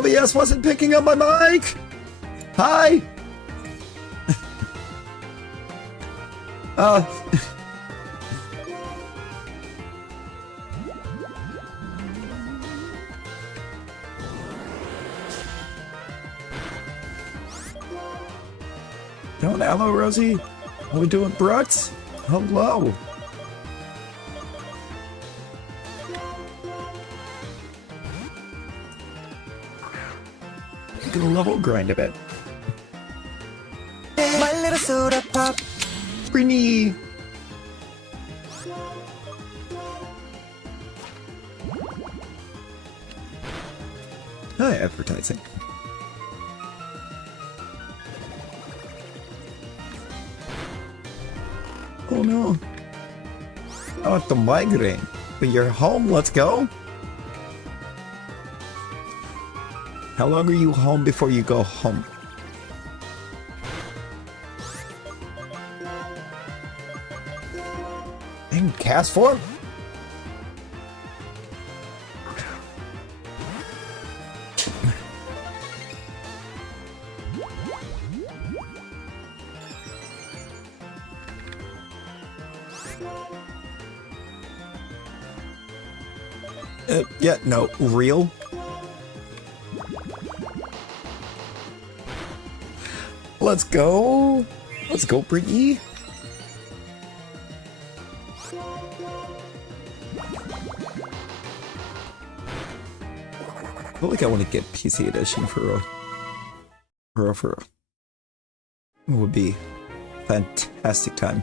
OBS wasn't picking up my mic! Hi! Don't hello, Rosie. How we doing, Brooks? Hello. I'm gonna level grind a bit. My little soda pop. Britney. Hi, advertising. Oh no. I want the migraine. But you're home, let's go. How long are you home before you go home? In cast form? Yeah, no, real? Let's go. Let's go, Brittany. I feel like I want to get PC edition for a it would be a fantastic time.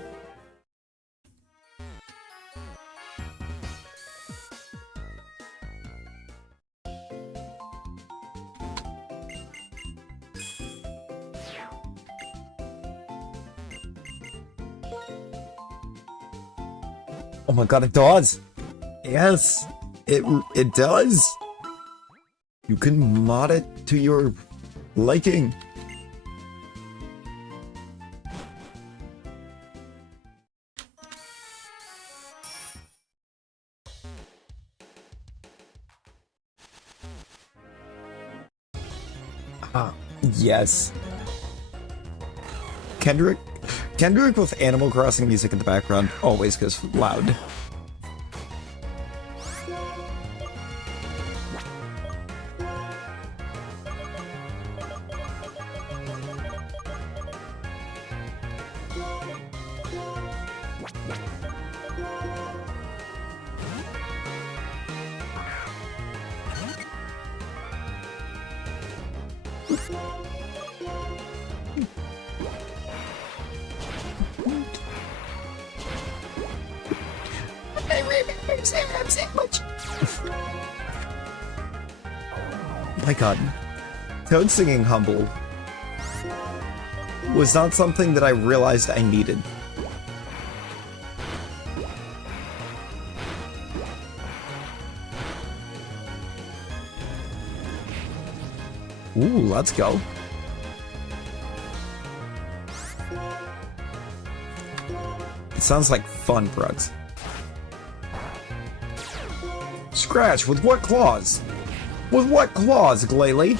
Oh my god, it does! Yes! It does! You can mod it to your liking. Yes. Kendrick with Animal Crossing music in the background always goes loud. My god. Toad singing Humble was not something that I realized I needed. Ooh, let's go. It sounds like fun, Bruds. Scratch, with what claws? With what claws, Glalie?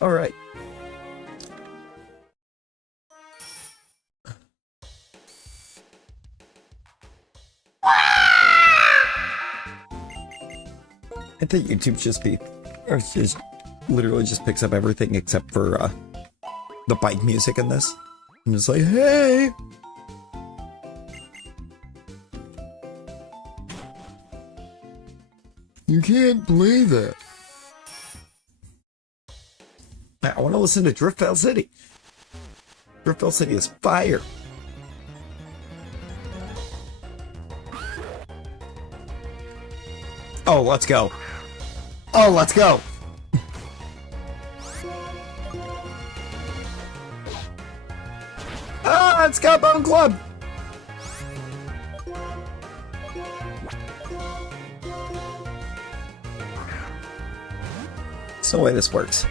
All right. I think YouTube just literally just picks up everything except for the bike music in this. I'm just like, hey. You can't play that. I want to listen to Driftfell City. Driftfell City is fire. Oh, let's go. Oh, let's go. on, Scout Bone Club! That's no way this works.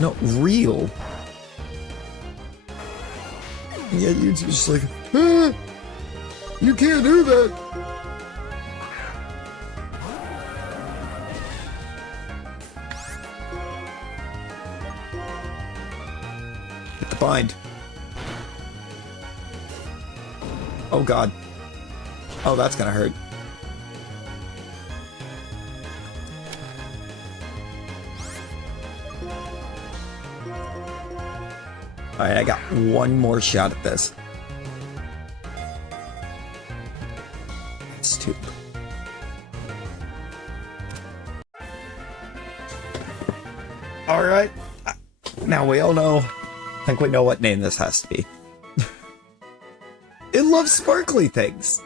No, real. Yeah, you're just like, ah, you can't do that. Hit the bind. Oh god. Oh, that's gonna hurt. Alright, I got one more shot at this. It's two. Alright. Now we all know. I think we know what name this has to be. It loves sparkly things.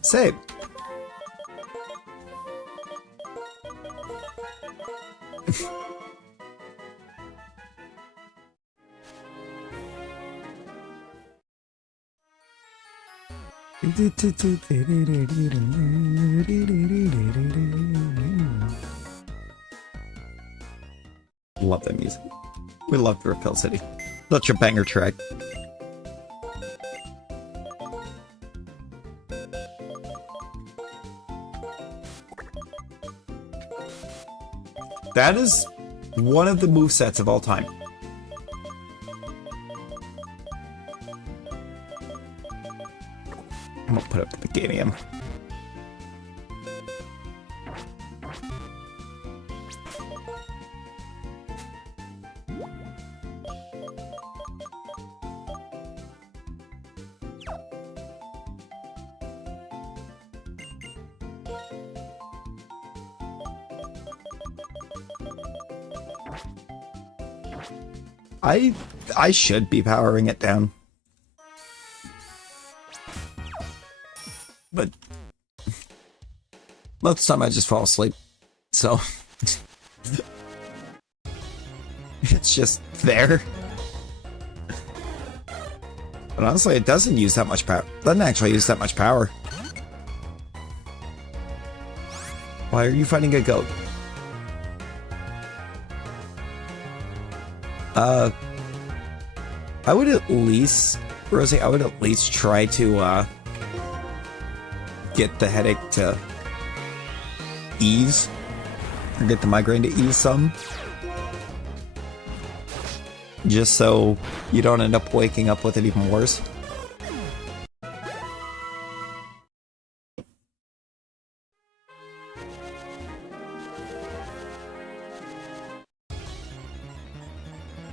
Same. Love that music. We love Refill City. Such a banger track. That is one of the movesets of all time. I'm gonna put up the Meganium. I should be powering it down. But most of the time I just fall asleep. So it's just there. But honestly, it doesn't use that much power. Doesn't actually use that much power. Why are you fighting a goat? I would at least, Rosie, I would at least try to, get the headache to ease. Or get the migraine to ease some. Just so you don't end up waking up with it even worse.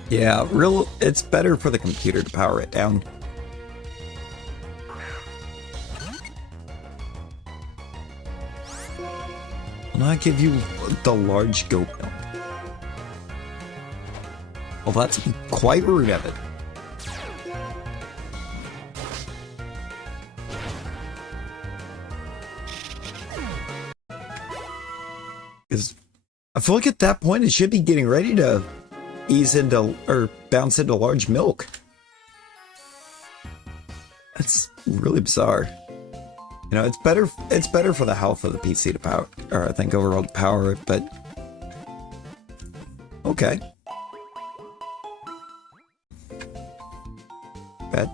Yeah, it's better for the computer to power it down. Will not give you the large goat milk. Well, that's quite rude of it. Because I feel like at that point it should be getting ready to ease into, or bounce into large milk. That's really bizarre. You know, it's better for the health of the PC to power, or I think overall to power it, but okay.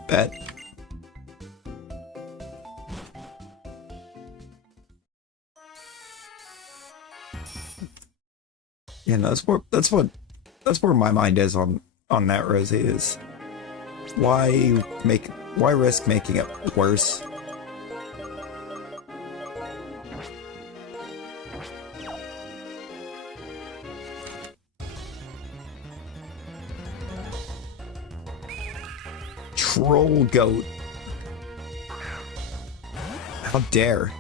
Bet. Yeah, no, that's where my mind is on that, Rosie, is why risk making it worse? Troll goat. How dare.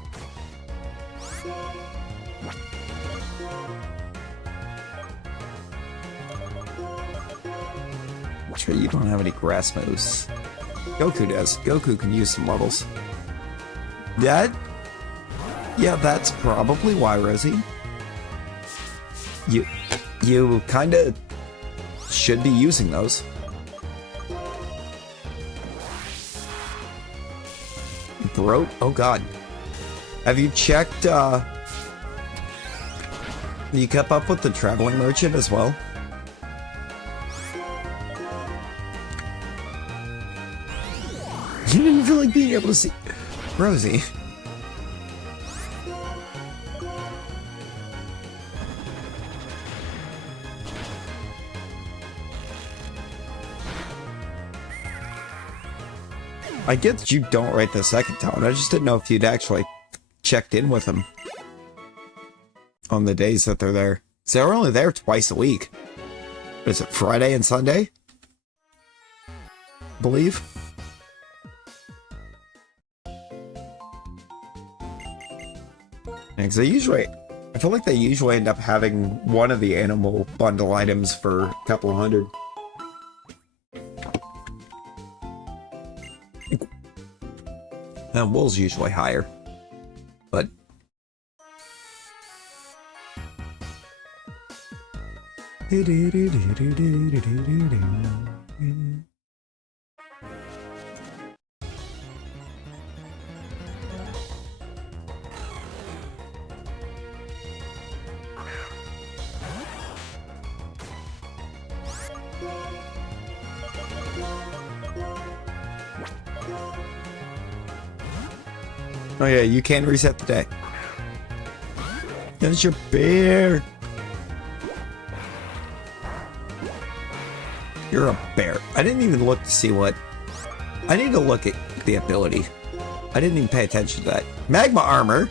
Sure, you don't have any grass moves. Goku does. Goku can use some levels. That? Yeah, that's probably why, Rosie. You kind of should be using those. Throat? Oh god. Have you checked, you kept up with the traveling merchant as well? You didn't feel like being able to see... Rosie. I get that you don't write the second time. I just didn't know if you'd actually checked in with them on the days that they're there. So they're only there twice a week. Is it Friday and Sunday? I believe. Because I feel like they usually end up having one of the animal bundle items for a couple hundred. And wool's usually higher, but oh yeah, you can reset the day. There's your bear. You're a bear. I didn't even look to see what... I need to look at the ability. I didn't even pay attention to that. Magma armor.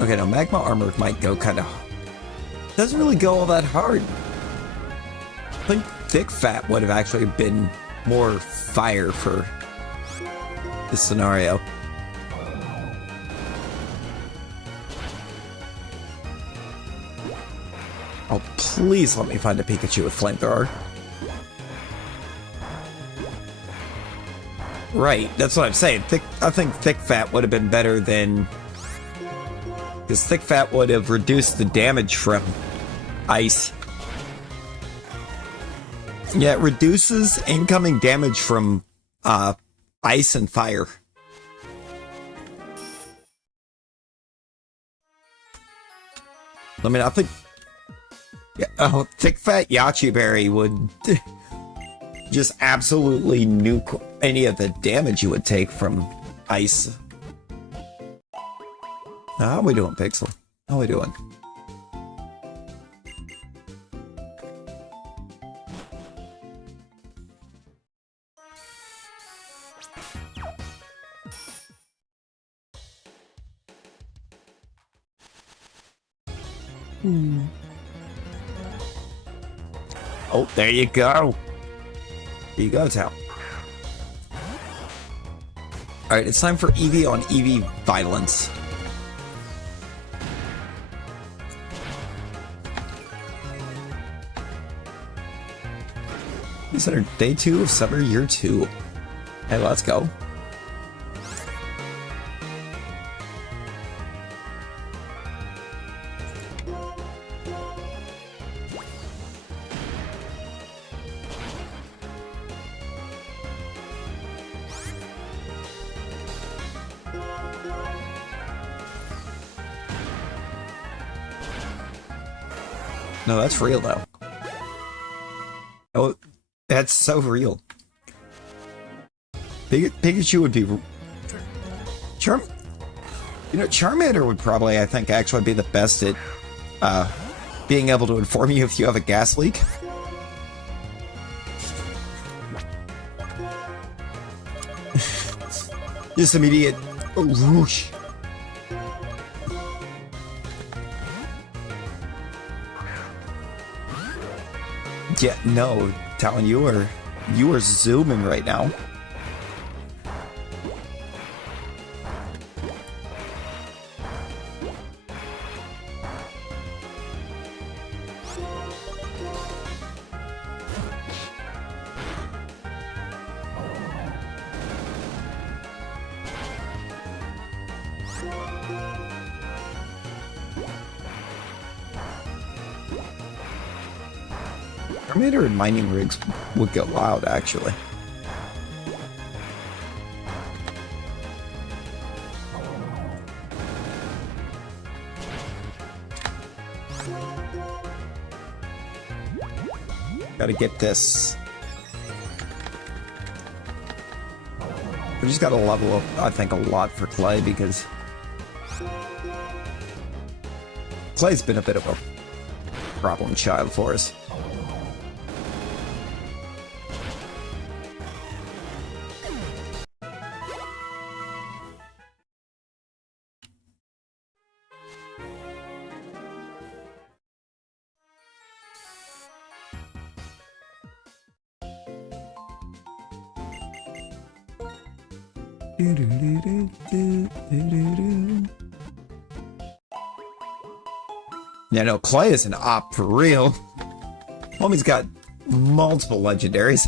Okay, now magma armor might go kind of... Doesn't really go all that hard. I think thick fat would have actually been more fire for this scenario. Oh, please let me find a Pikachu with flamethrower. Right, that's what I'm saying. I think thick fat would have been better than... Because thick fat would have reduced the damage from ice. Yeah, it reduces incoming damage from ice and fire. I mean, I think... Yeah, oh, thick fat Yachi Berry would just absolutely nuke any of the damage you would take from ice. How are we doing, Pixel? How are we doing? Oh, there you go. There you go, Tal. Alright, it's time for Eevee on Eevee Violence. Is that our day 2 of summer year 2? Hey, let's go. No, that's real, though. Oh, that's so real. Pikachu would be... Charmander would probably, I think, actually be the best at being able to inform you if you have a gas leak. Just immediate whoosh. Yeah, no, Talon, you are zooming right now. Terminator and mining rigs would get loud, actually. Gotta get this. We just gotta level up, I think, a lot for Clay, because Clay's been a bit of a problem child for us. Yeah, no, Clay is an op for real. Homie's got multiple legendaries.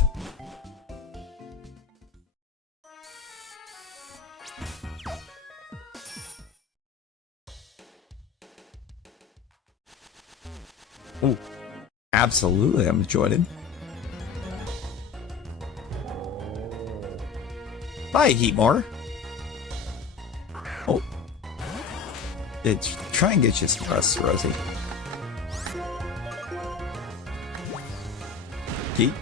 Oh, absolutely, I'm joining. Bye, Heatmore. Oh. It's try and get you some rest, Rosie. Yeet.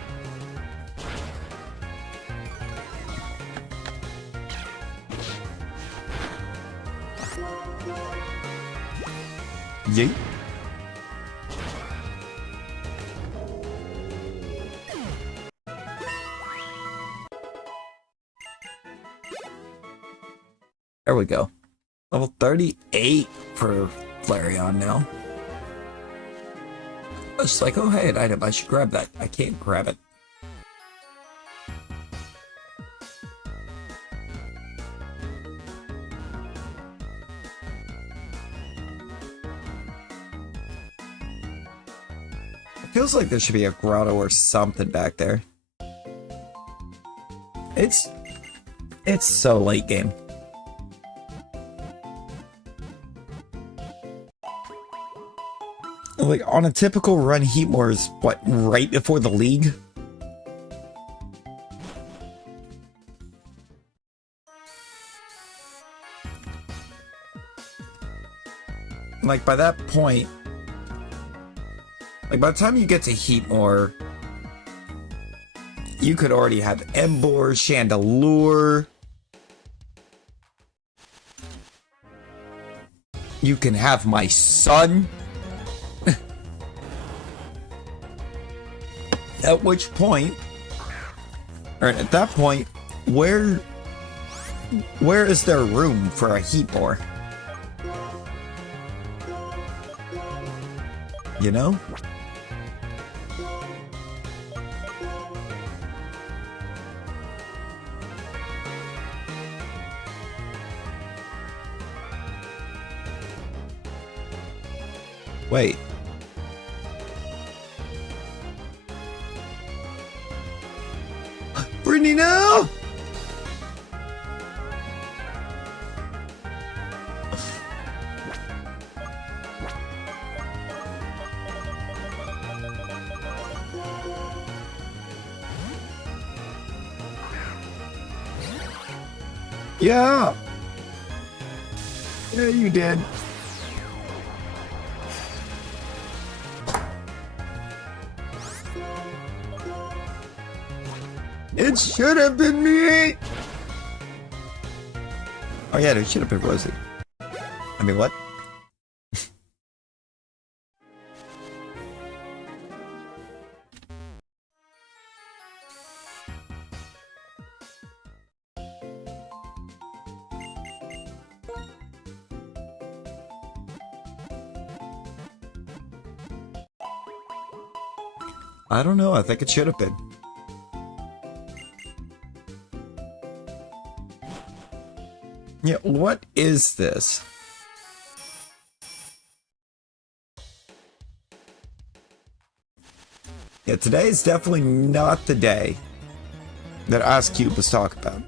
Yeet. There we go. Level 38 for Flareon now. I was just like, oh hey, an item, I should grab that. I can't grab it. It feels like there should be a grotto or something back there. It's so late game. Like, on a typical run, Heatmore is, what, right before the league? Like, by that point... Like, by the time you get to Heatmore... You could already have Embor, Chandelure... You can have my son... At which point, or at that point, where is there room for a Heatmore? You know? Wait. Brittany, no! Yeah! Yeah, you did. It should have been me! Oh yeah, it should have been Rosie. I mean, what? I don't know, I think it should have been. Yeah, what is this? Yeah, today is definitely not the day that Ice Cube was talking about.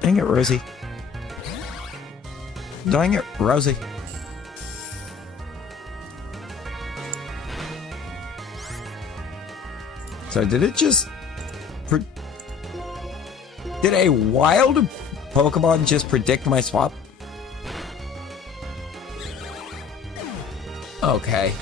Dang it, Rosie. Dang it, Rosie. So did it just... Did a wild Pokemon just predict my swap? Okay.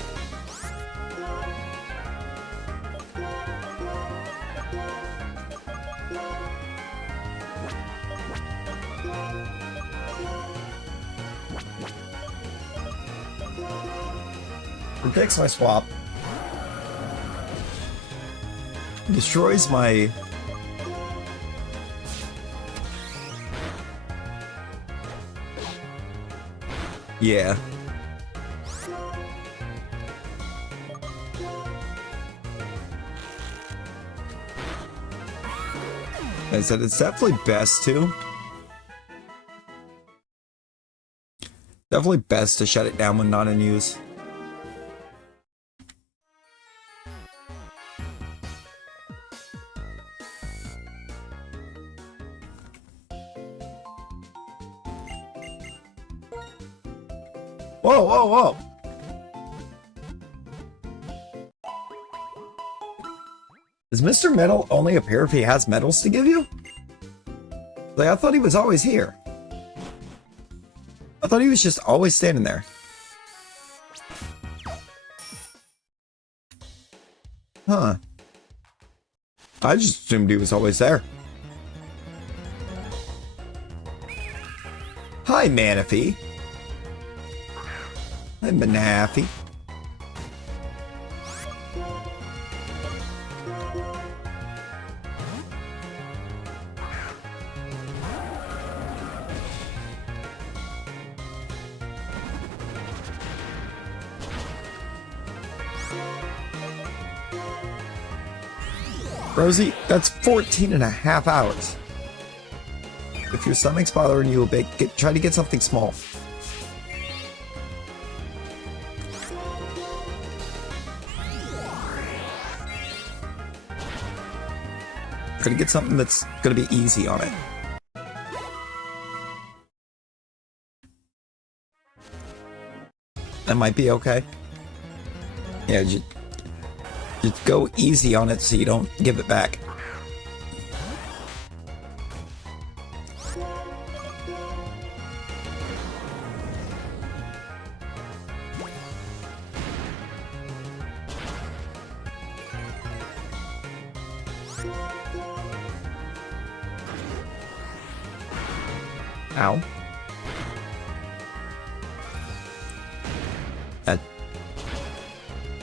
Predicts my swap. Destroys my... Yeah. I said it's definitely best to. Definitely best to shut it down when not in use. Whoa, whoa, whoa! Does Mr. Metal only appear if he has medals to give you? Like, I thought he was always here. I thought he was just always standing there. Huh. I just assumed he was always there. Hi, Manaphy. Hi, Manaphy. Rosie, that's 14.5 hours. If your stomach's bothering you a bit, try to get something small. Try to get something that's gonna be easy on it. That might be okay. Yeah, just go easy on it so you don't give it back. Ow.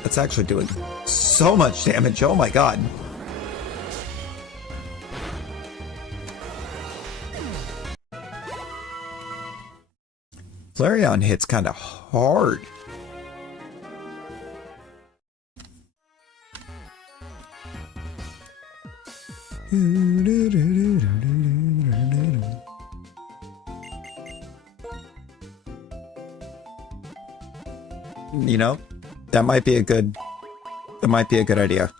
That's actually doing so much damage. Oh my god. Flareon hits kind of hard. You know, that might be a good idea.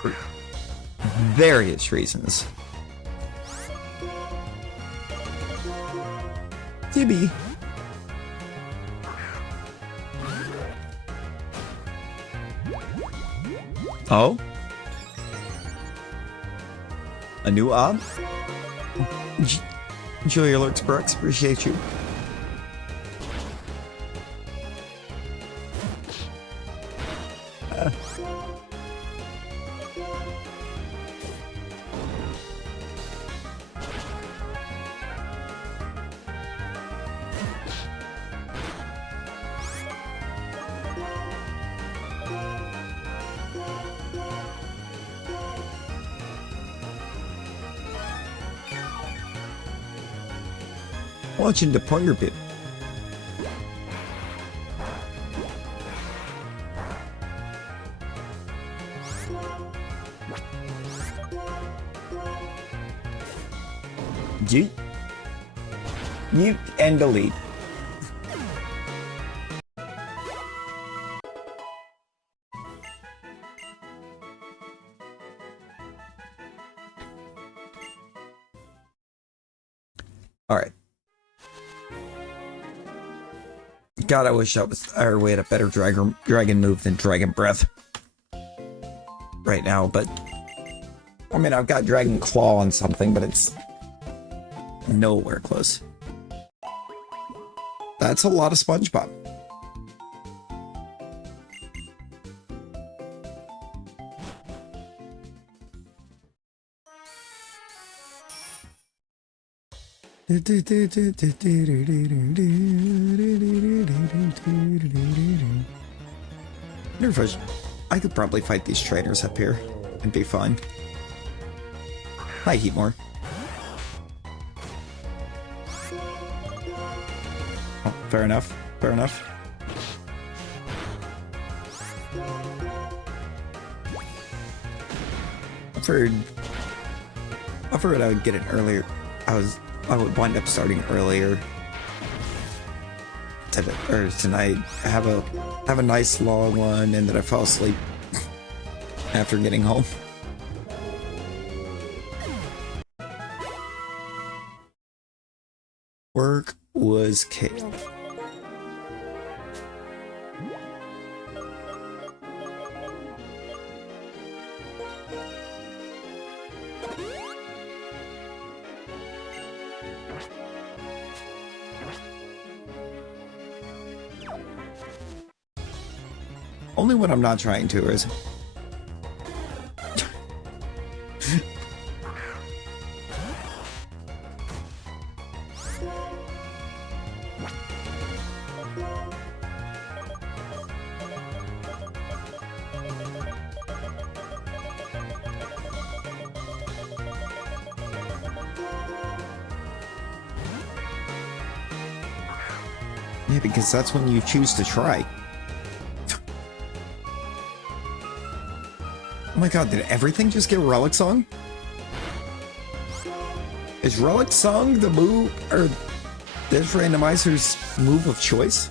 For various reasons. Tibby. Oh? A new ob? Julia Lurks Brooks, appreciate you. Watching the player bit. Yeet. Yeet and delete. Alright. God, I wish we had a better dragon move than Dragon Breath right now, but I mean, I've got Dragon Claw on something, but it's nowhere close. That's a lot of SpongeBob. I could probably fight these trainers up here and be fine. Hi, Heatmore. Oh, fair enough. Fair enough. I figured I would get it earlier. I would wind up starting earlier tonight. Have a nice long one, and then I fall asleep after getting home. Work was kale. Only when I'm not trying to, is yeah, because that's when you choose to try. Oh my god, did everything just get Relic Song? Is Relic Song the move, or this Randomizer's move of choice?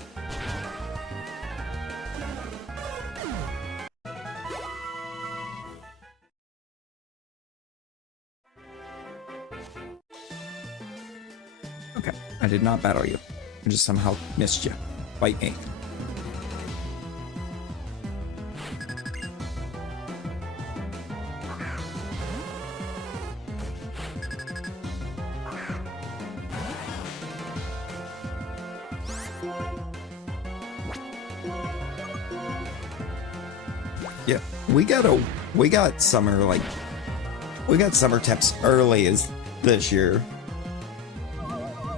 Okay, I did not battle you. I just somehow missed you. Fight me. Yeah, we got summer temps early as this year.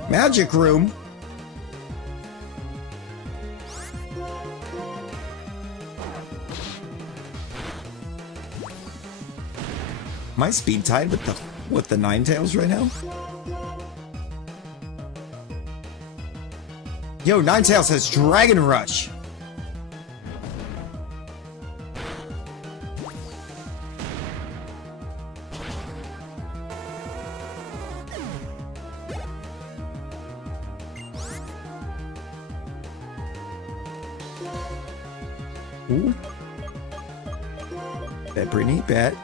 Magic Room. Am I speed tied with the Ninetales right now? Yo, Ninetales has Dragon Rush. Ooh. Bet pretty neat bet.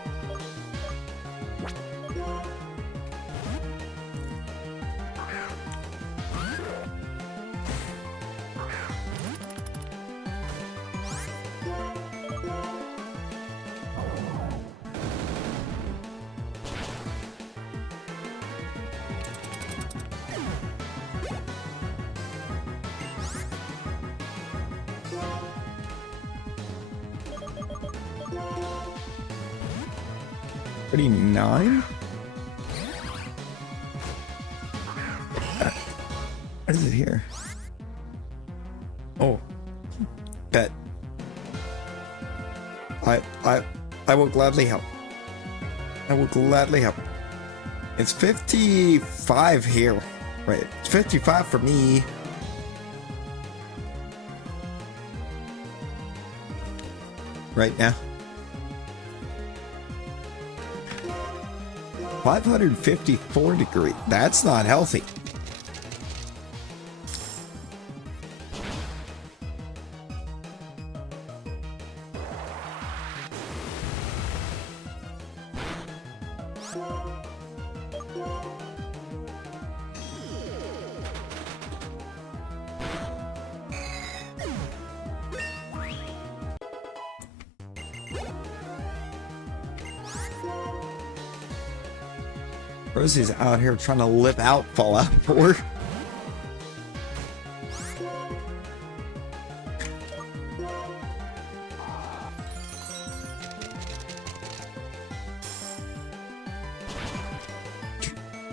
$39? What is it here? Oh, bet. I will gladly help. I will gladly help. It's 55 here. Right, it's 55 for me. Right now. 554 degrees. That's not healthy. Rosie's out here trying to live out Fallout 4.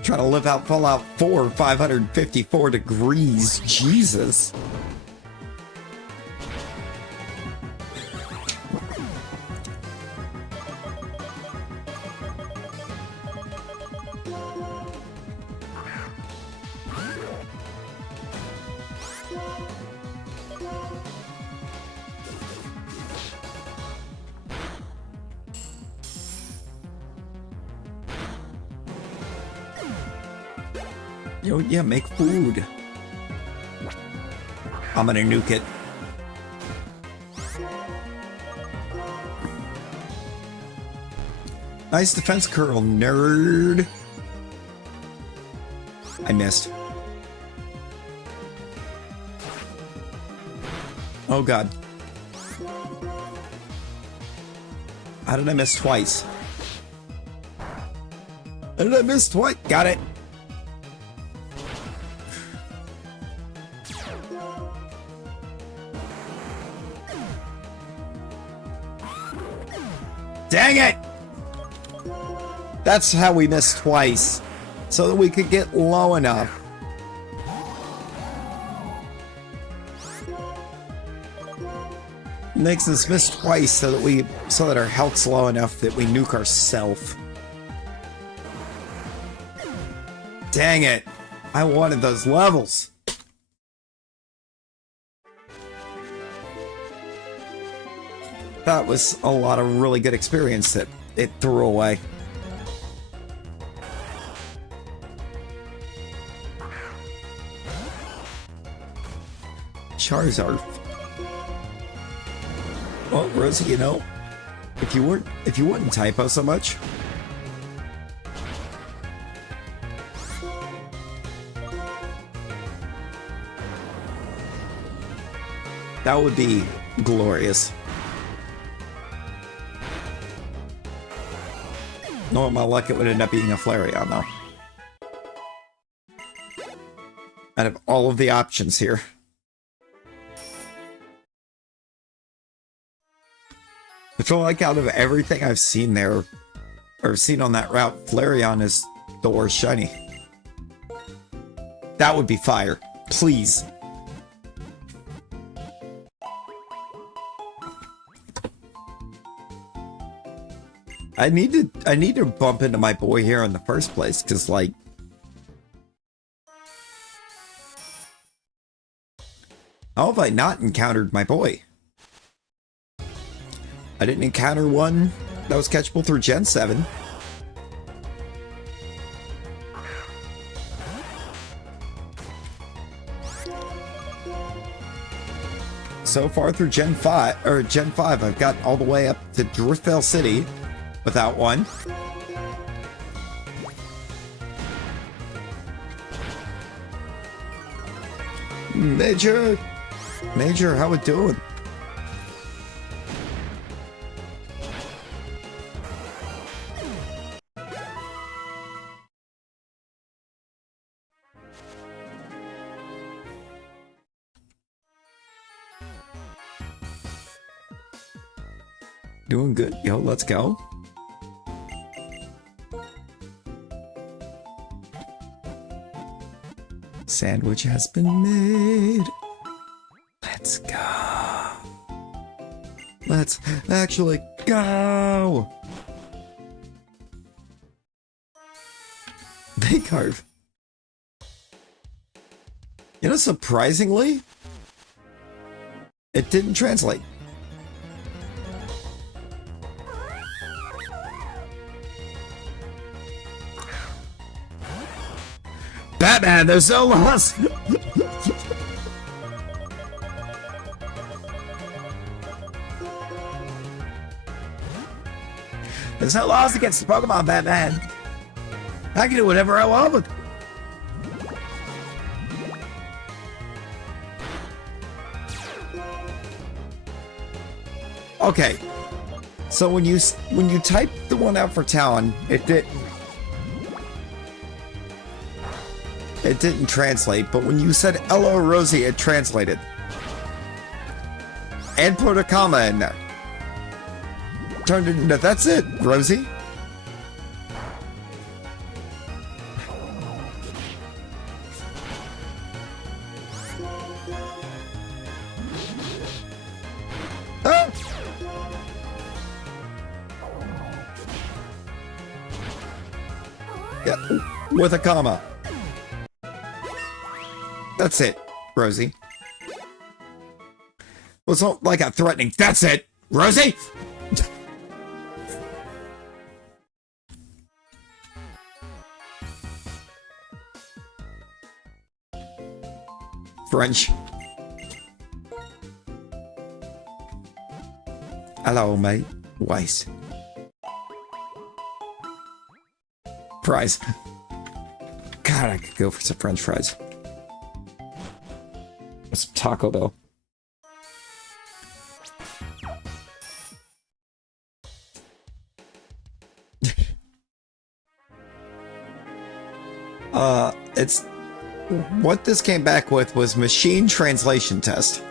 Trying to live out Fallout 4, 554 degrees. Jesus. Yo, yeah, make food. I'm gonna nuke it. Nice defense curl, nerd. I missed. Oh god. How did I miss twice? How did I miss twice? Got it. Dang it! That's how we missed twice. So that we could get low enough. Makes us miss twice so that our health's low enough that we nuke ourselves. Dang it! I wanted those levels. That was a lot of really good experience that it threw away. Charizard. Well, Rosie, you know, if you wouldn't typo so much. That would be glorious. Knowing my luck, it would end up being a Flareon, though. Out of all of the options here. I feel like out of everything I've seen there, or seen on that route, Flareon is the worst shiny. That would be fire. Please. I need to bump into my boy here in the first place, because like how have I not encountered my boy? I didn't encounter one that was catchable through Gen 7. So far through Gen 5, I've got all the way up to Driftveil City without one. Major, how it doing? Doing good. Yo, let's go. Sandwich has been made. Let's go. Let's actually go. They carve. You know, surprisingly, it didn't translate. Batman, there's no laws! There's no laws against the Pokemon, Batman. I can do whatever I want with. Okay, so when you type the one out for Talon, it didn't translate, but when you said "Hello, Rosie," it translated and put a comma in there. Turned it into "That's it, Rosie." Ah! Yeah, with a comma. That's it, Rosie. Well, it's not like I'm threatening. That's it, Rosie! French. Hello, mate. Weiss. Fries. God, I could go for some French fries. Or some Taco Bell. It's... What this came back with was machine translation test.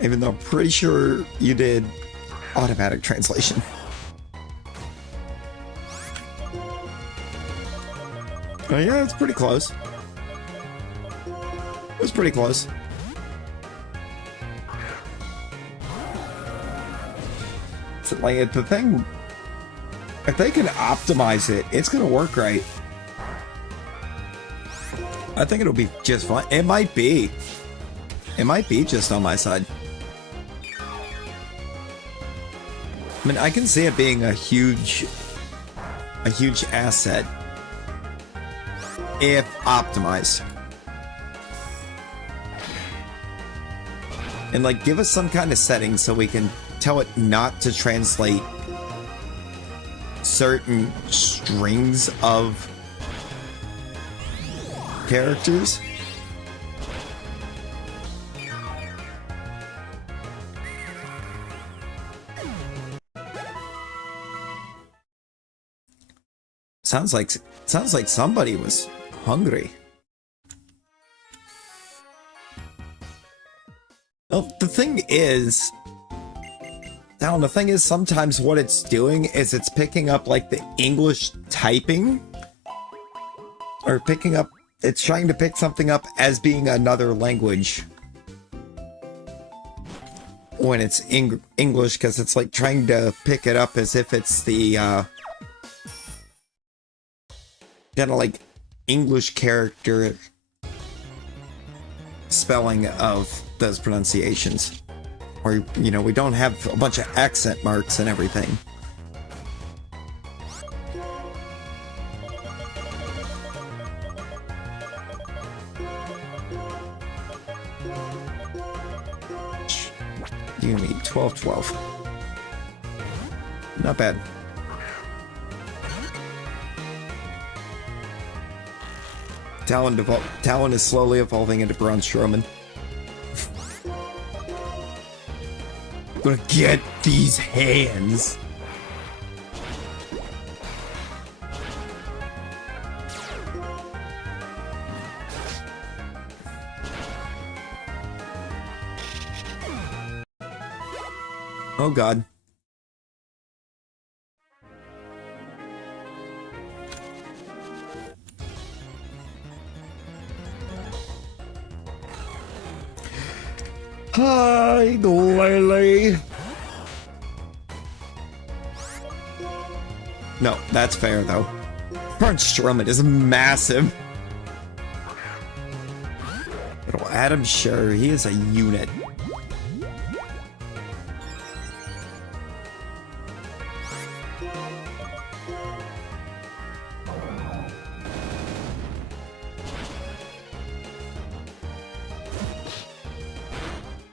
Even though I'm pretty sure you did automatic translation. Oh yeah, it's pretty close. It was pretty close. So, like, the thing... If they can optimize it, it's gonna work right. I think it'll be just fine. It might be. It might be just on my side. I mean, I can see it being a huge asset if optimized. And like, give us some kind of setting so we can tell it not to translate certain strings of characters. Sounds like somebody was hungry. Well, the thing is, sometimes what it's doing is it's picking up like the English typing, or it's trying to pick something up as being another language when it's English, because it's like trying to pick it up as if it's the kind of like English character spelling of those pronunciations. Or, you know, we don't have a bunch of accent marks and everything. You need 12-12. Not bad. Talon is slowly evolving into Braun Strowman. I'm gonna get these hands. Oh God. Hi, Lily. No, that's fair though. Braun Strowman is massive. Little Adam, sure, he is a unit.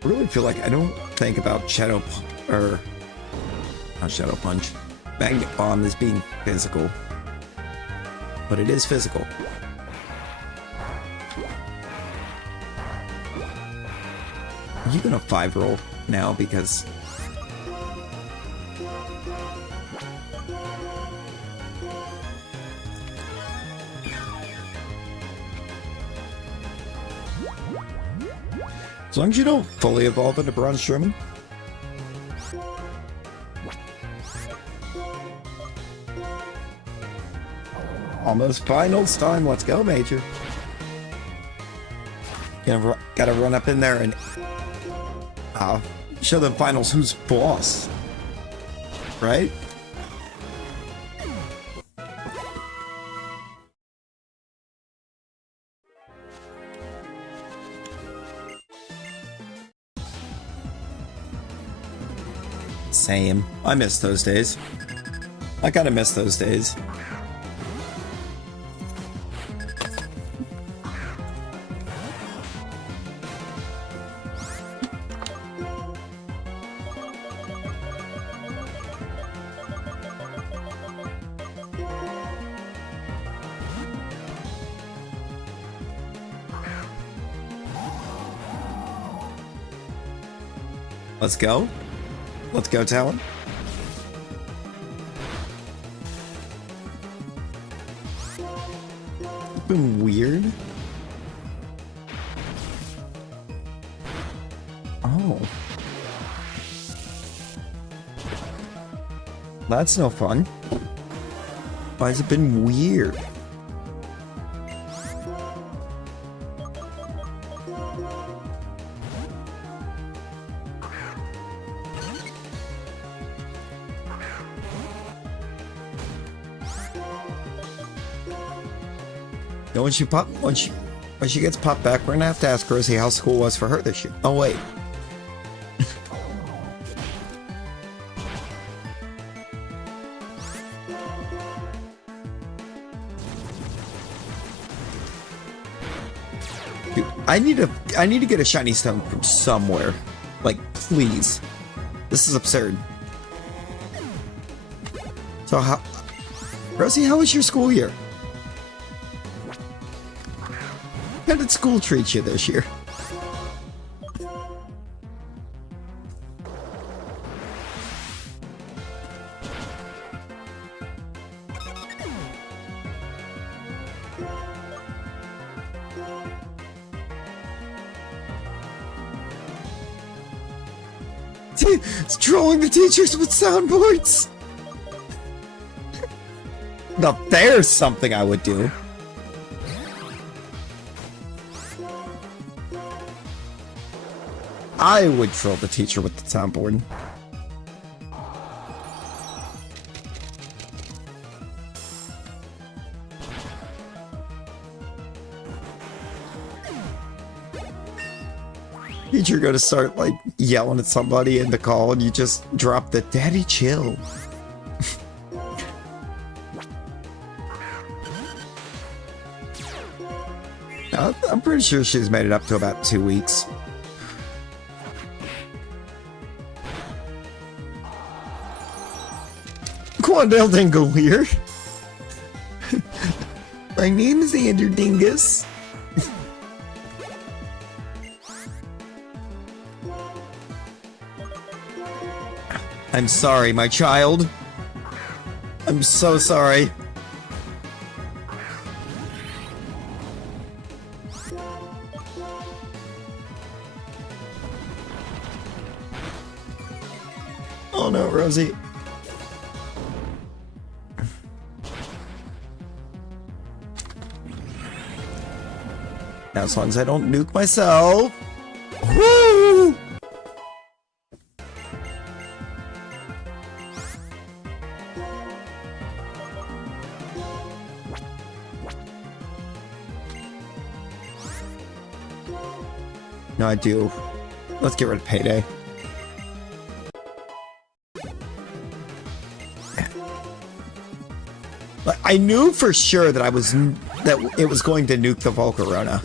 I really feel like I don't think about or not Shadow Punch, Magnet Bomb as being physical, but it is physical. Are you gonna 5-roll now because? As long as you don't fully evolve into Bronze Sherman. Almost finals time. Let's go, Major. Gotta run up in there and show them finals who's boss. Right? Same. I miss those days. I gotta miss those days. Let's go. Let's go, Talon. It's been weird. Oh. That's no fun. Why has it been weird? No, when she gets popped back, we're gonna have to ask Rosie how school was for her this year. Oh wait. Dude, I need to get a shiny stone from somewhere. Like, please. This is absurd. So Rosie, how was your school year? How did school treat you this year? It's trolling the teachers with soundboards. Now there's something I would do. I would troll the teacher with the soundboard. Teacher gonna start like yelling at somebody in the call and you just drop the "Daddy, chill." I'm pretty sure she's made it up to about 2 weeks. Quandale Dingleweir. My name is Andrew Dingus. I'm sorry, my child. I'm so sorry. Oh no, Rosie. Now, as long as I don't nuke myself. Woo! No, I do. Let's get rid of Payday. I knew for sure that that it was going to nuke the Volcarona.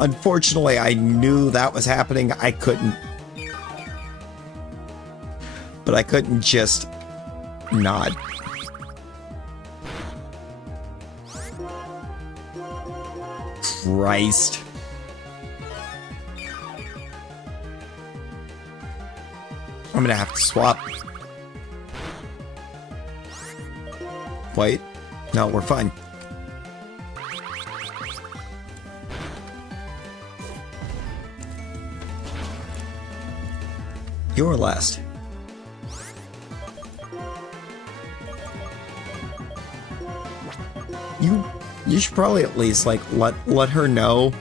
Unfortunately, I knew that was happening. I couldn't. But I couldn't just nod. Christ. I'm gonna have to swap. Wait. No, we're fine. You're last. You should probably at least like let her know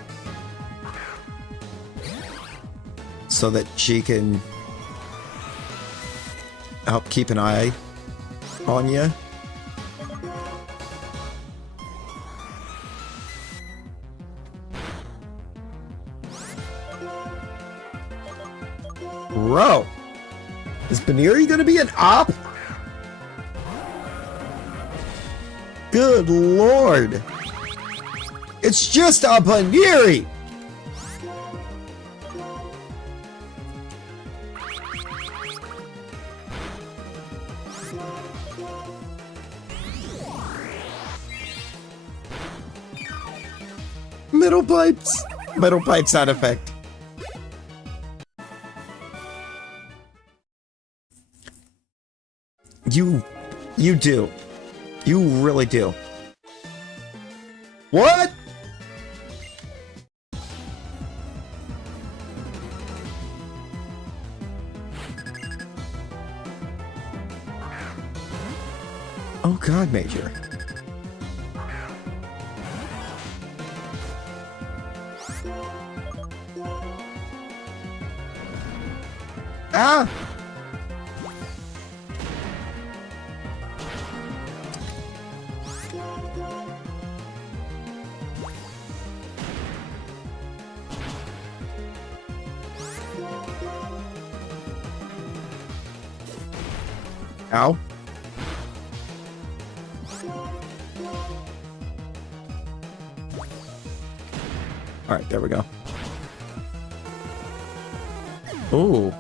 so that she can help keep an eye on you. Bro, is Baneri gonna be an op? Good lord. It's just a Baneri! Middle pipes. Middle pipe sound effect. You do. You really do. What? Oh God, Major. Ah! Ow. Alright, there we go. Ooh.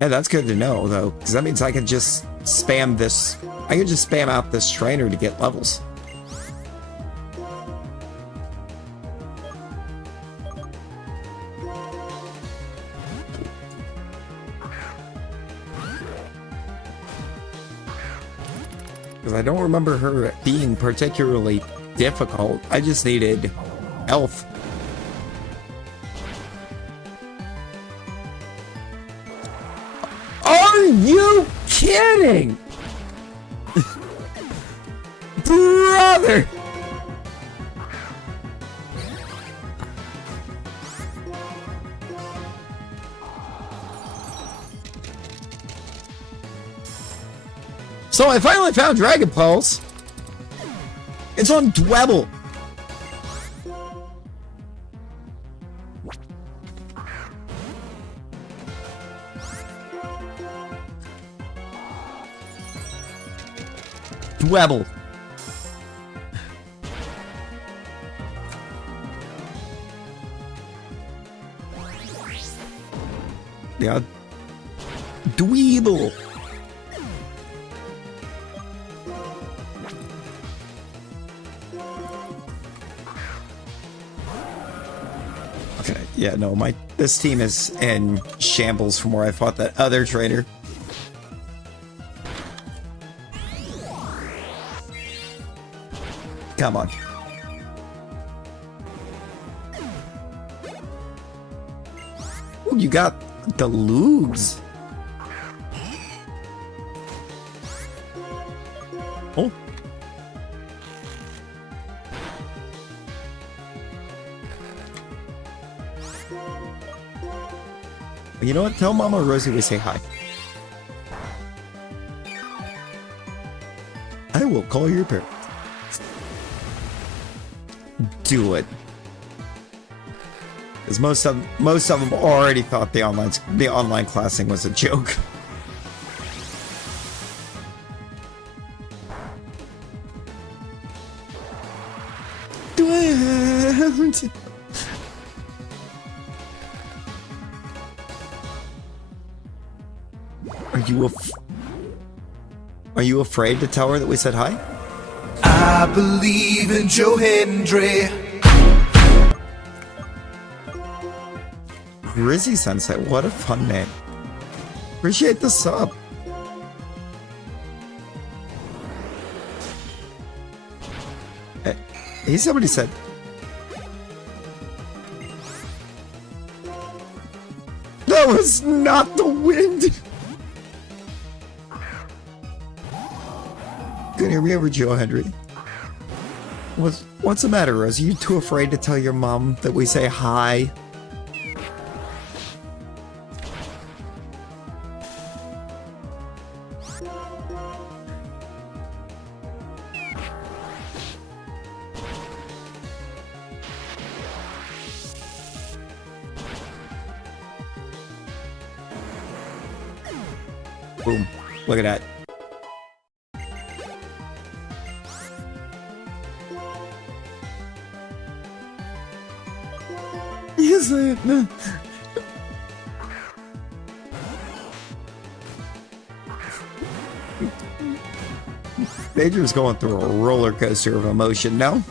Yeah, that's good to know, though, because that means I can just spam this. I can just spam out this trainer to get levels. Because I don't remember her being particularly difficult. I just needed health. Are you kidding? Brother! So I finally found Dragon Pulse. It's on Dwebble. Dwebble. Yeah. Dweeble. Okay, yeah, no, this team is in shambles from where I fought that other trainer. Come on. Ooh, you got the Lugs. Oh. You know what? Tell Mama Rosie we say hi. I will call your parents. Do it. Because most of them already thought the online classing was a joke. Do I around. Are you afraid to tell her that we said hi? I believe in Joe Hendry. Rizzy Sunset, what a fun name. Appreciate the sub. Hey, somebody said. That was not the wind. Couldn't hear me over Joe Hendry. What's the matter, Rose? Are you too afraid to tell your mom that we say hi? Boom. Look at that. Yes, no. Major's going through a roller coaster of emotion now.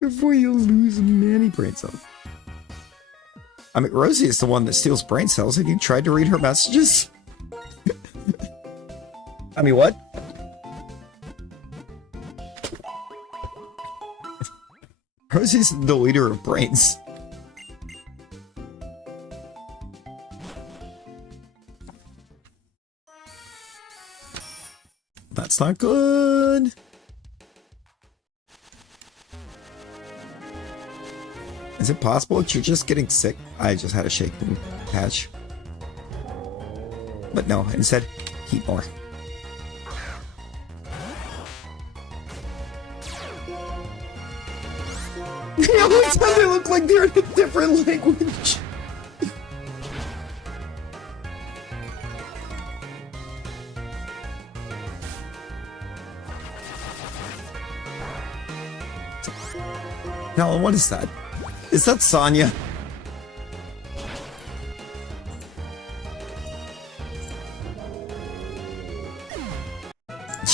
Before you lose many brain cells. I mean, Rosie is the one that steals brain cells. Have you tried to read her messages? I mean, what? Rosie's the leader of brains. That's not good. Is it possible that you're just getting sick? I just had a shaking patch. But no, instead, heat more. Every time they look like they're in a different language. Now, what is that? Is that Sonya?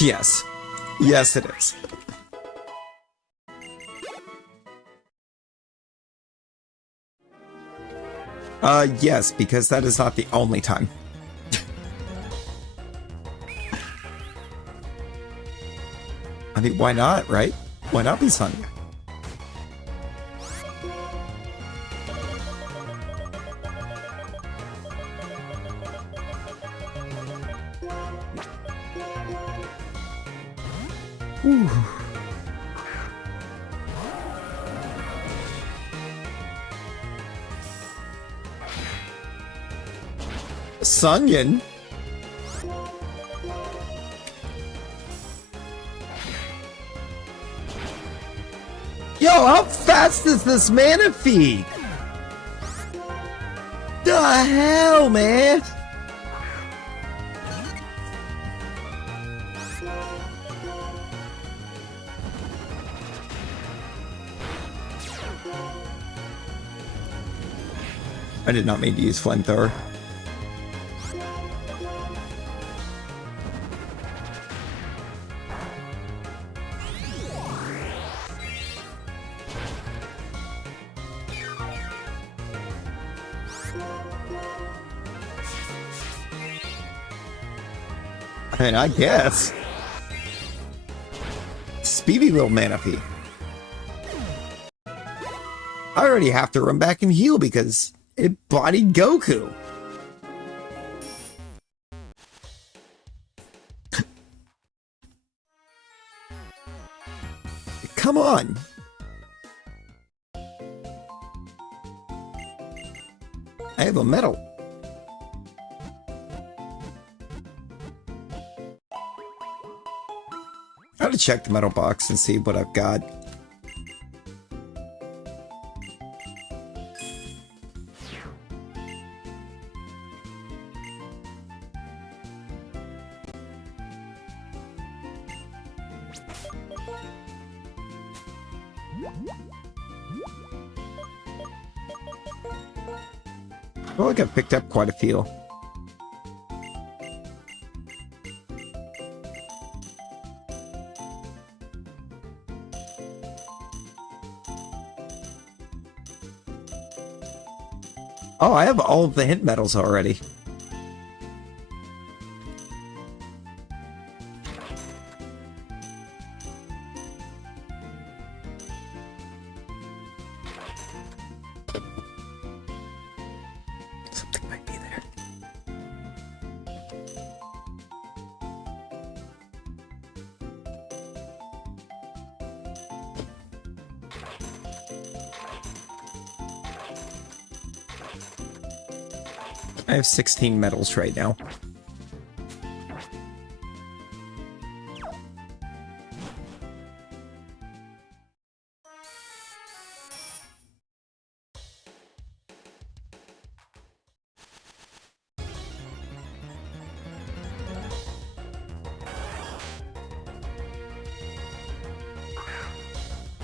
Yes. Yes, it is. Yes, because that is not the only time. I mean, why not, right? Why not be Sonya? Ooh. Sunyan? Yo, how fast is this Manaphy? The hell, man? I did not mean to use flamethrower. I mean, I guess. Speedy little Manaphy. I already have to run back and heal because it bodied Goku. Come on. I have a medal. I gotta check the medal box and see what I've got. I feel like I've picked up quite a few. Oh, I have all of the hint medals already. Something might be there. I have 16 medals right now.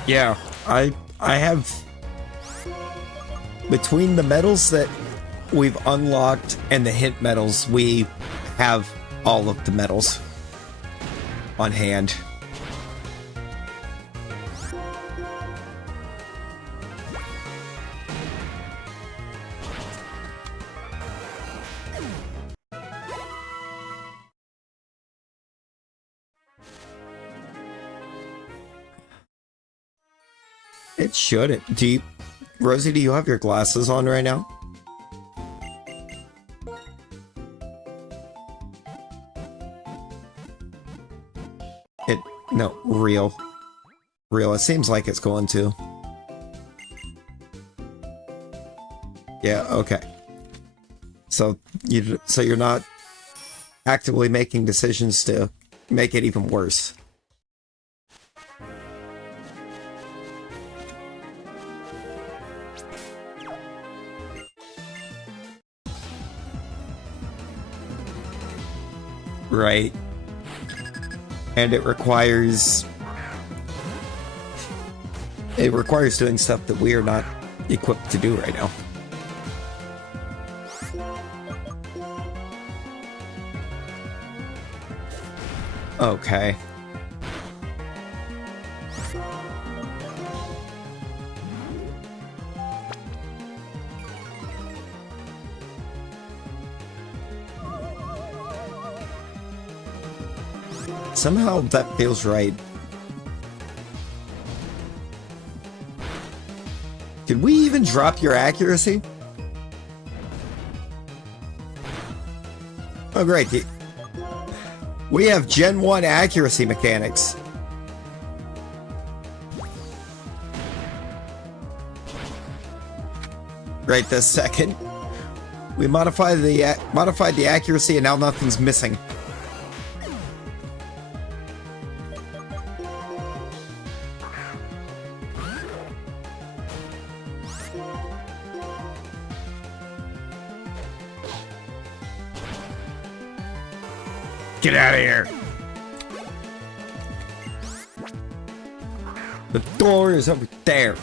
Yeah, I have, between the medals that we've unlocked and the hint medals, we have all of the medals on hand. It shouldn't. Rosie, do you have your glasses on right now? No, real. It seems like it's going to. Yeah, okay. So you're not actively making decisions to make it even worse. Right. And it requires doing stuff that we are not equipped to do right now. Okay. Somehow that feels right. Did we even drop your accuracy? Oh great. We have Gen 1 accuracy mechanics. Right this second. We modified the accuracy and now nothing's missing. Get out of here! The door is over there.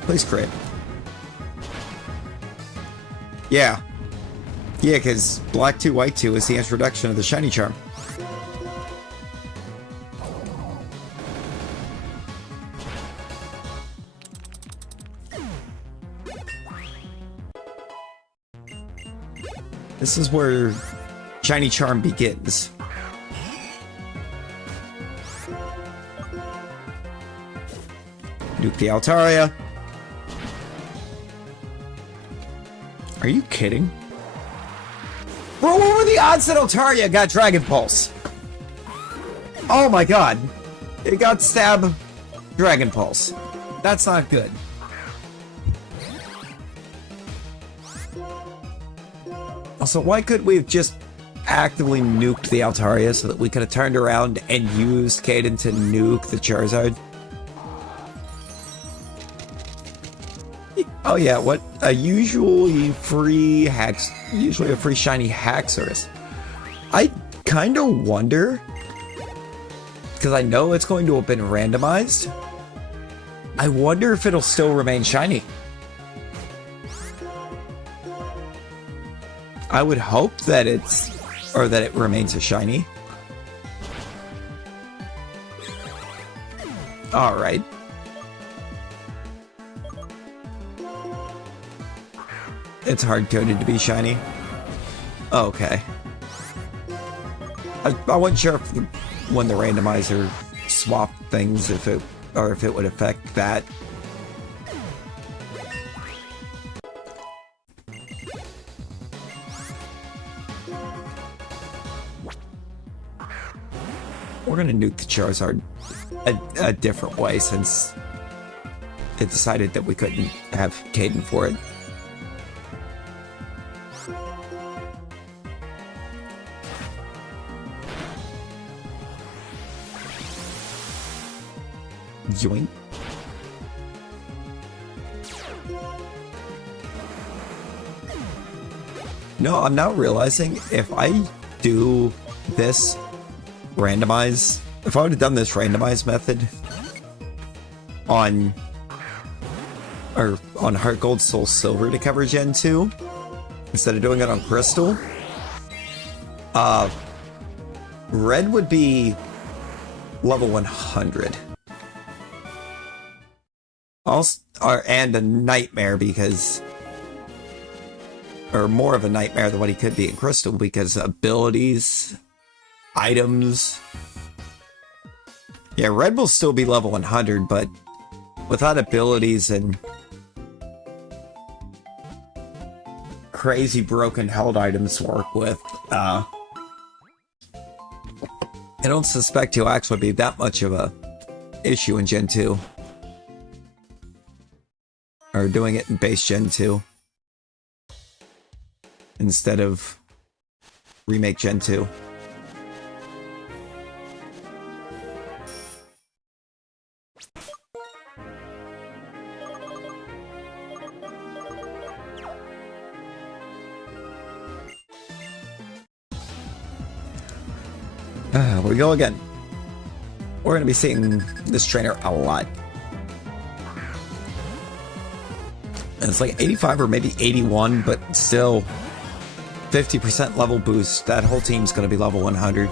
Please crit. Yeah. Yeah, because Black 2, White 2 is the introduction of the Shiny Charm. This is where Shiny Charm begins. Nuke the Altaria. Are you kidding? Bro, what were the odds that Altaria got Dragon Pulse? Oh my god. It got Stab Dragon Pulse. That's not good. Also, why could we have just actively nuked the Altaria so that we could have turned around and used Caden to nuke the Charizard? Oh yeah, what usually a free shiny Haxorus. I kind of wonder, because I know it's going to have been randomized, I wonder if it'll still remain shiny. I would hope that it remains a shiny. Alright. It's hard-coded to be shiny. Okay. I wasn't sure if when the randomizer swapped things, if it would affect that. We're gonna nuke the Charizard a different way since it decided that we couldn't have Caden for it. Yoink. No, I'm now realizing if I do this randomize, if I would have done this randomize method on Heart Gold, Soul Silver to cover Gen 2 instead of doing it on Crystal, Red would be level 100. Also, and a nightmare because, or more of a nightmare than what he could be in Crystal because abilities, items. Yeah, Red will still be level 100, but without abilities and crazy broken held items to work with, I don't suspect he'll actually be that much of a issue in Gen 2. Or doing it in base Gen 2. Instead of remake Gen 2. Here we go again. We're going to be seeing this trainer a lot. And it's like 85 or maybe 81, but still 50% level boost. That whole team's going to be level 100.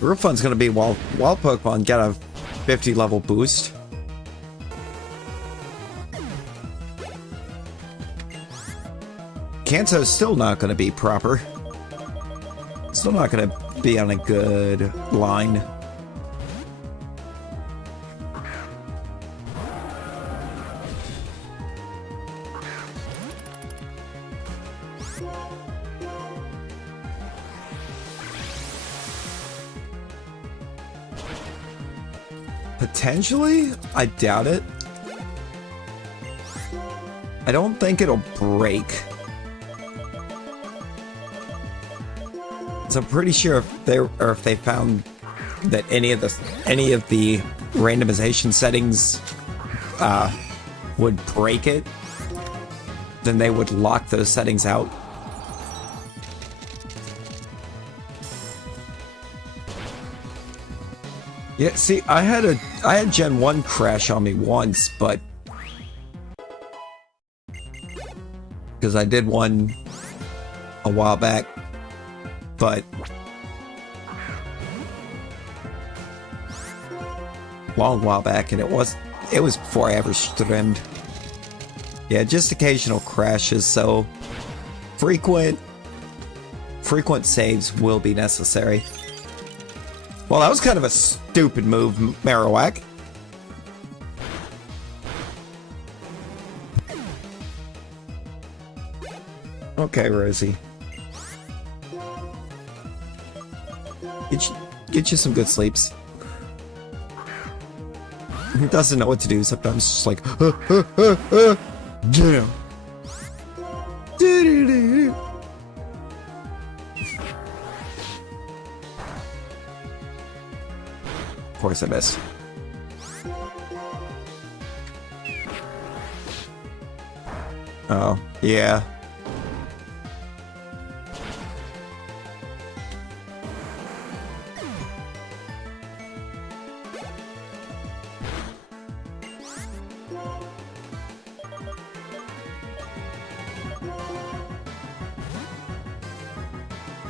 Real fun's gonna be while Pokemon get a 50 level boost. Kanto's still not gonna be proper. Still not gonna be on a good line. Potentially? I doubt it. I don't think it'll break. So I'm pretty sure if they found that any of the randomization settings would break it, then they would lock those settings out. Yeah, see, I had Gen 1 crash on me once, but because I did one a while back, but long while back, and it was before I ever streamed. Yeah, just occasional crashes, so frequent saves will be necessary. Well, that was kind of a stupid move, Marowak. Okay, Rosie. Get you some good sleeps. doesn't know what to do. Sometimes it's just like, damn. Of course I missed. Oh, yeah.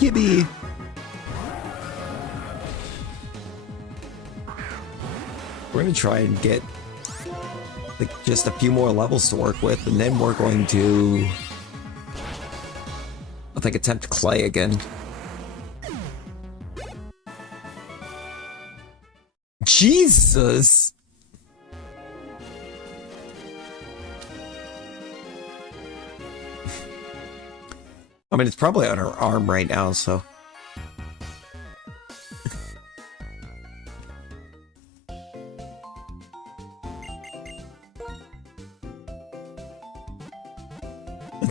Gibby. We're gonna try and get like just a few more levels to work with, and then we're going to, I think, attempt clay again. Jesus! I mean, it's probably on her arm right now, so.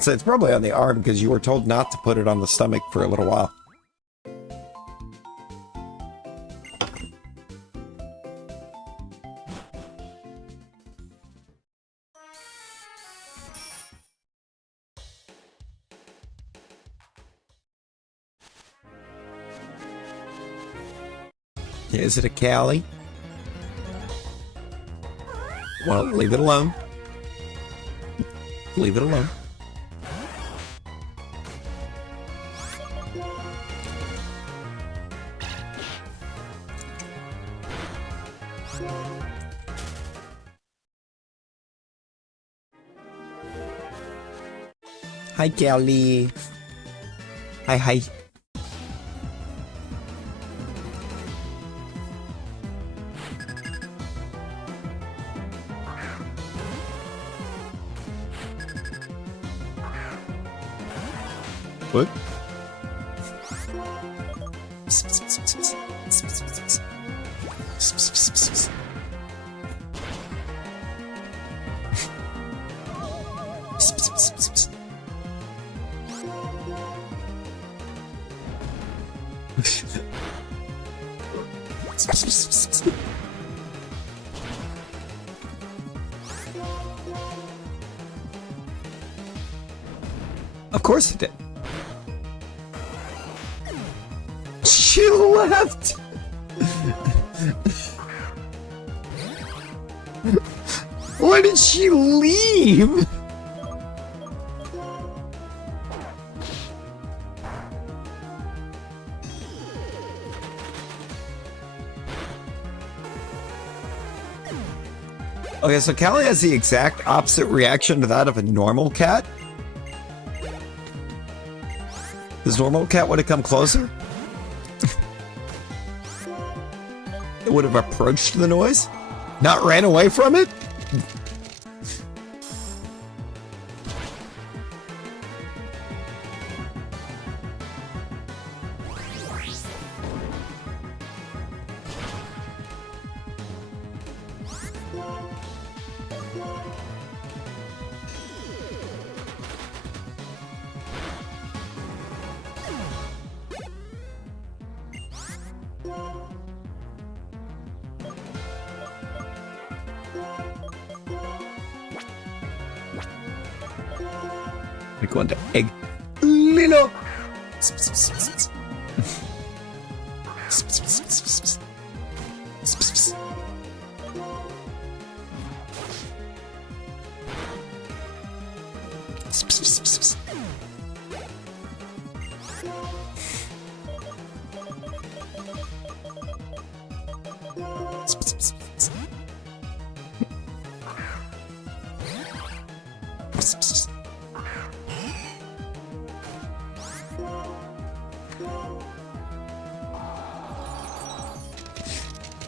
It's probably on the arm because you were told not to put it on the stomach for a little while. Is it a Callie? Well, leave it alone. Leave it alone. Hi, Callie. Hi, hi. What? Of course it did. She left! Why did she leave? Okay, so Callie has the exact opposite reaction to that of a normal cat. This normal cat would have come closer. It would have approached the noise, not ran away from it. We're going to egg Lilo.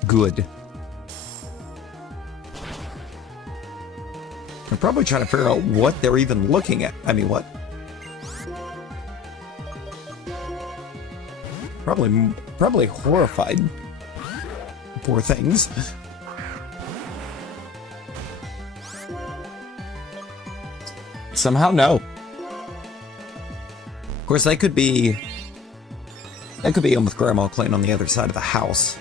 Good. I'm probably trying to figure out what they're even looking at. I mean, what? Probably horrified. Poor things. Somehow, no. Of course, that could be him with Grandma Clayton on the other side of the house.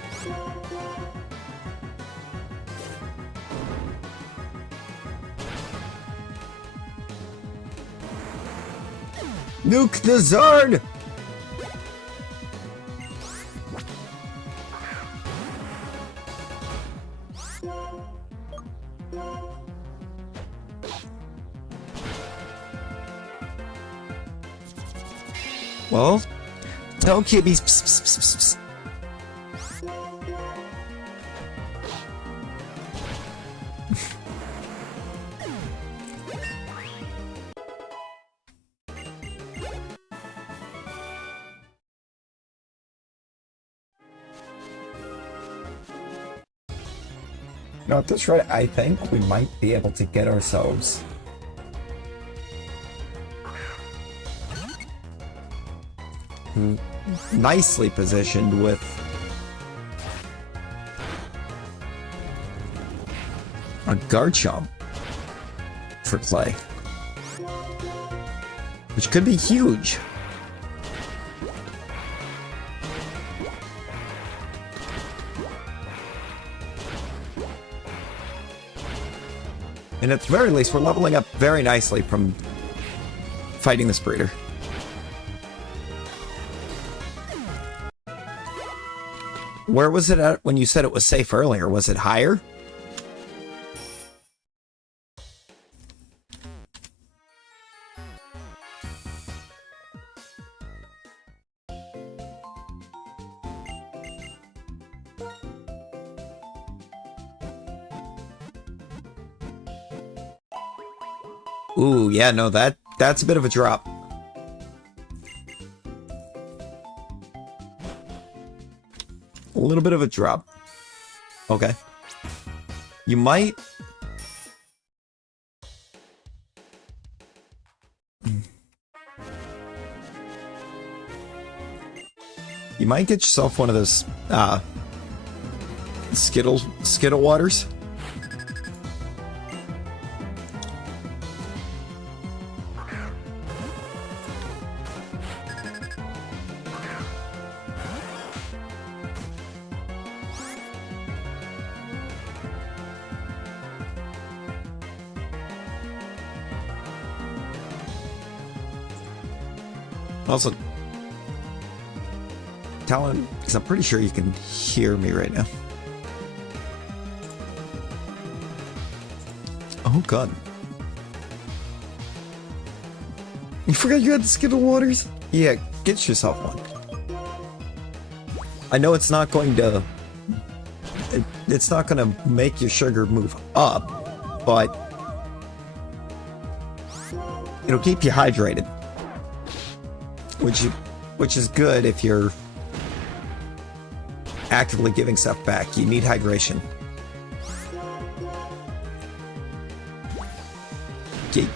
Nuke the Zard! Well, tell Kibby's pss, pss, pss, pss, pss. No, at this rate, I think we might be able to get ourselves nicely positioned with a Garchomp for Clay, which could be huge. And at the very least, we're leveling up very nicely from fighting this breeder. Where was it at when you said it was safe earlier? Was it higher? Ooh, yeah, no, that's a bit of a drop. A little bit of a drop. Okay. You might... You might get yourself one of those, Skittle waters. Also, Talon, because I'm pretty sure you can hear me right now. Oh god. You forgot you had the Skittle waters? Yeah, get yourself one. I know it's not going to... It's not going to make your sugar move up, but... it'll keep you hydrated. Which is good if you're actively giving stuff back. You need hydration. Okay.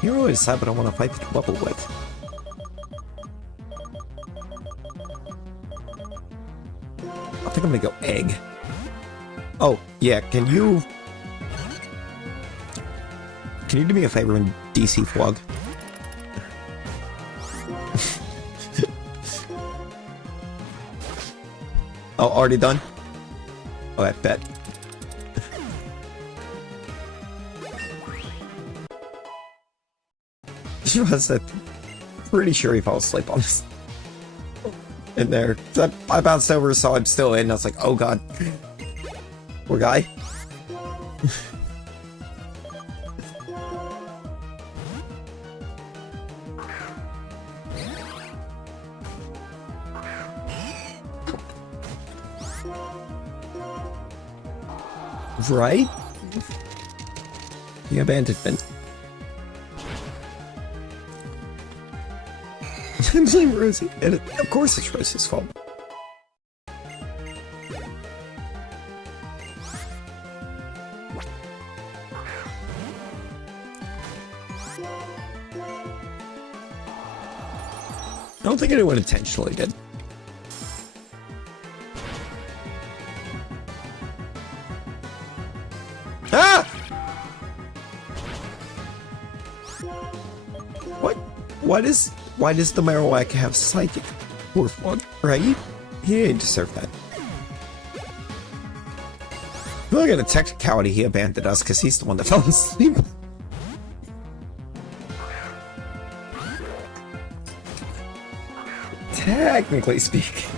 You always decide what I want to fight the bubble with. I think I'm gonna go egg. Oh, yeah, can you do me a favor and DC Flog? Oh, already done? Oh, I bet. She was pretty sure he fell asleep on this. In there. I bounced over, so I'm still in. I was like, oh god. Poor guy. Right? The abandonment. I blame Rosie. And of course it's Rosie's fault. I don't think anyone intentionally did. Ah! Why does the Marowak have psychic? Poor one, right? He didn't deserve that. Look at a technicality, he abandoned us because he's the one that fell asleep. Technically speaking.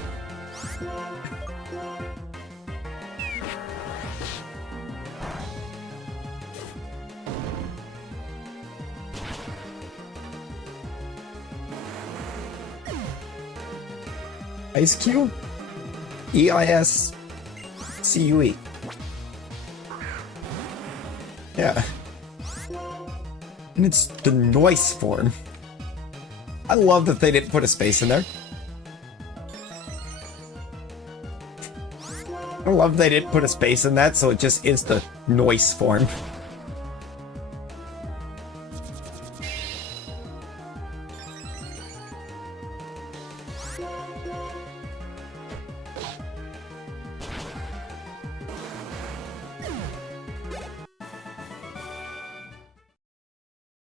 Ice Cube? E-I-S-C-U-E. Yeah. And it's the noise form. I love that they didn't put a space in there. I love they didn't put a space in that, so it just is the noise form.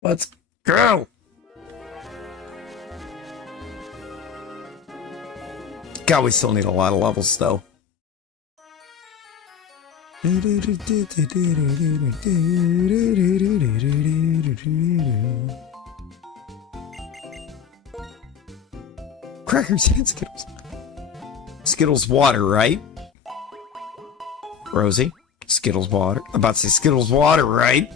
Let's go! God, we still need a lot of levels, though. Crackers and Skittles. Skittles water, right? Rosie? Skittles water. I'm about to say Skittles water, right?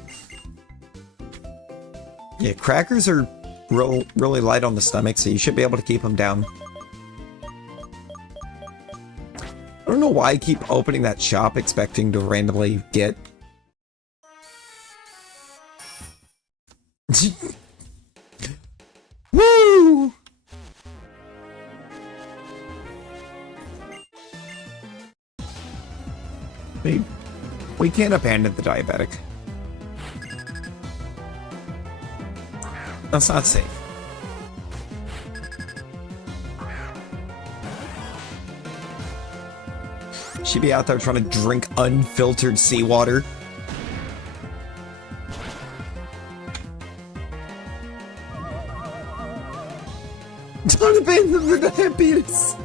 Yeah, crackers are really light on the stomach, so you should be able to keep them down. I don't know why I keep opening that shop expecting to randomly get... Woo! We can't abandon the diabetic. That's not safe. She'd be out there trying to drink unfiltered seawater. Don't abandon the diabetes.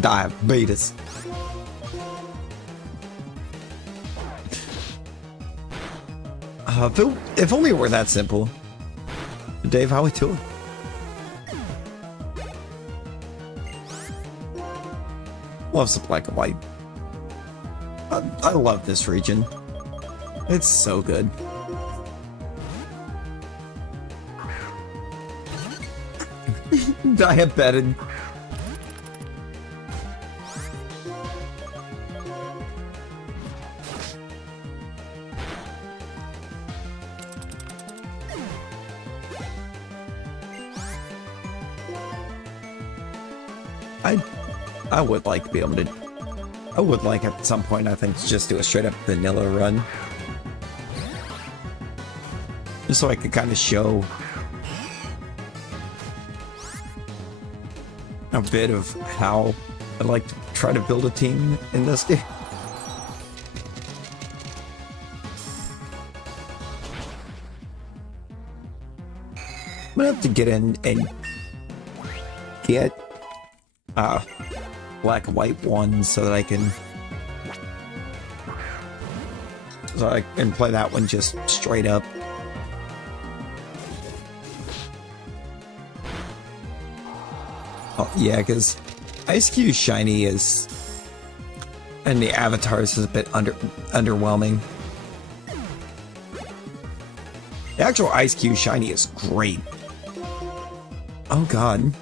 Diabetes. If only it were that simple. Dave, how we doing? Loves the black and white. I love this region. It's so good. Diabetic. I would like to be able to... I would like at some point, I think, to just do a straight up vanilla run. Just so I could kind of show a bit of how I like to try to build a team in this game. I'm gonna have to get in and get black and white ones so that I can play that one just straight up. Oh yeah, because Ice Cube Shiny is, and the avatars is a bit underwhelming. The actual Ice Cube Shiny is great. Oh god.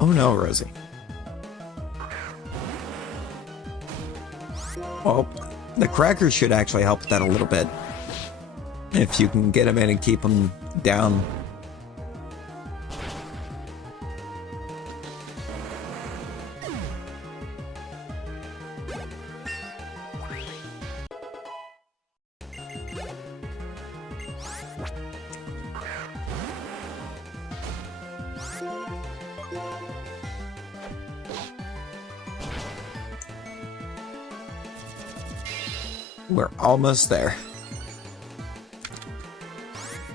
Oh no, Rosie. Well, the crackers should actually help that a little bit. If you can get them in and keep them down. We're almost there.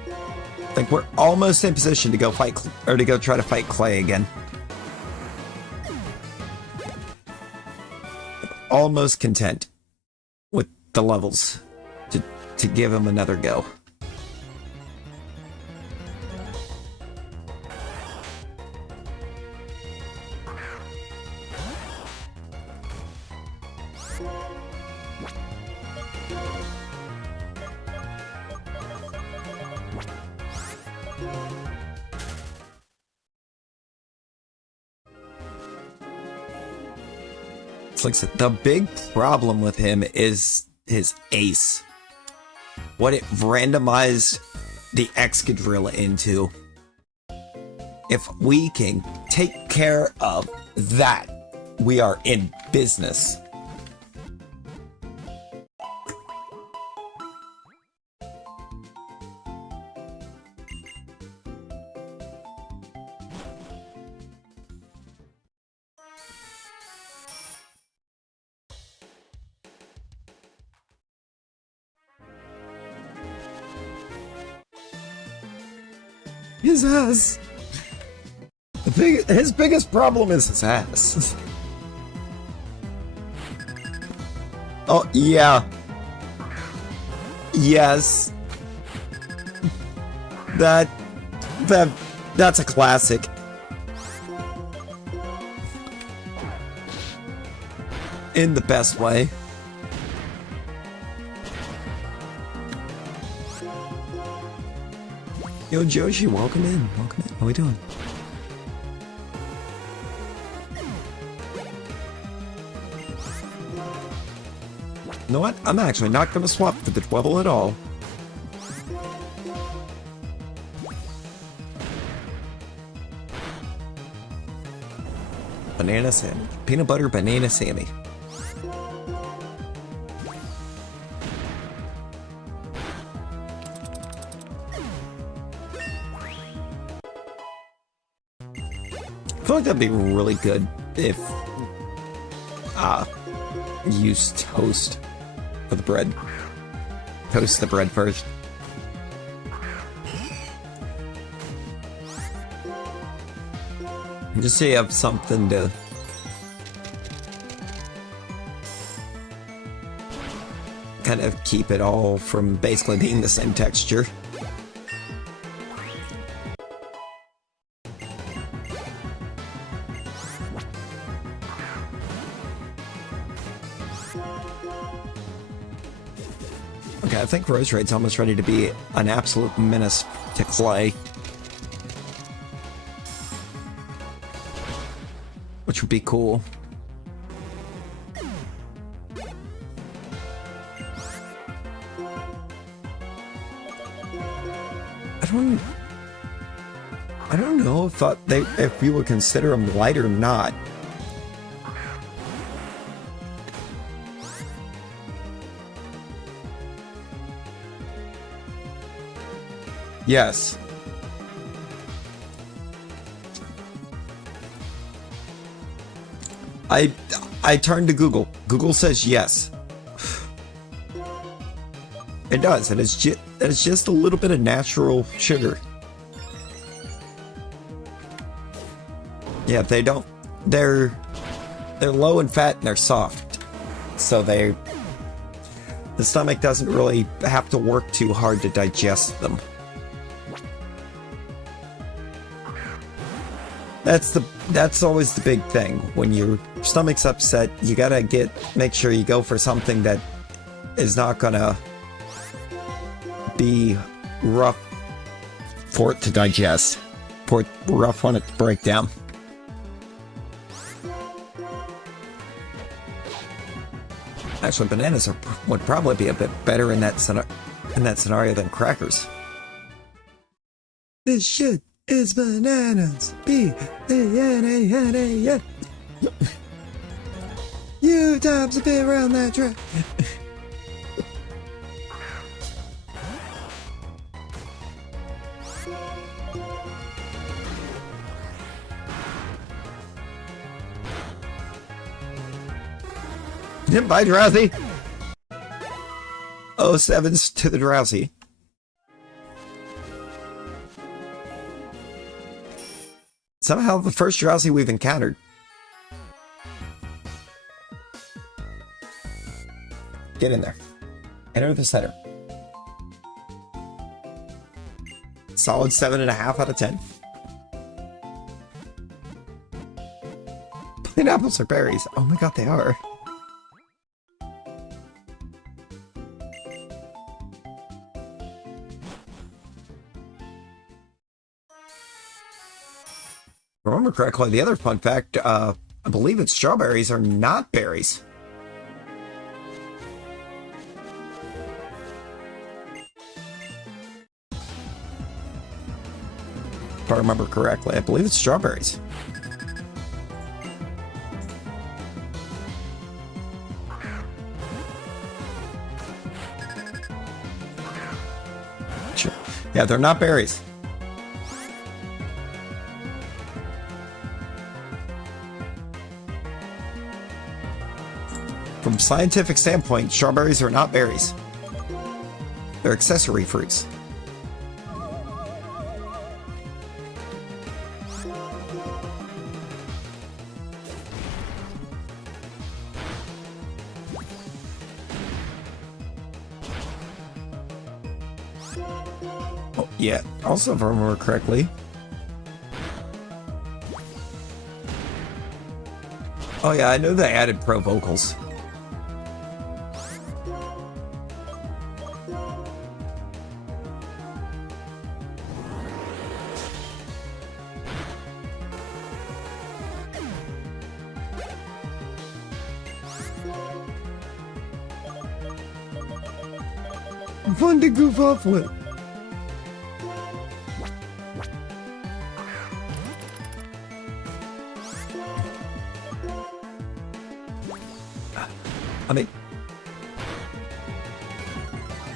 I think we're almost in position to go fight, or to go try to fight Clay again. Almost content with the levels to give him another go. Like the big problem with him is his ace. What it randomized the Excadrill into. If we can take care of that, we are in business. His ass. His biggest problem is his ass. Oh, yeah. Yes. That's a classic. In the best way. Yo, Joshi, welcome in. Welcome in. How we doing? You know what? I'm actually not going to swap for the Dwebble at all. Banana Sammy. Peanut butter banana Sammy. I feel like that'd be really good if use toast for the bread. Toast the bread first. Just so you have something to kind of keep it all from basically being the same texture. Okay, I think Roserade's almost ready to be an absolute menace to Clay. Which would be cool. I don't know if we would consider them light or not. Yes. I turned to Google. Google says yes. It does, and it's just a little bit of natural sugar. Yeah, they're low in fat and they're soft, so the stomach doesn't really have to work too hard to digest them. That's always the big thing. When your stomach's upset, you gotta make sure you go for something that is not gonna be rough for it to digest. Rough on it to break down. Actually, bananas would probably be a bit better in that scenario than crackers. This shit is bananas. B-A-N-A-N-A-N. You times a bit around that track. Bye, Drowsy. 07s to the Drowsy. Somehow the first Drowsy we've encountered. Get in there. Enter the center. Solid 7.5 out of 10. Pineapples are berries. Oh my god, they are. If I remember correctly, the other fun fact, I believe it's strawberries are not berries. If I remember correctly, I believe it's strawberries. Sure. Yeah, they're not berries. From a scientific standpoint, strawberries are not berries. They're accessory fruits. Oh, yeah. Also, if I remember correctly. Oh, yeah, I know they added pro vocals. Fun to goof off with. I mean,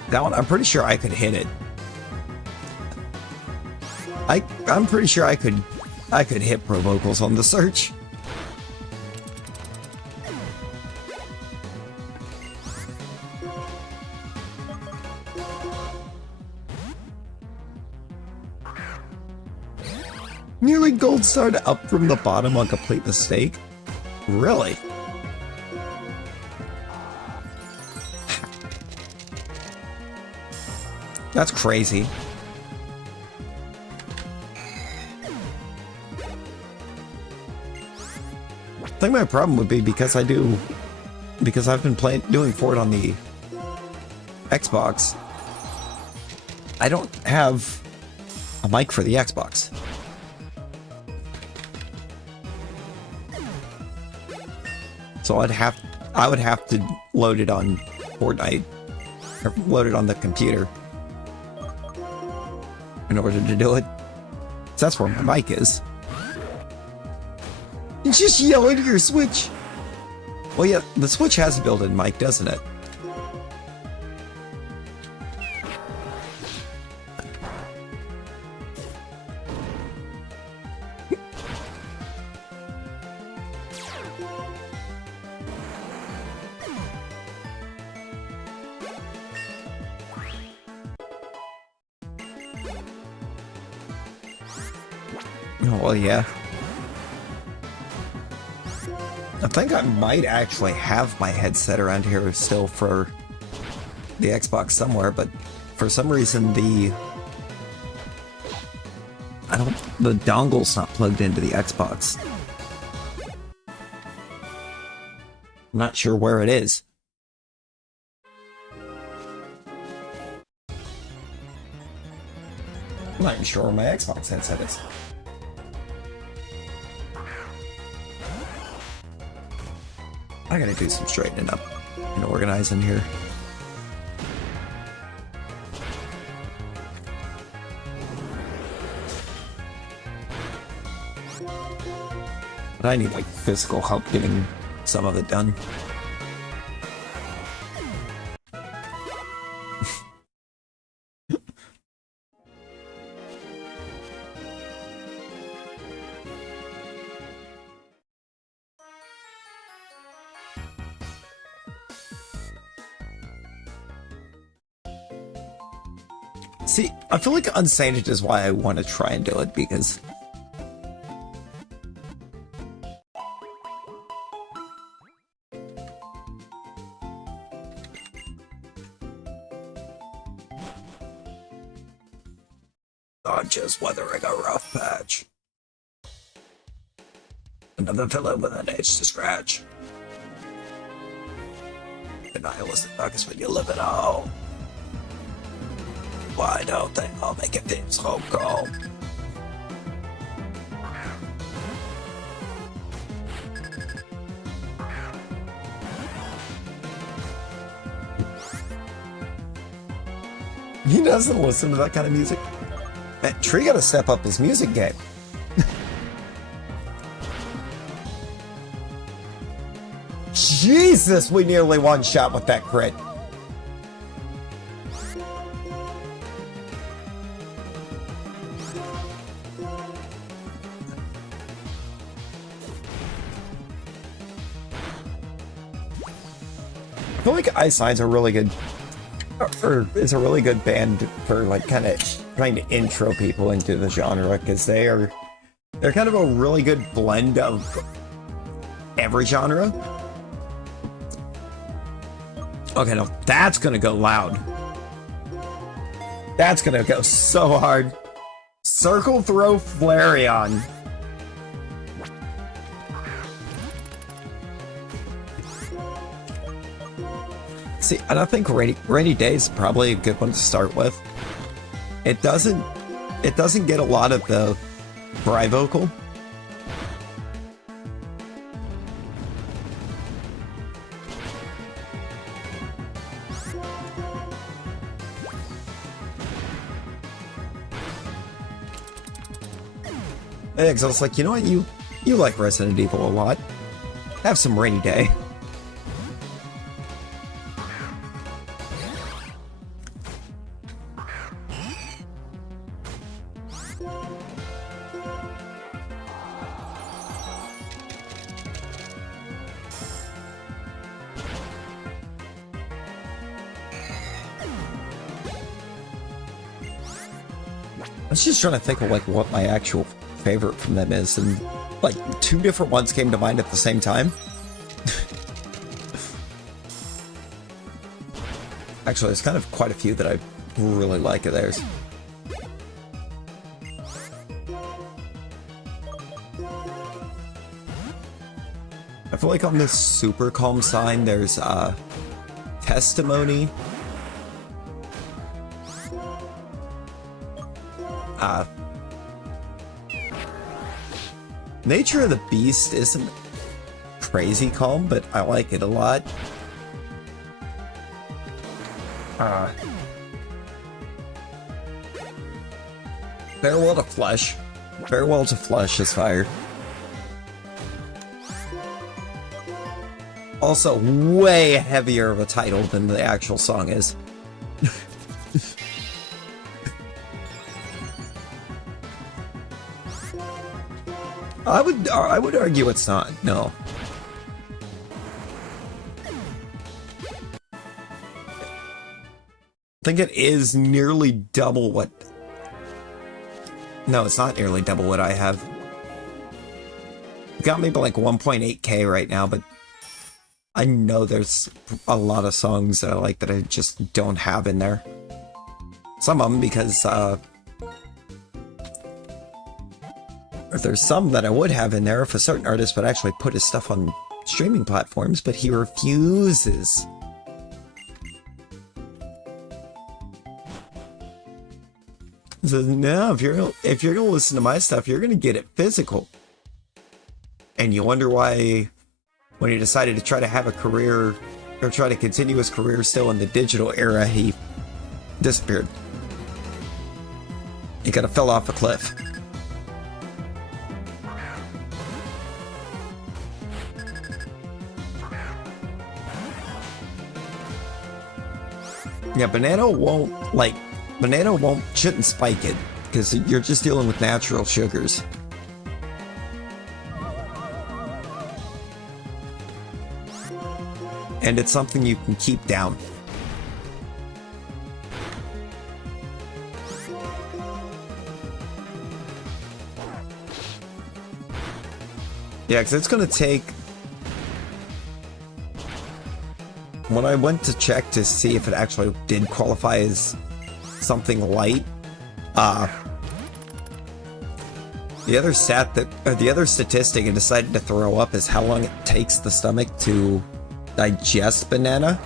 that one, I'm pretty sure I could hit it. I'm pretty sure I could hit pro vocals on the search. Nearly gold starred up from the bottom on complete mistake? Really? That's crazy. I think my problem would be because I've been doing Ford on the Xbox. I don't have a mic for the Xbox. So I would have to load it on Fortnite, or load it on the computer in order to do it. So that's where my mic is. You just yell into your Switch. Well, yeah, the Switch has a built-in mic, doesn't it? Oh, well, yeah. I think I might actually have my headset around here still for the Xbox somewhere, but for some reason the dongle's not plugged into the Xbox. I'm not sure where it is. I'm not even sure where my Xbox headset is. I gotta do some straightening up and organizing here. But I need like physical help getting some of it done. See, I feel like Unsated is why I want to try and do it, because I'm just weathering a rough patch. Another villain with an itch to scratch. The nihilistic darkness when you live at home. Why don't they all make it things home call? He doesn't listen to that kind of music. Man, Tree gotta step up his music game. Jesus, we nearly one shot with that crit. I feel like Ice Line's a really good, or is a really good band for like kind of trying to intro people into the genre, because they're kind of a really good blend of every genre. Okay, now that's gonna go loud. That's gonna go so hard. Circle Throw Flareon. See, and I think Rainy Day is probably a good one to start with. It doesn't get a lot of the cry vocal. Yeah, because I was like, you know what, you like Resident Evil a lot. Have some Rainy Day. I was just trying to think of like what my actual favorite from them is, and like two different ones came to mind at the same time. Actually, there's kind of quite a few that I really like of theirs. I feel like on this super calm sign, there's Testimony. Nature of the Beast isn't crazy calm, but I like it a lot. Farewell to Flesh. Farewell to Flesh is fire. Also, way heavier of a title than the actual song is. I would argue it's not. No. I think it is nearly double what... No, it's not nearly double what I have. I've got maybe like 1.8k right now, but I know there's a lot of songs that I like that I just don't have in there. Some of them because, or there's some that I would have in there if a certain artist would actually put his stuff on streaming platforms, but he refuses. says, no, if you're gonna listen to my stuff, you're gonna get it physical. And you wonder why, when he decided to try to have a career, or try to continue his career still in the digital era, he disappeared. He kind of fell off a cliff. Yeah, banana shouldn't spike it, because you're just dealing with natural sugars. And it's something you can keep down. Yeah, because it's going to take... When I went to check to see if it actually did qualify as something light, the other statistic I decided to throw up is how long it takes the stomach to digest banana.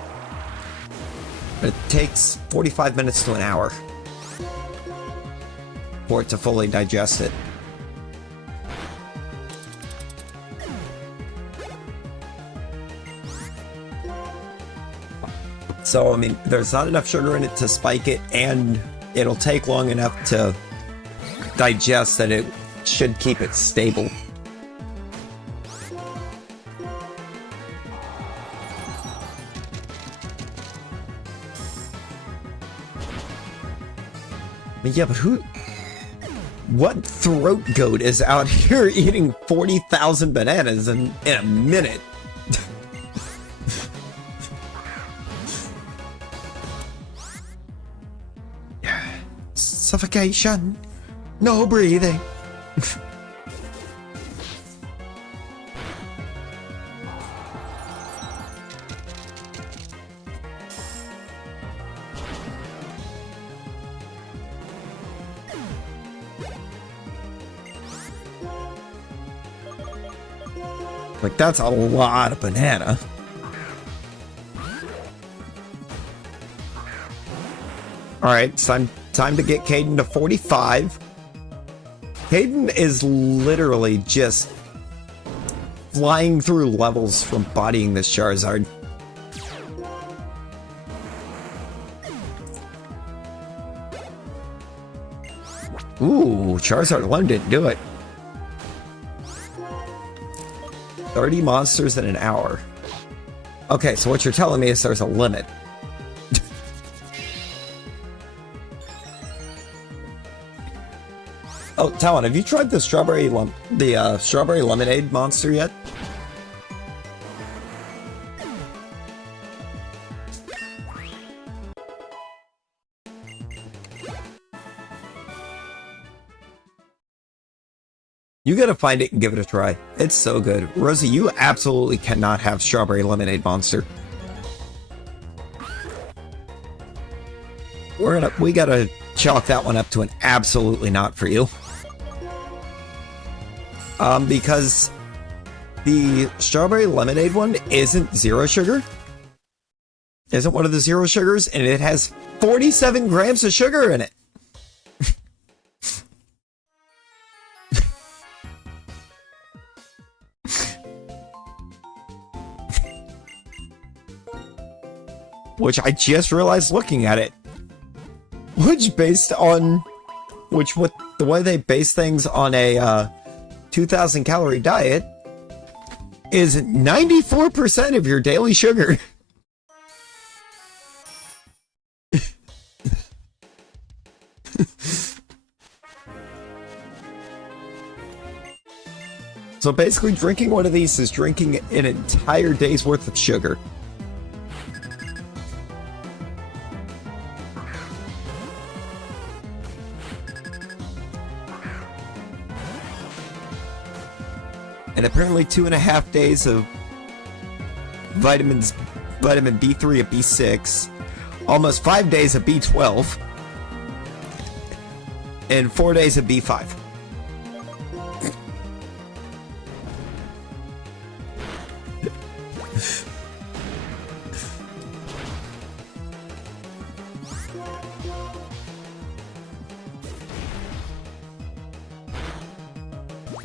It takes 45 minutes to an hour for it to fully digest it. So, I mean, there's not enough sugar in it to spike it, and it'll take long enough to digest that it should keep it stable. But yeah, but what throat goat is out here eating 40,000 bananas in a minute? Suffocation. No breathing. Like, that's a lot of banana. Alright, it's time to get Caden to 45. Caden is literally just flying through levels from bodying this Charizard. Ooh, Charizard alone didn't do it. 30 monsters in an hour. Okay, so what you're telling me is there's a limit. Oh, Talon, have you tried the strawberry lemonade monster yet? You gotta find it and give it a try. It's so good. Rosie, you absolutely cannot have strawberry lemonade monster. We gotta chalk that one up to an absolutely not for you. Because the strawberry lemonade one isn't zero sugar. Isn't one of the zero sugars, and it has 47 grams of sugar in it. Which I just realized looking at it. Which the way they base things on a 2,000 calorie diet is 94% of your daily sugar. So basically drinking one of these is drinking an entire day's worth of sugar. And apparently 2.5 days of vitamin B3 and B6, almost 5 days of B12, and 4 days of B5.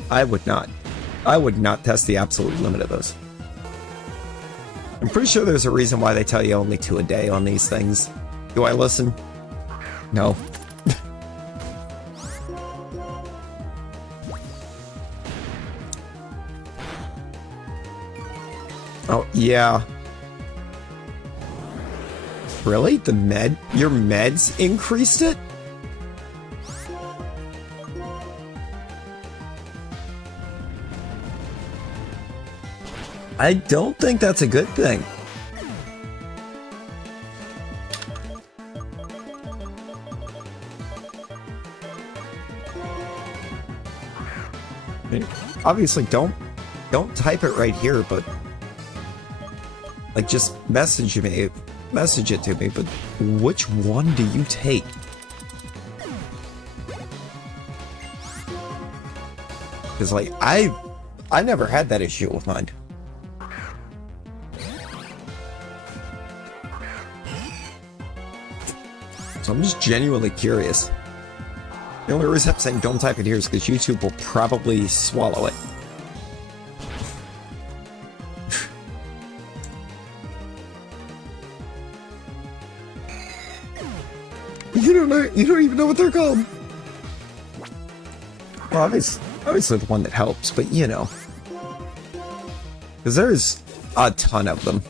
I would not. I would not test the absolute limit of those. I'm pretty sure there's a reason why they tell you only 2 a day on these things. Do I listen? No. Oh, yeah. Really? Your meds increased it? I don't think that's a good thing. I mean, obviously, don't type it right here, but like just message it to me. But which one do you take? Because like I never had that issue with mine. So I'm just genuinely curious. The only reason I'm saying don't type it here is because YouTube will probably swallow it. You don't even know what they're called. Well, obviously the one that helps, but you know. Because there's a ton of them.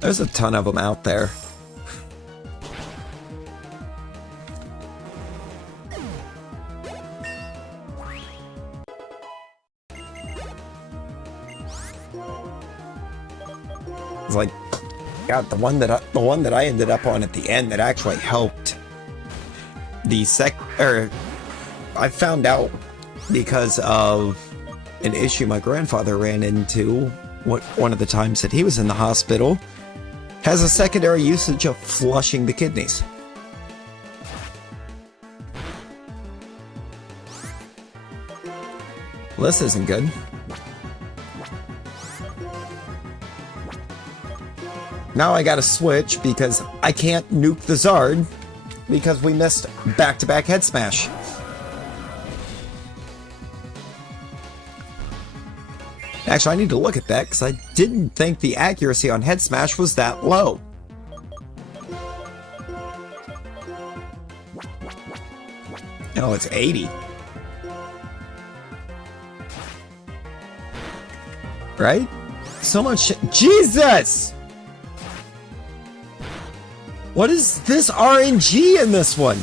There's a ton of them out there. It's like, God, the one that I ended up on at the end that actually helped. I found out because of an issue my grandfather ran into one of the times that he was in the hospital. Has a secondary usage of flushing the kidneys. Well, this isn't good. Now I gotta switch because I can't nuke the Zard because we missed back-to-back head smash. Actually, I need to look at that because I didn't think the accuracy on head smash was that low. Oh, it's 80. Right? So much Jesus! What is this RNG in this one?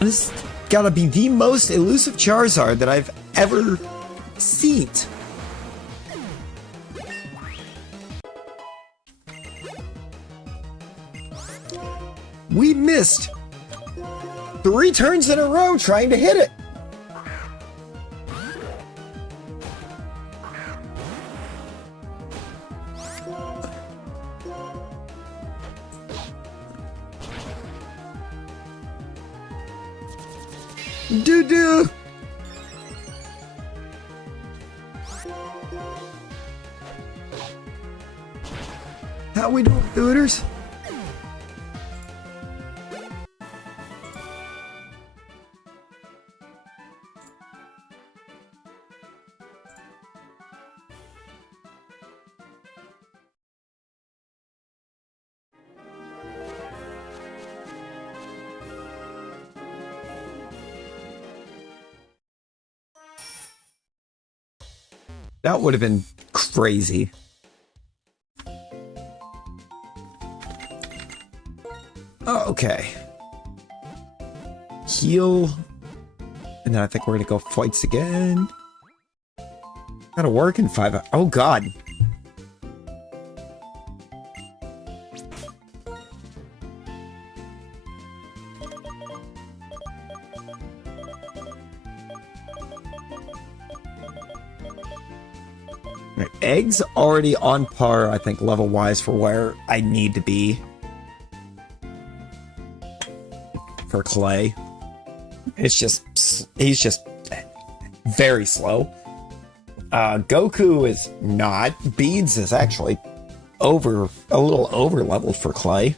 This has gotta be the most elusive Charizard that I've ever seen. We missed 3 turns in a row trying to hit it. Doo-doo. How we doing, dudes? That would have been crazy. Oh, okay. Heal. And then I think we're gonna go fights again. Gotta work in 5 hours. Oh god. Egg's already on par, I think, level-wise for where I need to be for Clay. He's just very slow. Goku is not. Beads is actually a little over leveled for Clay.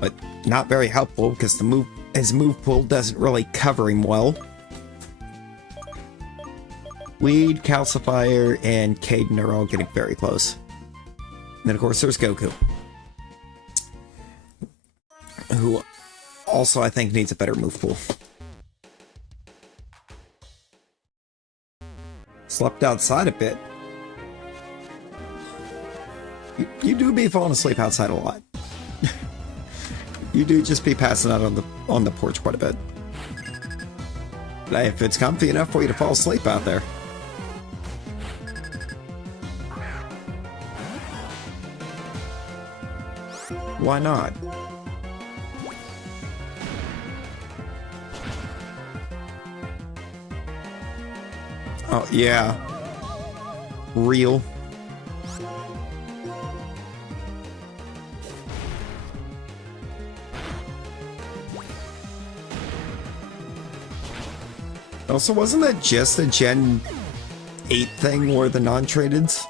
But not very helpful because his move pool doesn't really cover him well. Weed, Calcifier, and Caden are all getting very close. And then, of course, there's Goku, who also, I think, needs a better move pool. Slept outside a bit. You do be falling asleep outside a lot. You do just be passing out on the porch quite a bit. But if it's comfy enough for you to fall asleep out there. Why not? Oh, yeah. Real. Also, wasn't that just a Gen 8 thing where the non-tradeds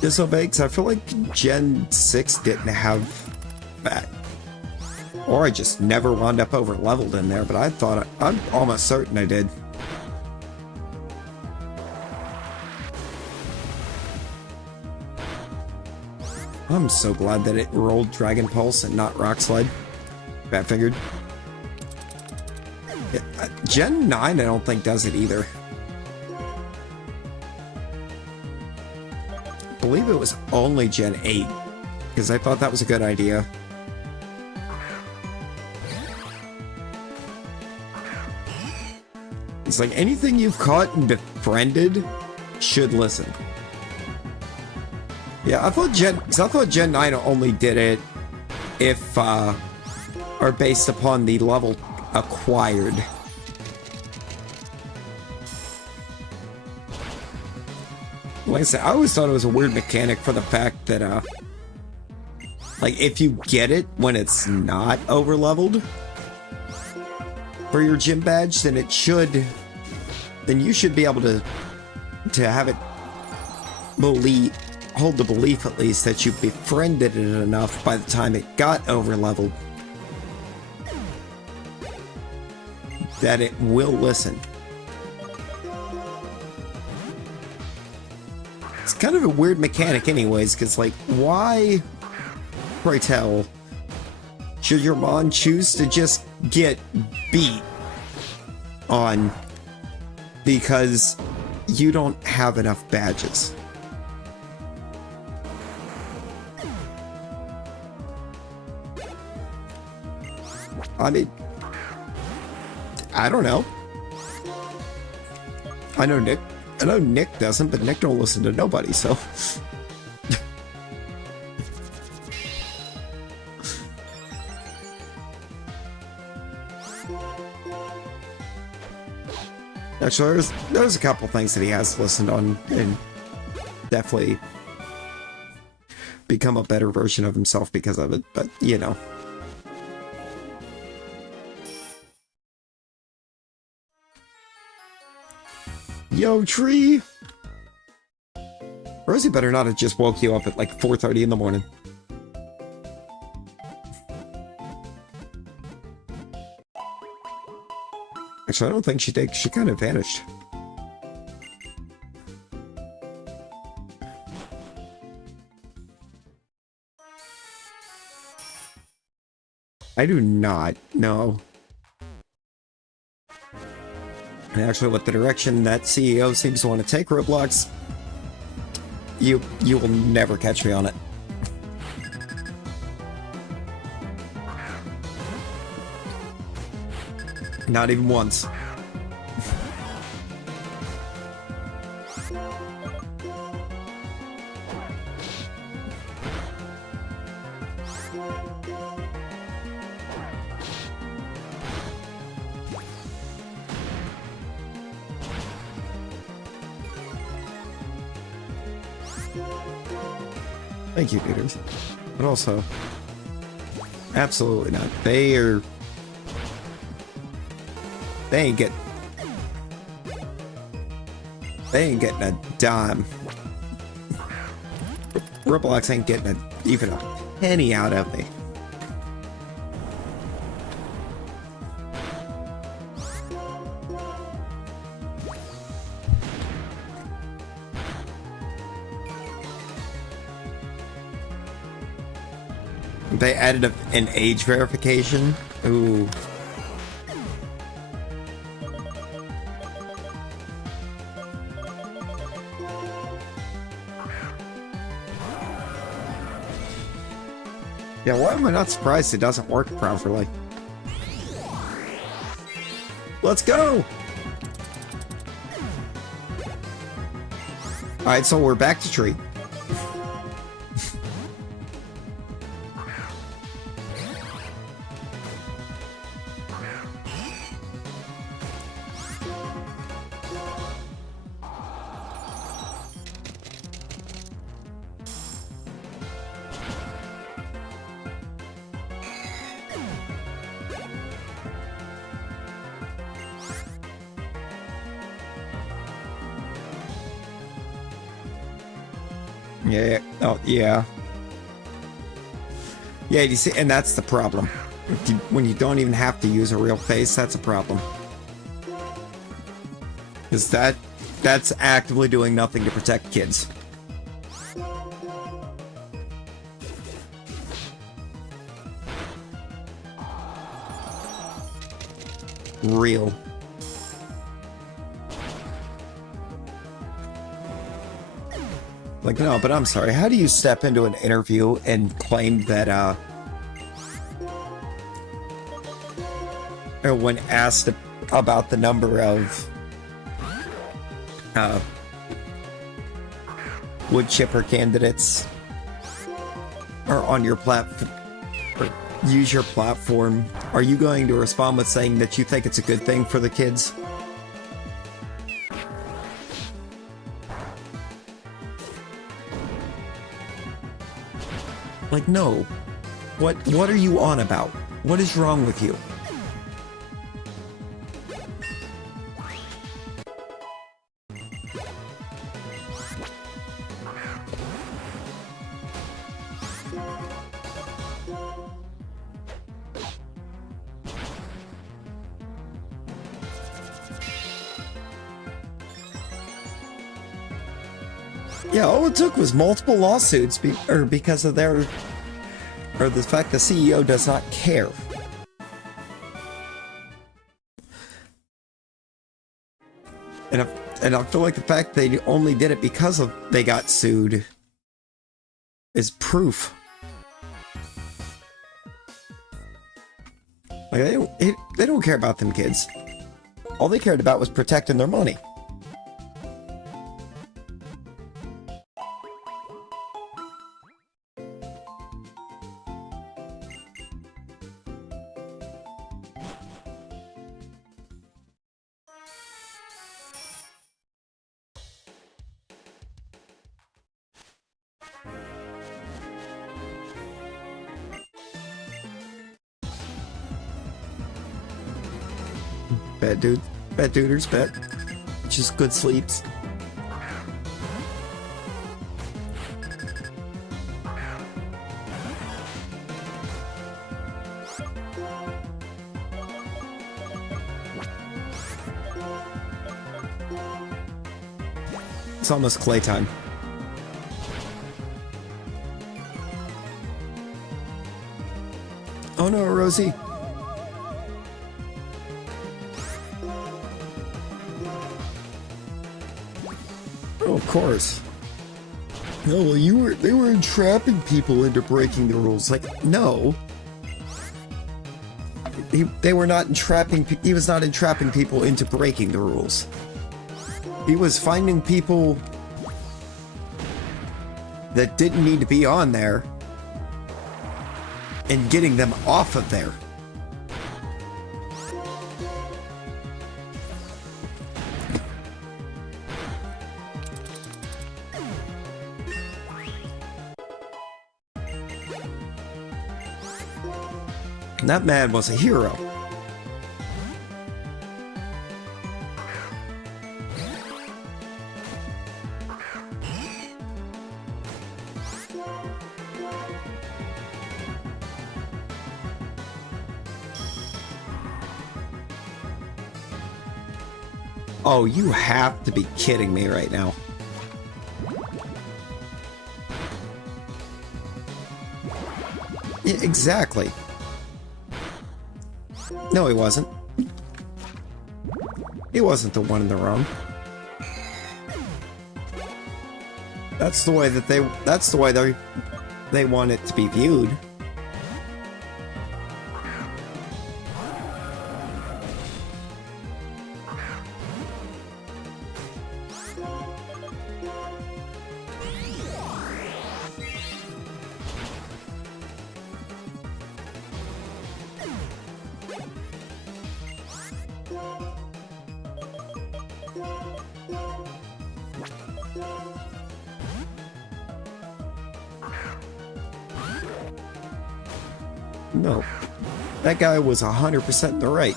disobey? Because I feel like Gen 6 didn't have that. Or I just never wound up over-leveled in there, but I'm almost certain I did. I'm so glad that it rolled Dragon Pulse and not Rock Slide. Bad figured. Gen 9 I don't think does it either. I believe it was only Gen 8, because I thought that was a good idea. It's like anything you've caught and befriended should listen. Yeah, I thought Gen 9 only did it if or based upon the level acquired. Like I said, I always thought it was a weird mechanic for the fact that like if you get it when it's not over leveled for your gym badge, then you should be able to have it hold the belief at least that you befriended it enough by the time it got over leveled that it will listen. It's kind of a weird mechanic anyways, because like, why, pray tell, should your Mon choose to just get beat on because you don't have enough badges? I mean, I don't know. I know Nick doesn't, but Nick don't listen to nobody, so. Actually, there's a couple things that he has listened on and definitely become a better version of himself because of it, but you know. Yo, Tree! Rosie better not have just woke you up at like 4:30 in the morning. Actually, I don't think she did. She kind of vanished. I do not know. And actually, with the direction that CEO seems to want to take Roblox, you will never catch me on it. Not even once. Thank you, Peters. But also, absolutely not. They ain't getting a dime. Roblox ain't getting even a penny out of me. They added an age verification. Ooh. Yeah, why am I not surprised it doesn't work properly? Let's go! Alright, so we're back to tree. Yeah. Oh, yeah. Yeah, you see, and that's the problem. When you don't even have to use a real face, that's a problem. Because that's actively doing nothing to protect kids. Real. Like, no, but I'm sorry. How do you step into an interview and claim that, or when asked about the number of, wood chipper candidates are on your platform, or use your platform, are you going to respond with saying that you think it's a good thing for the kids? Like, no. What are you on about? What is wrong with you? Yeah, all it took was multiple lawsuits because of the fact the CEO does not care. And I feel like the fact they only did it because they got sued is proof. Like they don't care about them kids. All they cared about was protecting their money. Bad duders, bet. Just good sleeps. It's almost clay time. Oh no, Rosie. Oh, of course. No, well, they were entrapping people into breaking the rules. Like, no. They were not entrapping, he was not entrapping people into breaking the rules. He was finding people that didn't need to be on there and getting them off of there. And that man was a hero. Oh, you have to be kidding me right now. Yeah, exactly. No, he wasn't. He wasn't the one in the wrong. That's the way that they want it to be viewed. No, that guy was 100% in the right.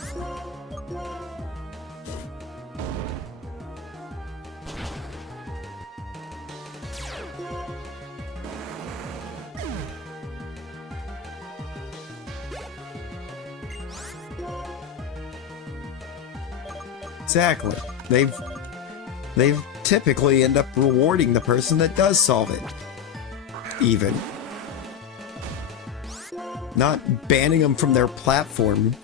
Exactly. They've typically end up rewarding the person that does solve it. Even. Not banning them from their platform.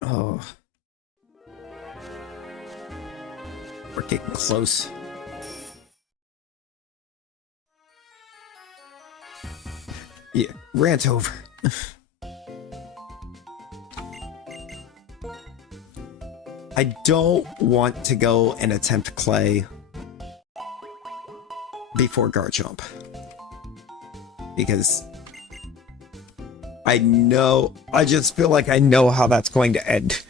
Oh. We're getting close. Yeah, rant over. I don't want to go and attempt Clay before Garchomp. Because I just feel like I know how that's going to end.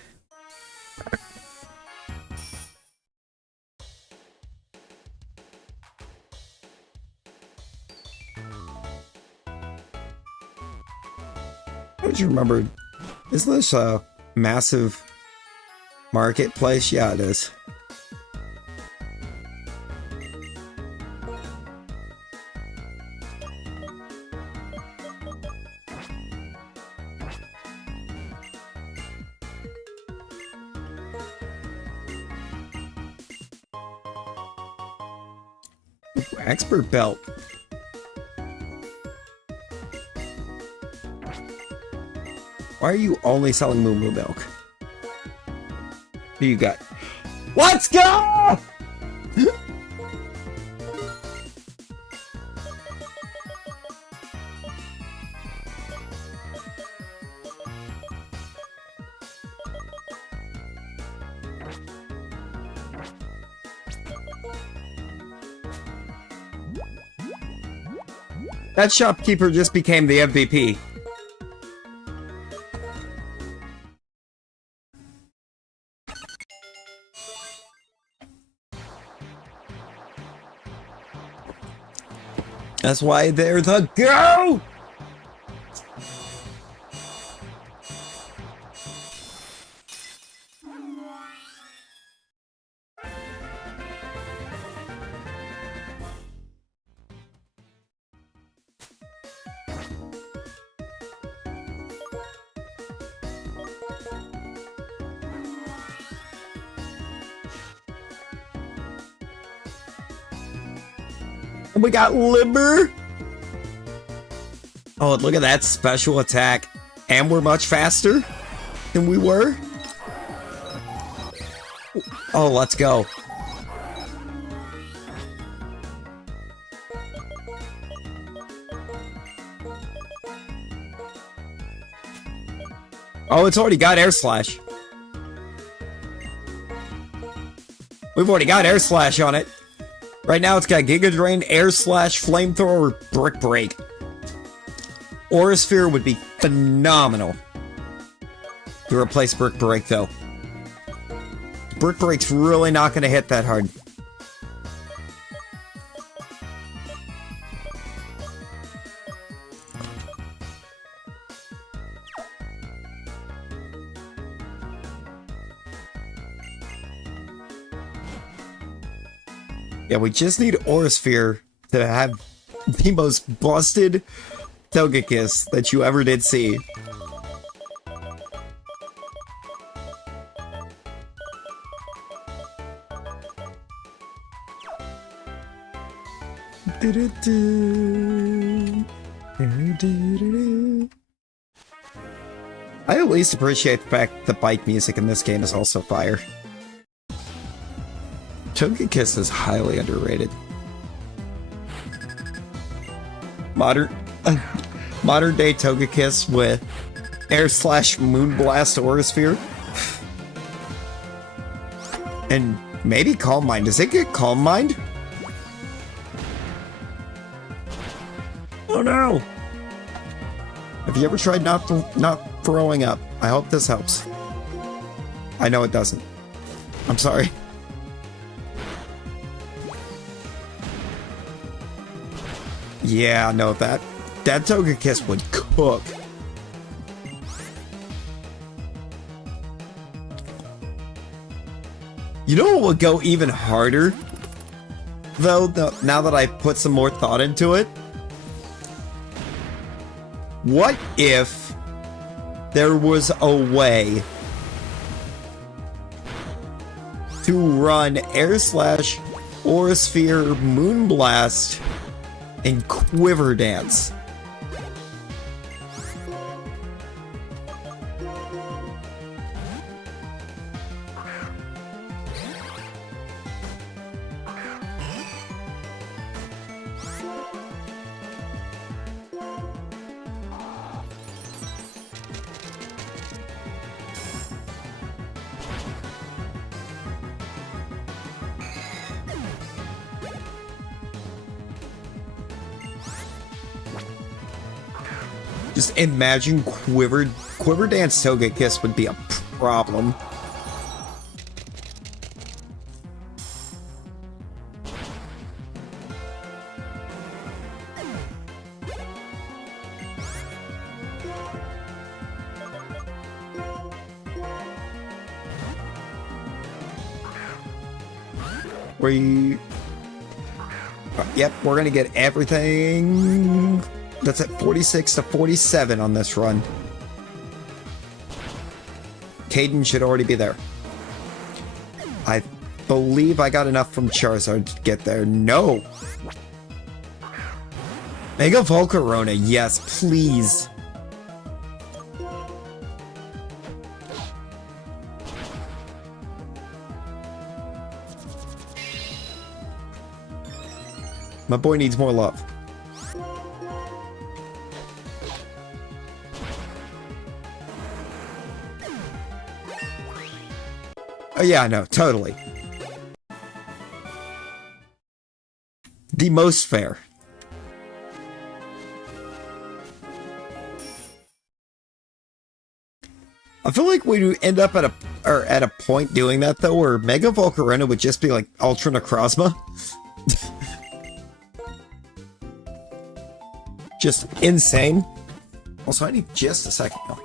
Don't you remember, isn't this a massive marketplace? Yeah, it is. Expert belt. Why are you only selling Moo Moo milk? Who you got? Let's go! That shopkeeper just became the MVP. That's why they're the GOAT! And we got Limber. Oh, look at that special attack. And we're much faster than we were. Oh, let's go. Oh, it's already got Air Slash. We've already got Air Slash on it. Right now it's got Giga Drain, Air Slash, Flamethrower, Brick Break. Aura Sphere would be phenomenal to replace Brick Break, though. Brick Break's really not going to hit that hard. Yeah, we just need Aurasphere to have the most busted Togekiss that you ever did see. I at least appreciate the fact the bike music in this game is also fire. Togekiss is highly underrated. Modern day Togekiss with Air Slash Moonblast Aurasphere. And maybe Calm Mind. Does it get Calm Mind? Oh no! Have you ever tried not throwing up? I hope this helps. I know it doesn't. I'm sorry. Yeah, no, that Togekiss would cook. You know what would go even harder? Though, now that I put some more thought into it? What if there was a way to run Air Slash, Aurasphere, Moonblast, and Quiver Dance? Just imagine Quiver Dance Togekiss would be a problem. Yep, we're gonna get everything. That's at 46 to 47 on this run. Caden should already be there. I believe I got enough from Charizard to get there. No! Mega Volcarona, yes, please. My boy needs more love. Oh yeah, no, totally. The most fair. I feel like we end up at a point doing that though, where Mega Volcarona would just be like Ultra Necrozma. Just insane. Also, I need just a second though.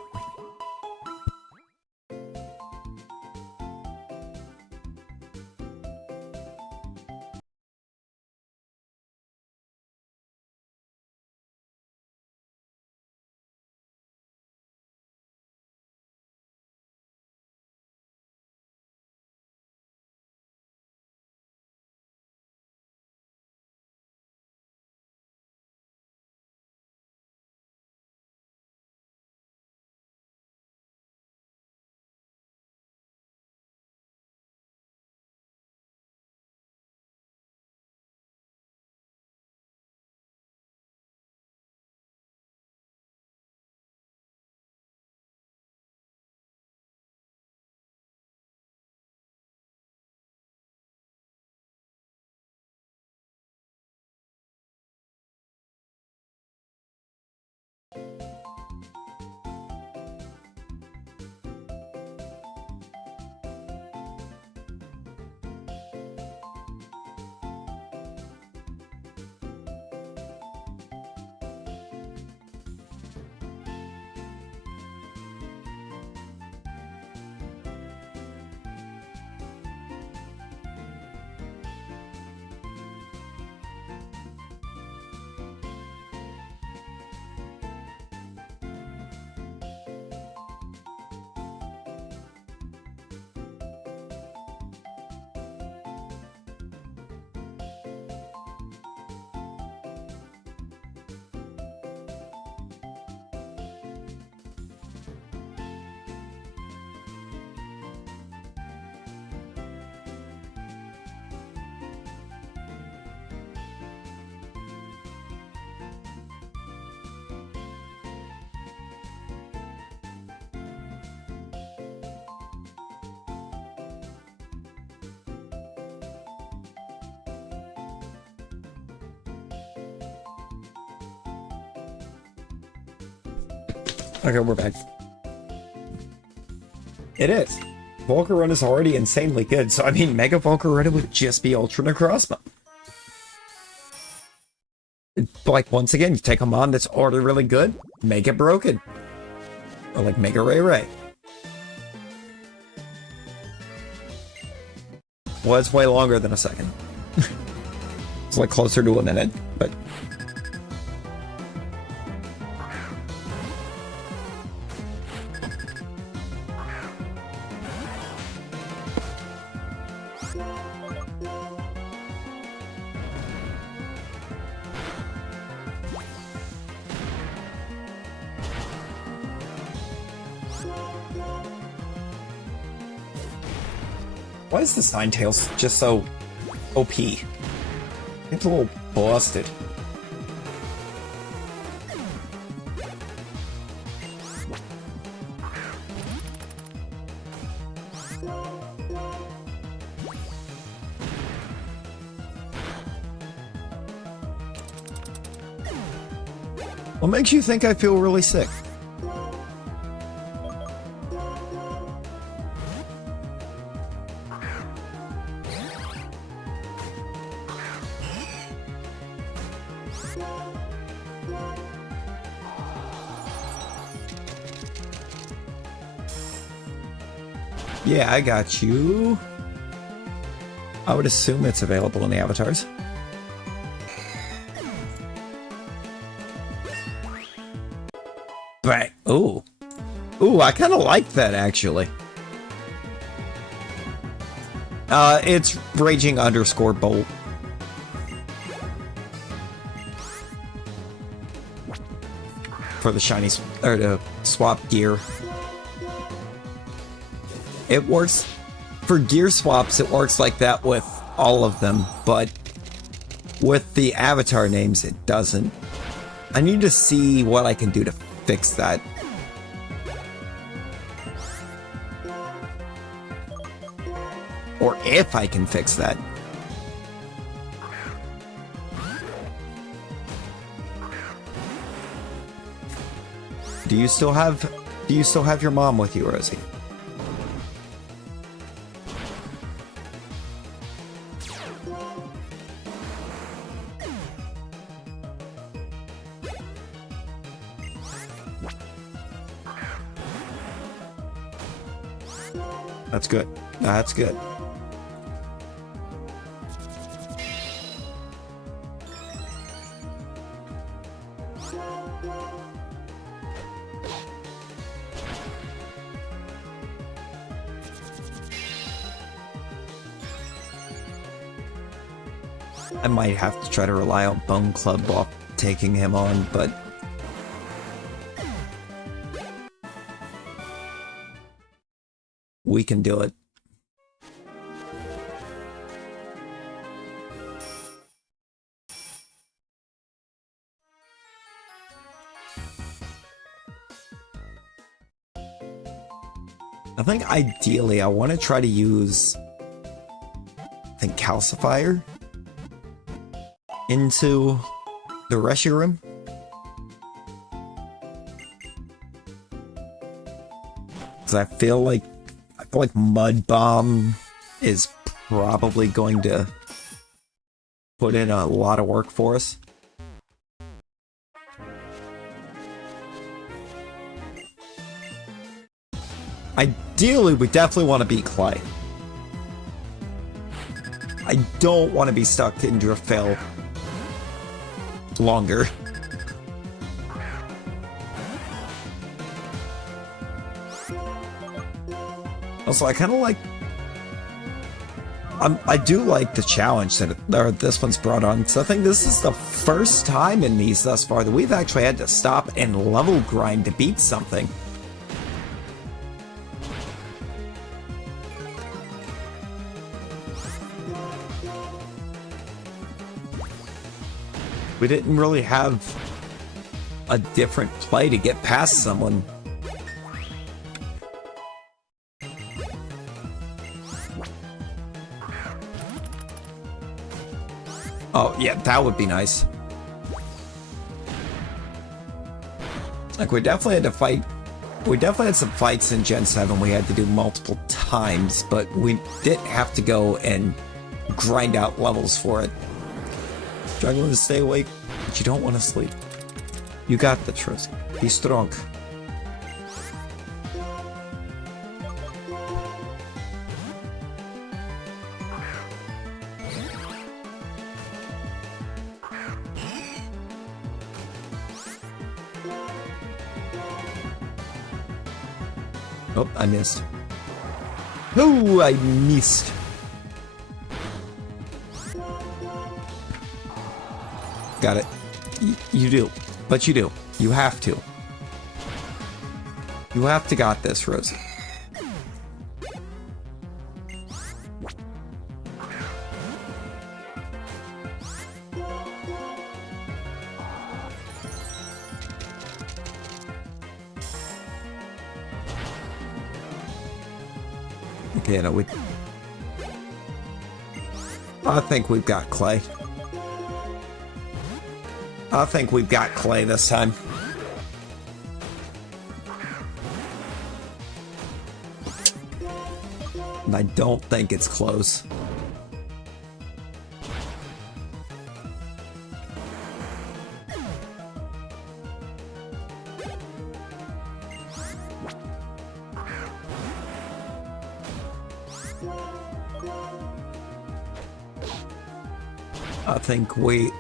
Okay, we're back. It is. Volcarona is already insanely good, so I mean, Mega Volcarona would just be Ultra Necrozma. Like, once again, you take a mon that's already really good, make it broken. Or like Mega Ray Ray. Well, it's way longer than a second. It's like closer to a minute, but... Why is the Ninetales just so OP? It's a little busted. What makes you think I feel really sick? Yeah, I got you. I would assume it's available in the avatars. But, ooh. Ooh, I kind of like that, actually. It's Raging _ Bolt. For the shiny, or the swap gear. It works, for gear swaps, it works like that with all of them, but with the avatar names, it doesn't. I need to see what I can do to fix that. Or if I can fix that. Do you still have your mom with you, Rosie? That's good. That's good. I might have to try to rely on Bone Club while taking him on, but... we can do it. I think ideally I want to try to use, I think, Calcifier into the Reshiram. Because I feel like Mud Bomb is probably going to put in a lot of work for us. Ideally, we definitely want to beat Clay. I don't want to be stuck in Driftveil longer. Also, I kind of like... I do like the challenge that this one's brought on. So I think this is the first time in these thus far that we've actually had to stop and level grind to beat something. We didn't really have a different play to get past someone. Oh, yeah, that would be nice. Like, we definitely had to fight. We definitely had some fights in Gen 7 we had to do multiple times, but we did have to go and grind out levels for it. Struggling to stay awake, but you don't want to sleep. You got the truth. Be strong. Oh, I missed. Oh, I missed. Got it. You do. But you do. You have to. You have to got this, Rosie. Okay, no, I think we've got Clay. I think we've got Clay this time. And I don't think it's close.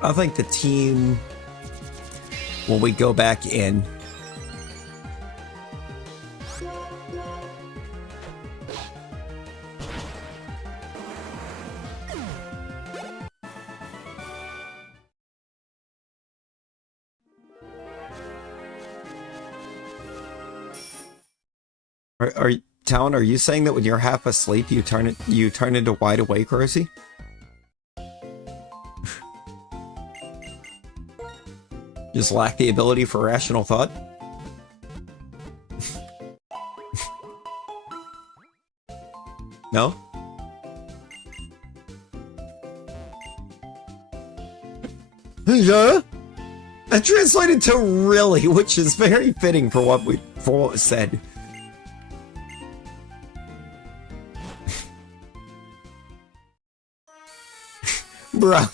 I think the team, when we go back in, Talon, are you saying that when you're half asleep you turn into wide awake, Rosie? Just lack the ability for rational thought? No? Yeah? That translated to really, which is very fitting for what was said. Bruh.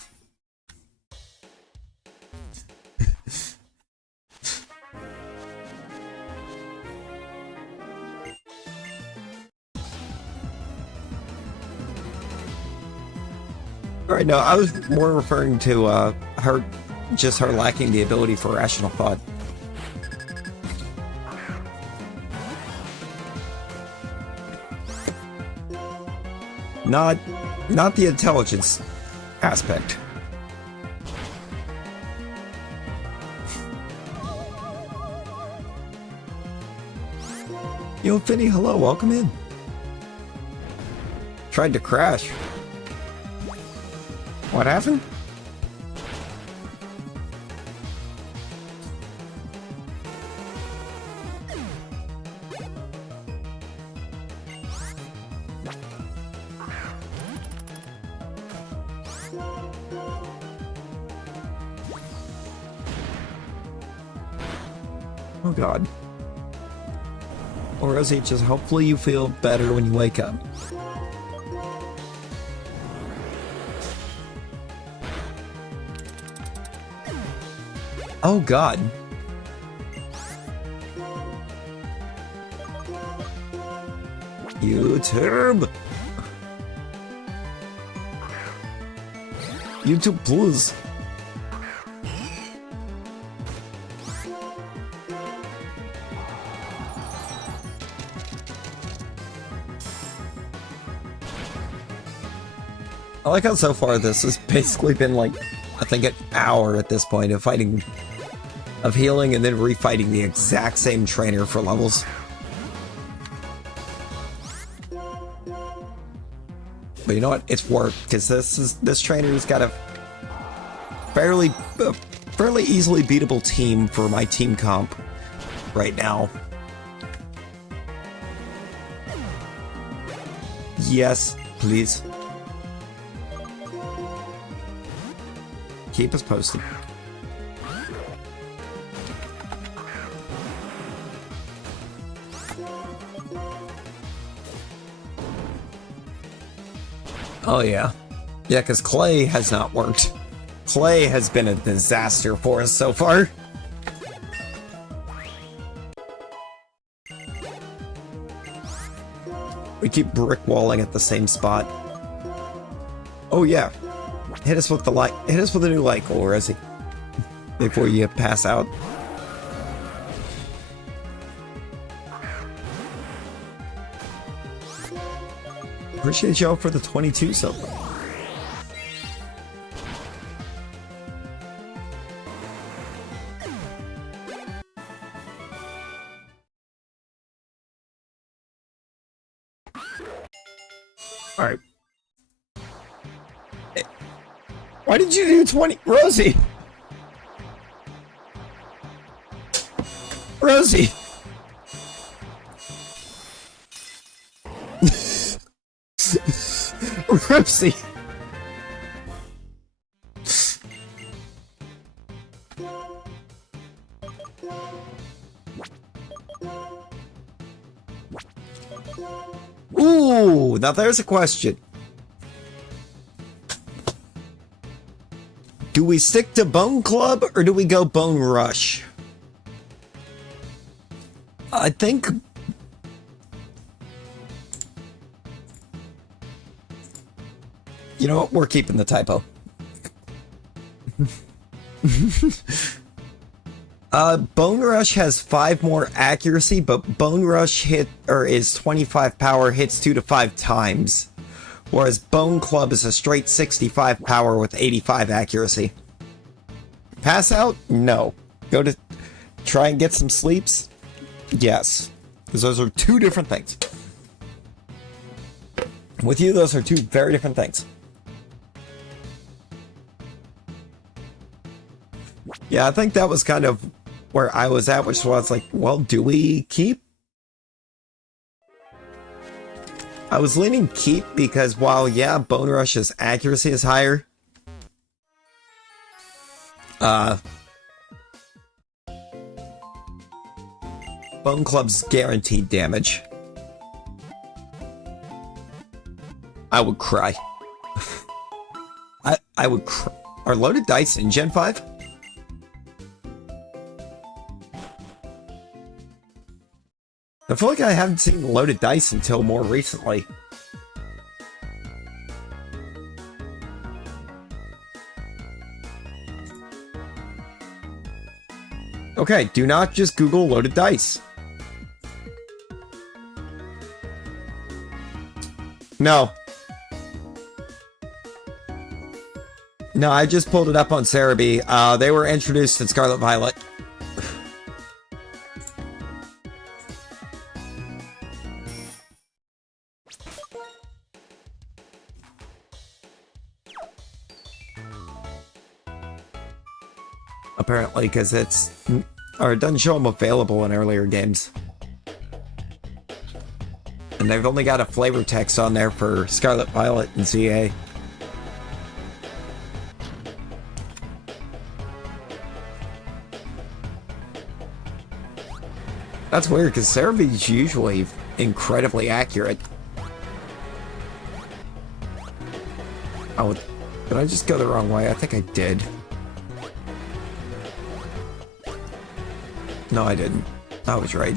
Alright, no, I was more referring to her lacking the ability for rational thought. Not the intelligence aspect. Yo, Finny, hello, welcome in. Tried to crash. What happened? Oh God. Or Rosie, just hopefully you feel better when you wake up. Oh God. YouTube. YouTube, please. I like how so far this has basically been like, I think an hour at this point of fighting, of healing and then refighting the exact same trainer for levels. But you know what? It's worked, because this trainer's got a fairly easily beatable team for my team comp right now. Yes, please. Keep us posted. Oh, yeah. Yeah, because clay has not worked. Clay has been a disaster for us so far. We keep brick walling at the same spot. Oh, yeah. Hit us with the light. Hit us with a new light goal, Rosie. Before you pass out. Appreciate y'all for the 22 so far. Alright. Why did you do 20? Rosie! Rosie! Rosie! Ooh, now there's a question. Do we stick to Bone Club or do we go Bone Rush? I think... You know what? We're keeping the typo. Bone Rush has 5 more accuracy, but Bone Rush is 25 power, hits 2 to 5 times. Whereas Bone Club is a straight 65 power with 85 accuracy. Pass out? No. Go to try and get some sleeps? Yes. Because those are 2 different things. With you, those are 2 very different things. Yeah, I think that was kind of where I was at, which was like, well, do we keep? I was leaning keep because while, yeah, Bone Rush's accuracy is higher, Bone Club's guaranteed damage. I would cry. I would cry. Are loaded dice in Gen 5? I feel like I haven't seen loaded dice until more recently. Okay, do not just Google loaded dice. No. No, I just pulled it up on Cerebi. They were introduced in Scarlet Violet. Apparently, because it doesn't show them available in earlier games. And they've only got a flavor text on there for Scarlet Violet and CA. That's weird, because Cerebi is usually incredibly accurate. Oh, did I just go the wrong way? I think I did. No, I didn't. I was right.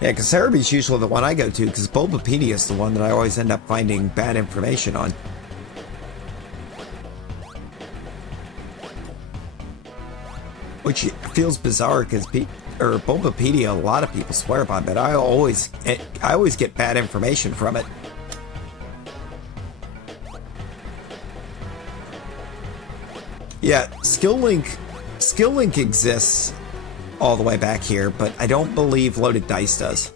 Yeah, because Cerebi's usually the one I go to, because Bulbapedia is the one that I always end up finding bad information on. Which feels bizarre, because Bulbapedia, a lot of people swear by, but I always get bad information from it. Yeah, Skill Link exists all the way back here, but I don't believe Loaded Dice does.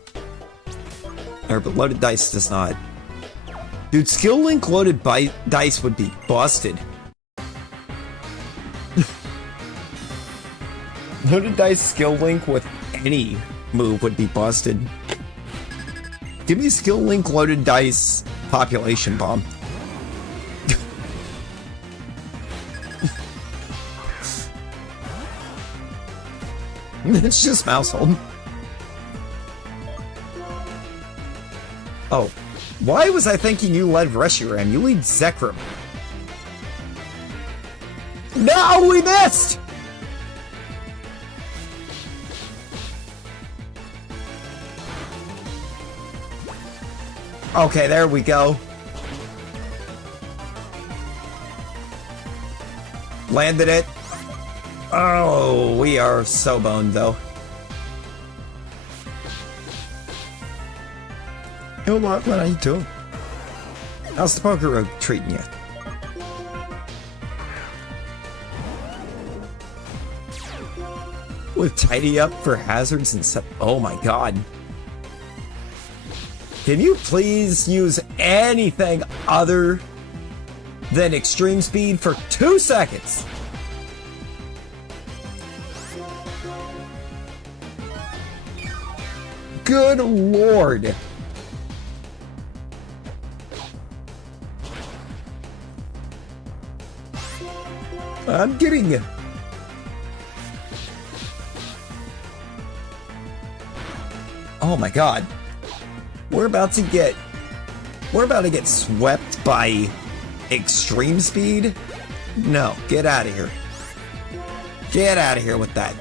But Loaded Dice does not. Dude, Skill Link Loaded Dice would be busted. Loaded Dice Skill Link with any move would be busted. Give me Skill Link Loaded Dice Population Bomb. It's just Mousehold. Oh, why was I thinking you led Reshiram? You lead Zekrom. No, we missed! Okay, there we go. Landed it. Oh, we are so boned, though. Yo, what are you doing? How's the poker road treating you? With tidy up for hazards and stuff. Oh my god. Can you please use anything other than extreme speed for 2 seconds? Good lord. I'm getting it. Oh my god. We're about to get swept by extreme speed? No, get out of here. Get out of here with that.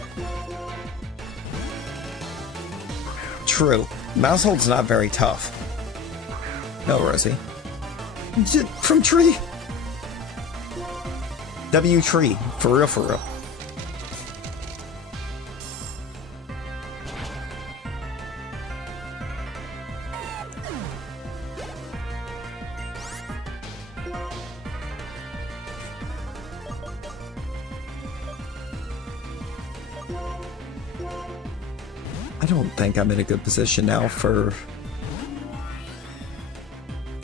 True. Mouse hold's not very tough. No, Rosie. From tree. W tree. For real, for real. I don't think I'm in a good position now for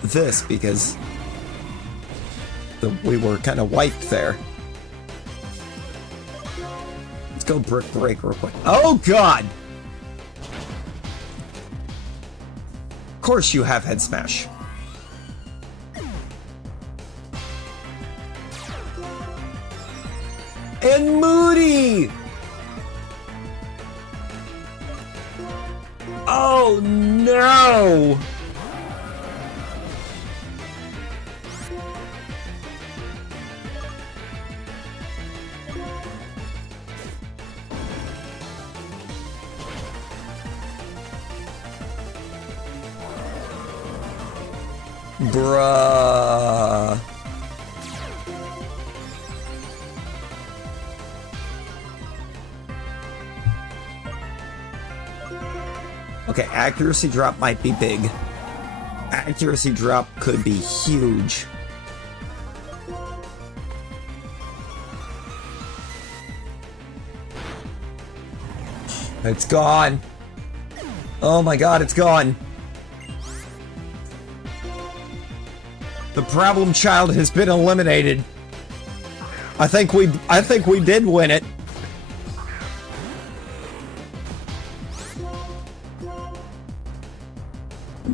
this because we were kind of wiped there. Let's go brick break real quick. Oh god! Of course you have head smash. And Moody! Oh no! Bruh. Okay, accuracy drop might be big. Accuracy drop could be huge. It's gone. Oh my god, it's gone. The problem child has been eliminated. I think we did win it.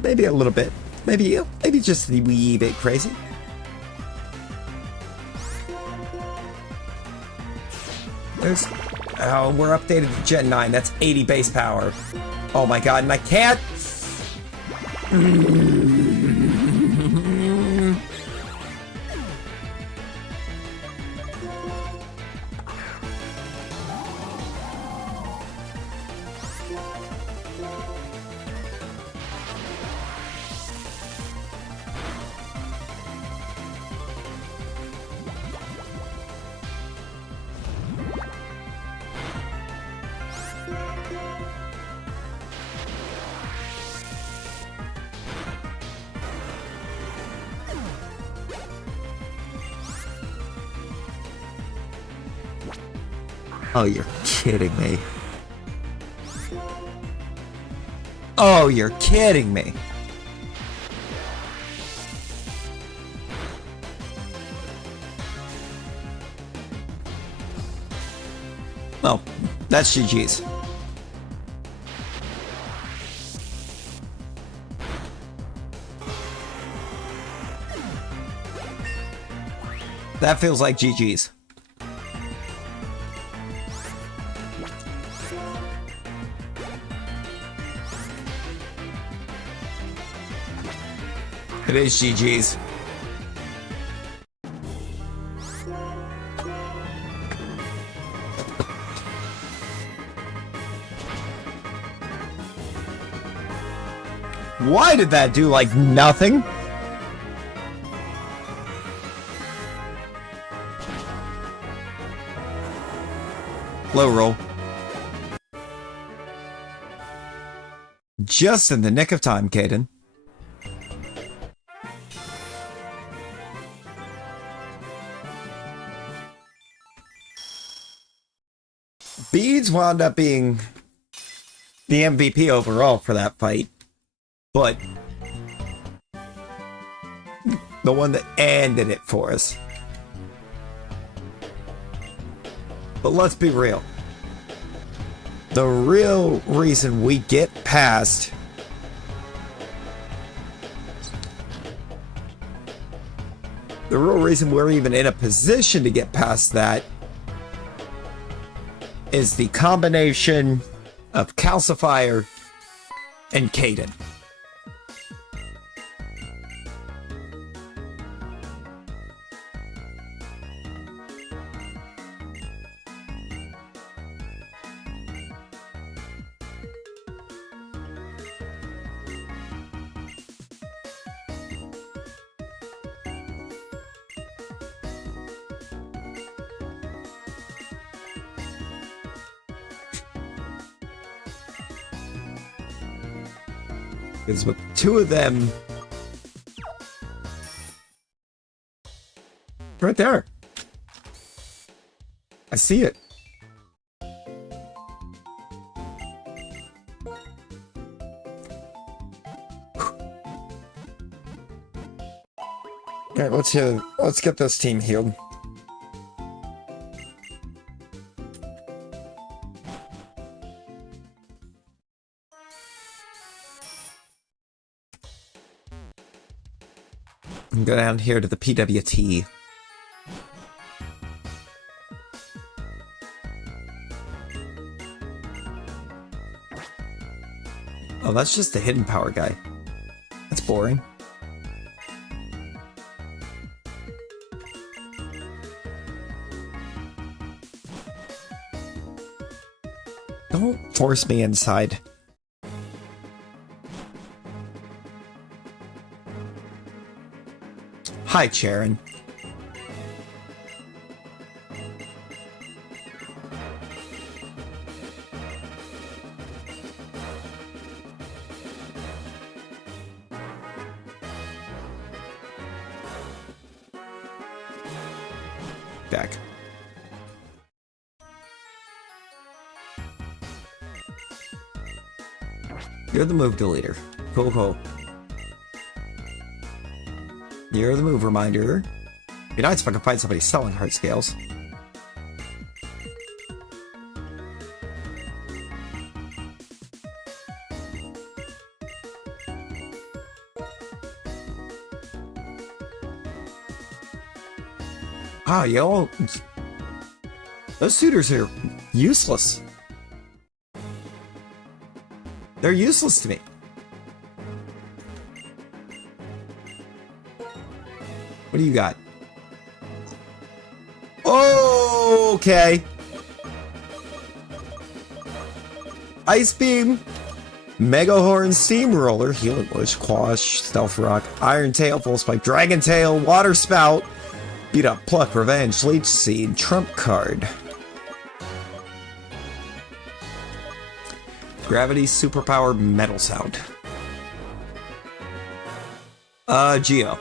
Maybe a little bit. Maybe just a wee bit crazy. There's... Oh, we're updated to Gen 9. That's 80 base power. Oh my god, and I can't... Oh, you're kidding me. Oh, you're kidding me. Well, that's GG's. That feels like GG's. It is GG's. Why did that do, like, nothing? Low roll. Just in the nick of time, Caden. Beads wound up being the MVP overall for that fight, but the one that ended it for us. But let's be real. The real reason we get past the real reason we're even in a position to get past that is the combination of Calcifier and Caden. Because with two of them right there, I see it. Okay, let's get this team healed. Go down here to the PWT. Oh, that's just the hidden power guy. That's boring. Don't force me inside. Hi, Charon. Back. You're the move deleter. Cool, cool. You're the move reminder. Be nice if I could find somebody selling heart scales. Ah, y'all. Those suitors are useless. They're useless to me. What do you got? Oh, okay. Ice Beam, Mega Horn, Steamroller, Healing Bush, Quash, Stealth Rock, Iron Tail, Full Spike, Dragon Tail, Water Spout, Beat Up, Pluck, Revenge, Leech Seed, Trump Card. Gravity, Superpower, Metal Sound. Geo.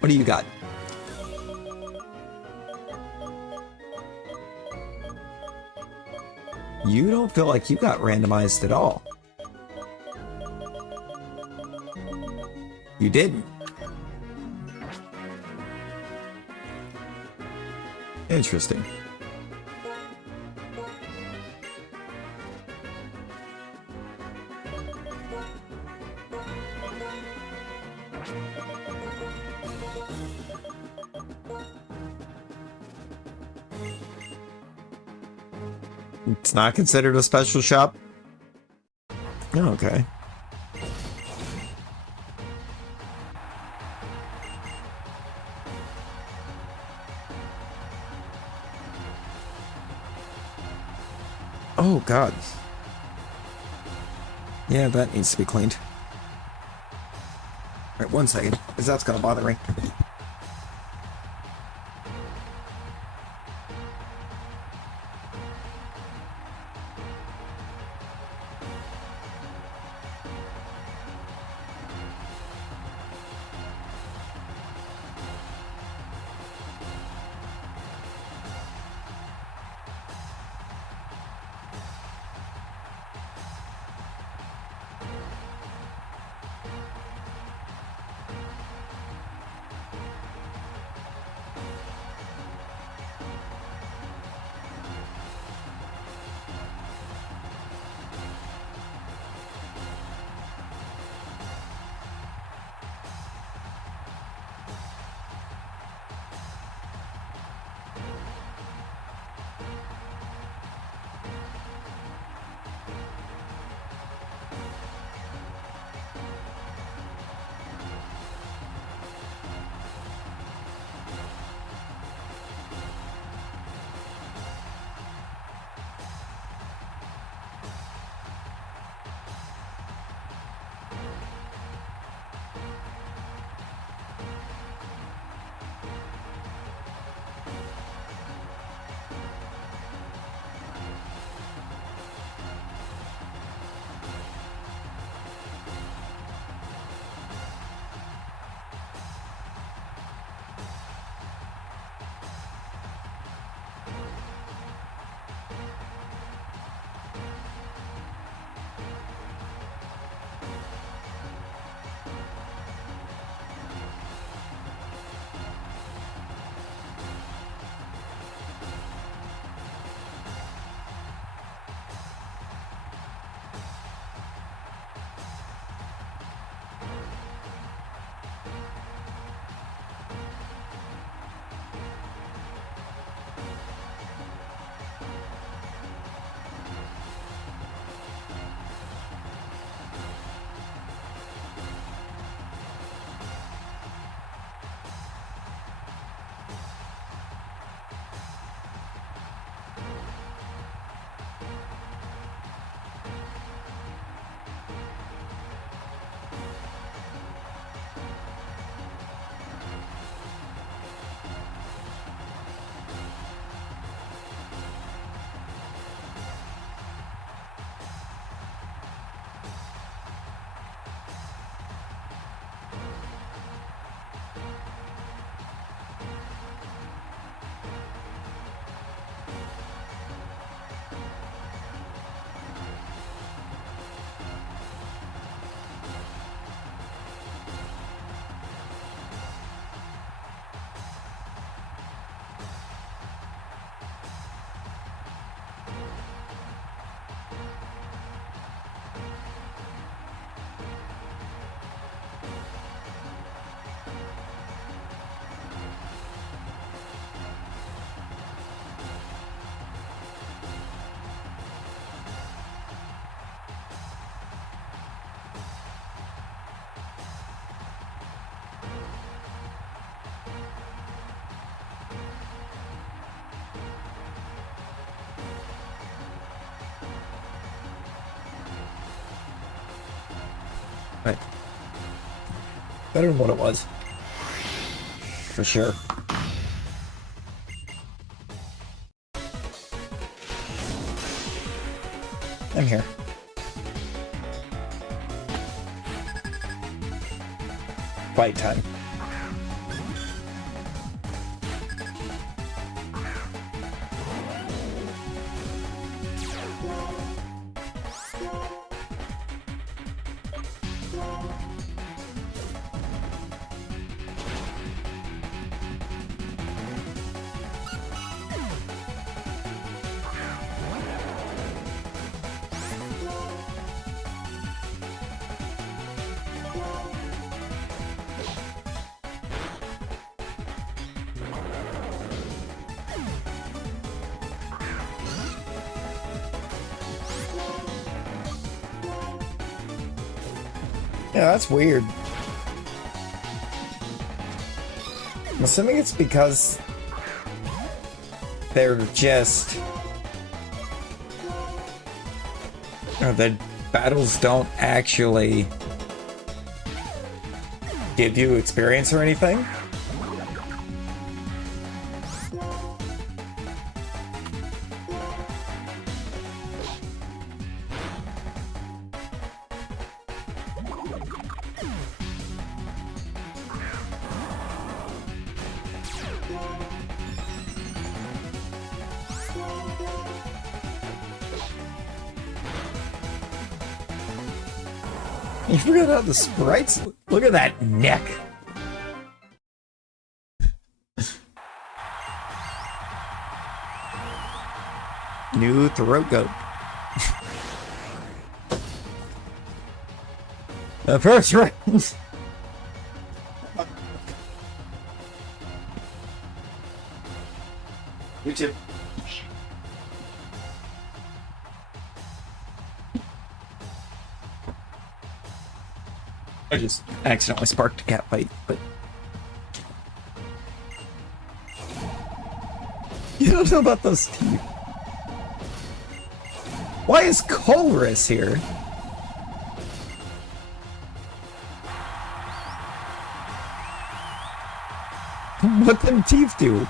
What do you got? You don't feel like you got randomized at all. You didn't. Interesting. It's not considered a special shop? Oh, okay. Oh, God. Yeah, that needs to be cleaned. Alright, 1 second, because that's gonna bother me. Right. Better than what it was. For sure. I'm here. Fight time. Yeah, that's weird. I'm assuming it's because they're just Or the battles don't actually give you experience or anything? You forgot how the sprites look at that neck. New throat goat. The first round. You too. I just accidentally sparked a cat fight, but you don't know about those teeth. Why is Colress here? What them teeth do?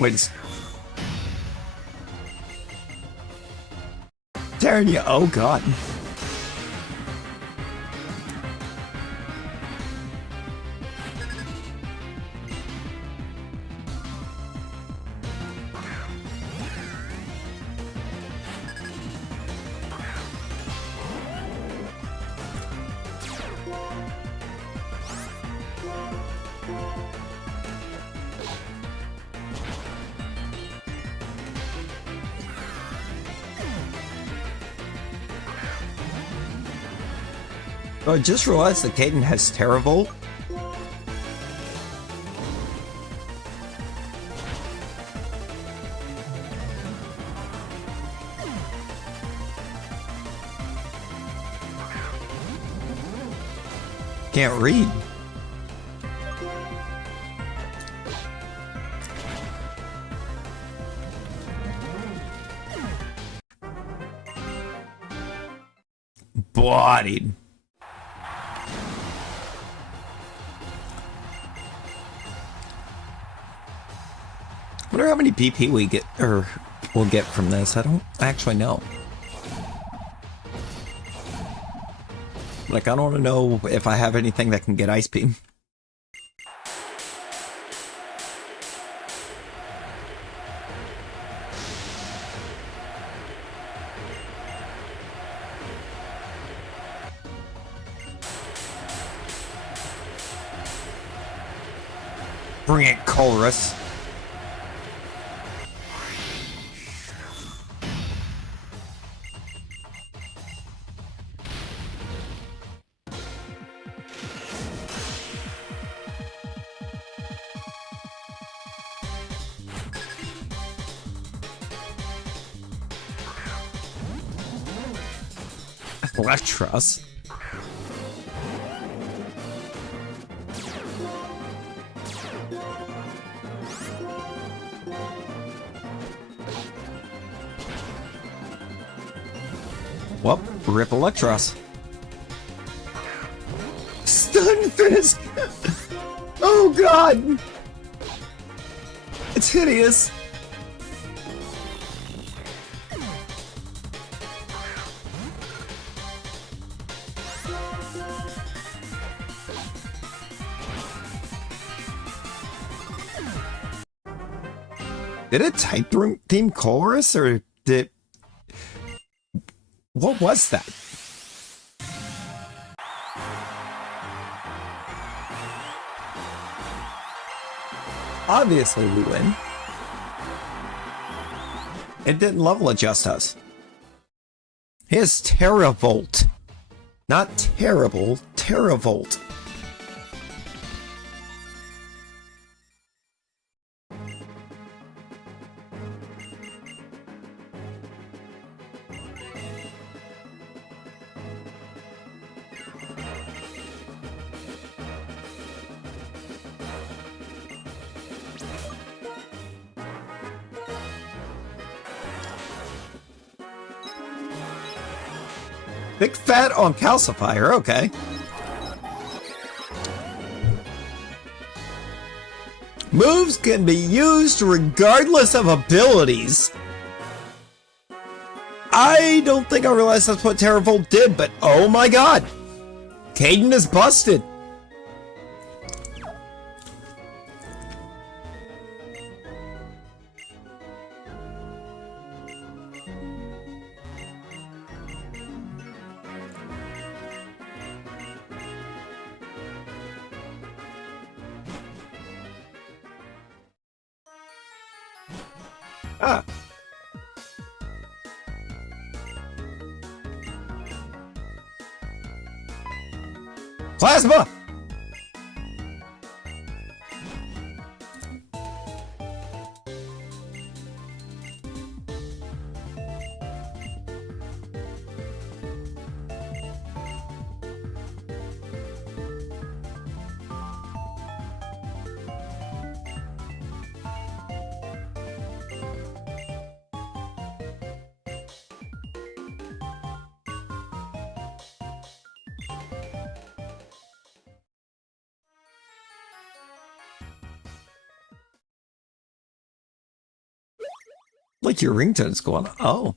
Wait. Tearing you. Oh god. Oh, I just realized that Caden has Terravolt. Can't read. Bodied. I wonder how many PP we get, or we'll get from this. I don't actually know. Like, I don't want to know if I have anything that can get Ice Beam. Bring it, Colress. Electros. Well, rip Electros. Stunfisk! Oh god! It's hideous. Did it type theme chorus or did... What was that? Obviously we win. It didn't level adjust us. He has Terravolt. Not terrible, Terravolt. Thick fat on calcifier, okay. Moves can be used regardless of abilities. I don't think I realized that's what Terravolt did, but oh my god! Caden is busted! Ah. Plasma! Like your ringtone's going on. Oh.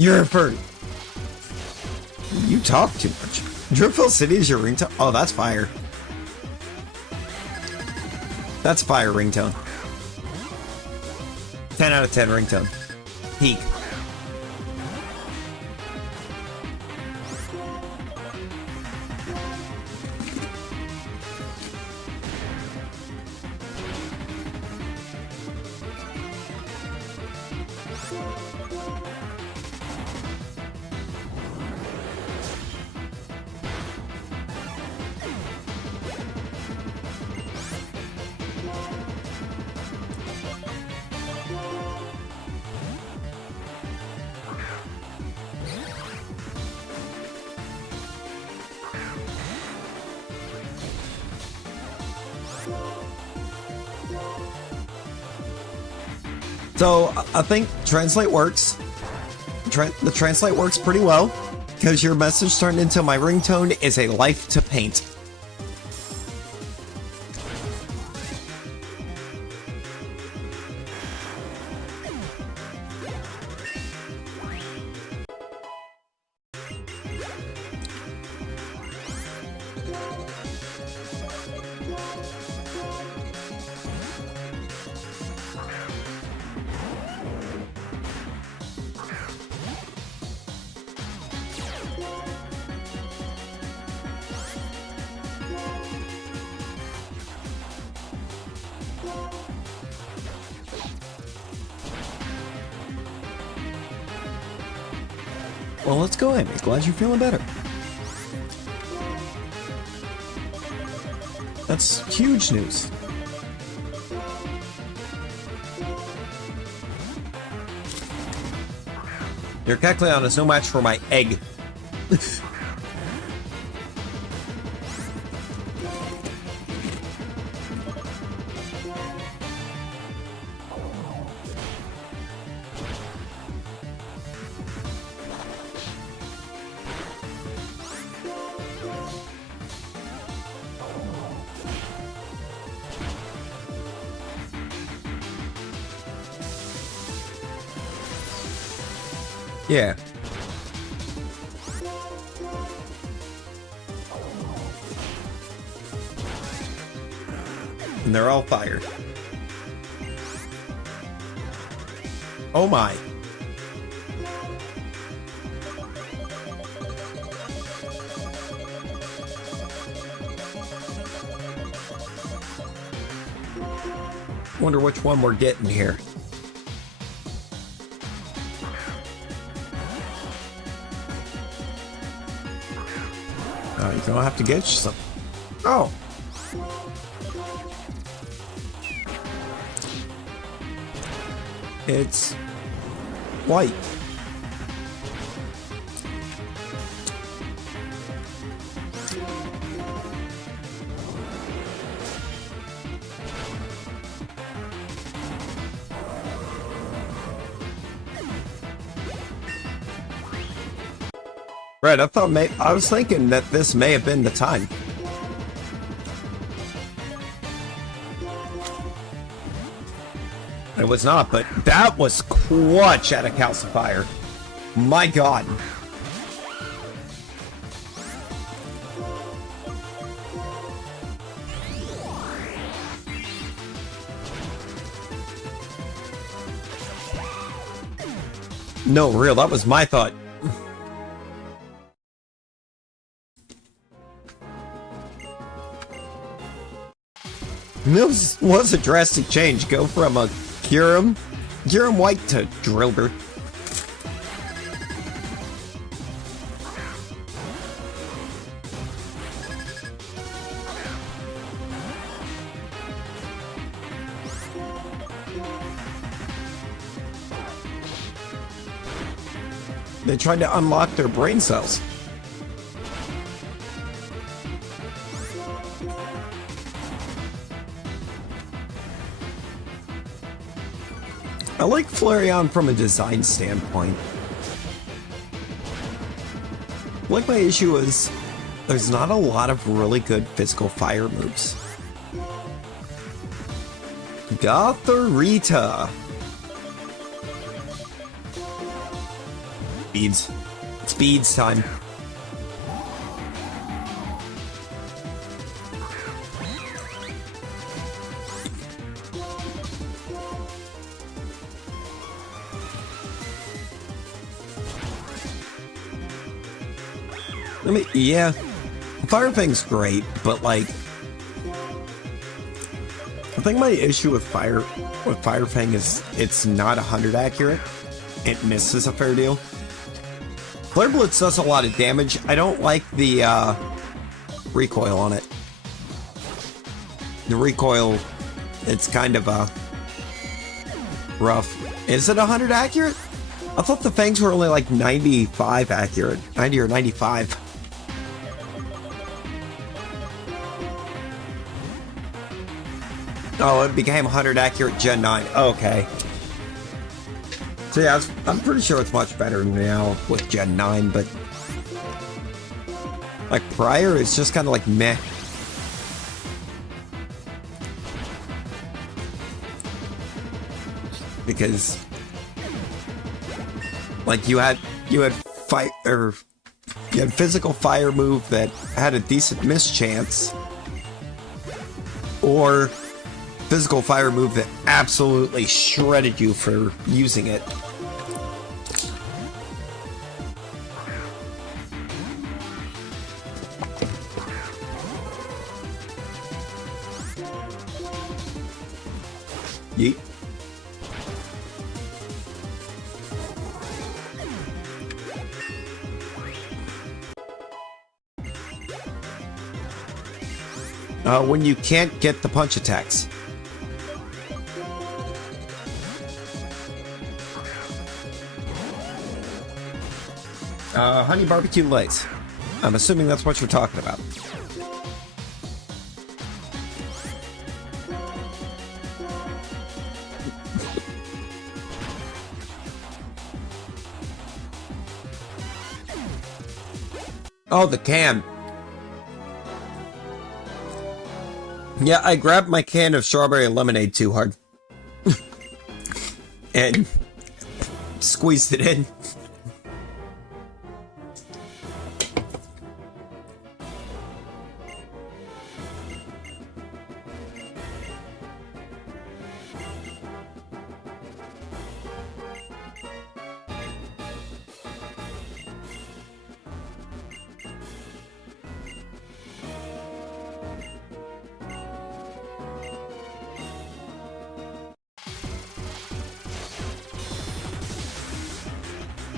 You're a furry. You talk too much. Dripville City is your ringtone? Oh, that's fire. That's fire ringtone. 10 out of 10 ringtone. Peak. So I think translate works. The translate works pretty well because your message turned into my ringtone is a life to paint. Well, let's go, Amy. Glad you're feeling better. That's huge news. Your Kecleon is no match for my egg. Yeah. And they're all fired. Oh my. Wonder which one we're getting here. You're gonna have to get you some. Oh. It's white. Right, I was thinking that this may have been the time. It was not, but that was clutch at a calcifier. My god. No, real, that was my thought. This was a drastic change. Go from a Gyurem White to Drillbur. They tried to unlock their brain cells. I like Flareon from a design standpoint. Like, my issue is there's not a lot of really good physical fire moves. Gothorita. Beads. It's beads time. I mean, yeah, Fire Fang's great, but like, I think my issue with Fire Fang is it's not 100 accurate. It misses a fair deal. Flare Blitz does a lot of damage. I don't like the recoil on it. The recoil, it's kind of rough. Is it 100 accurate? I thought the fangs were only like 95 accurate, 90 or 95. Oh, it became 100 accurate Gen 9. Okay. So yeah, I'm pretty sure it's much better now with Gen 9, but like prior, it's just kind of like meh. Because like you had physical fire move that had a decent miss chance, or physical fire move that absolutely shredded you for using it. Yeet. When you can't get the punch attacks. Honey barbecue lace. I'm assuming that's what you're talking about. Oh, the can. Yeah, I grabbed my can of strawberry lemonade too hard. And squeezed it in.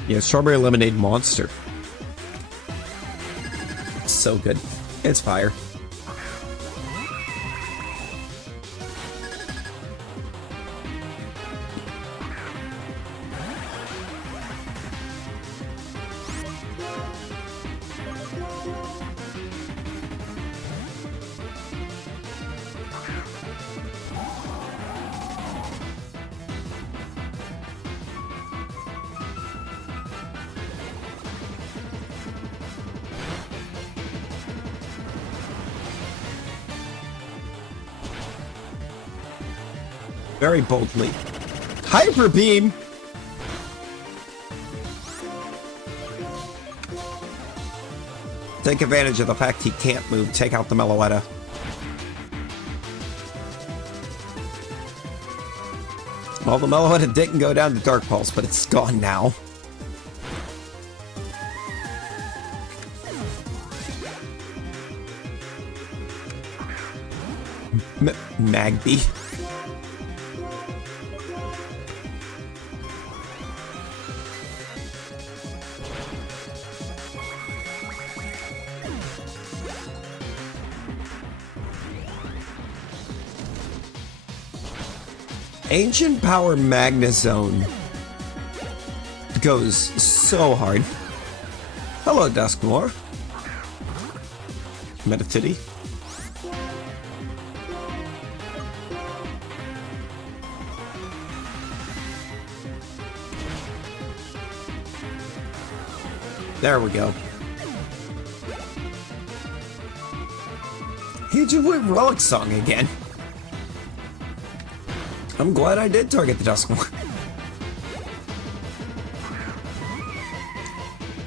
Yeah, strawberry lemonade monster. so good. It's fire. Very boldly. Hyper Beam! Take advantage of the fact he can't move. Take out the Meloetta. Well, the Meloetta didn't go down to Dark Pulse, but it's gone now. Magby. Ancient Power Magnezone goes so hard. Hello, Duskmore. Metafitty. There we go. He just went Relic Song again. I'm glad I did target the Duskmore.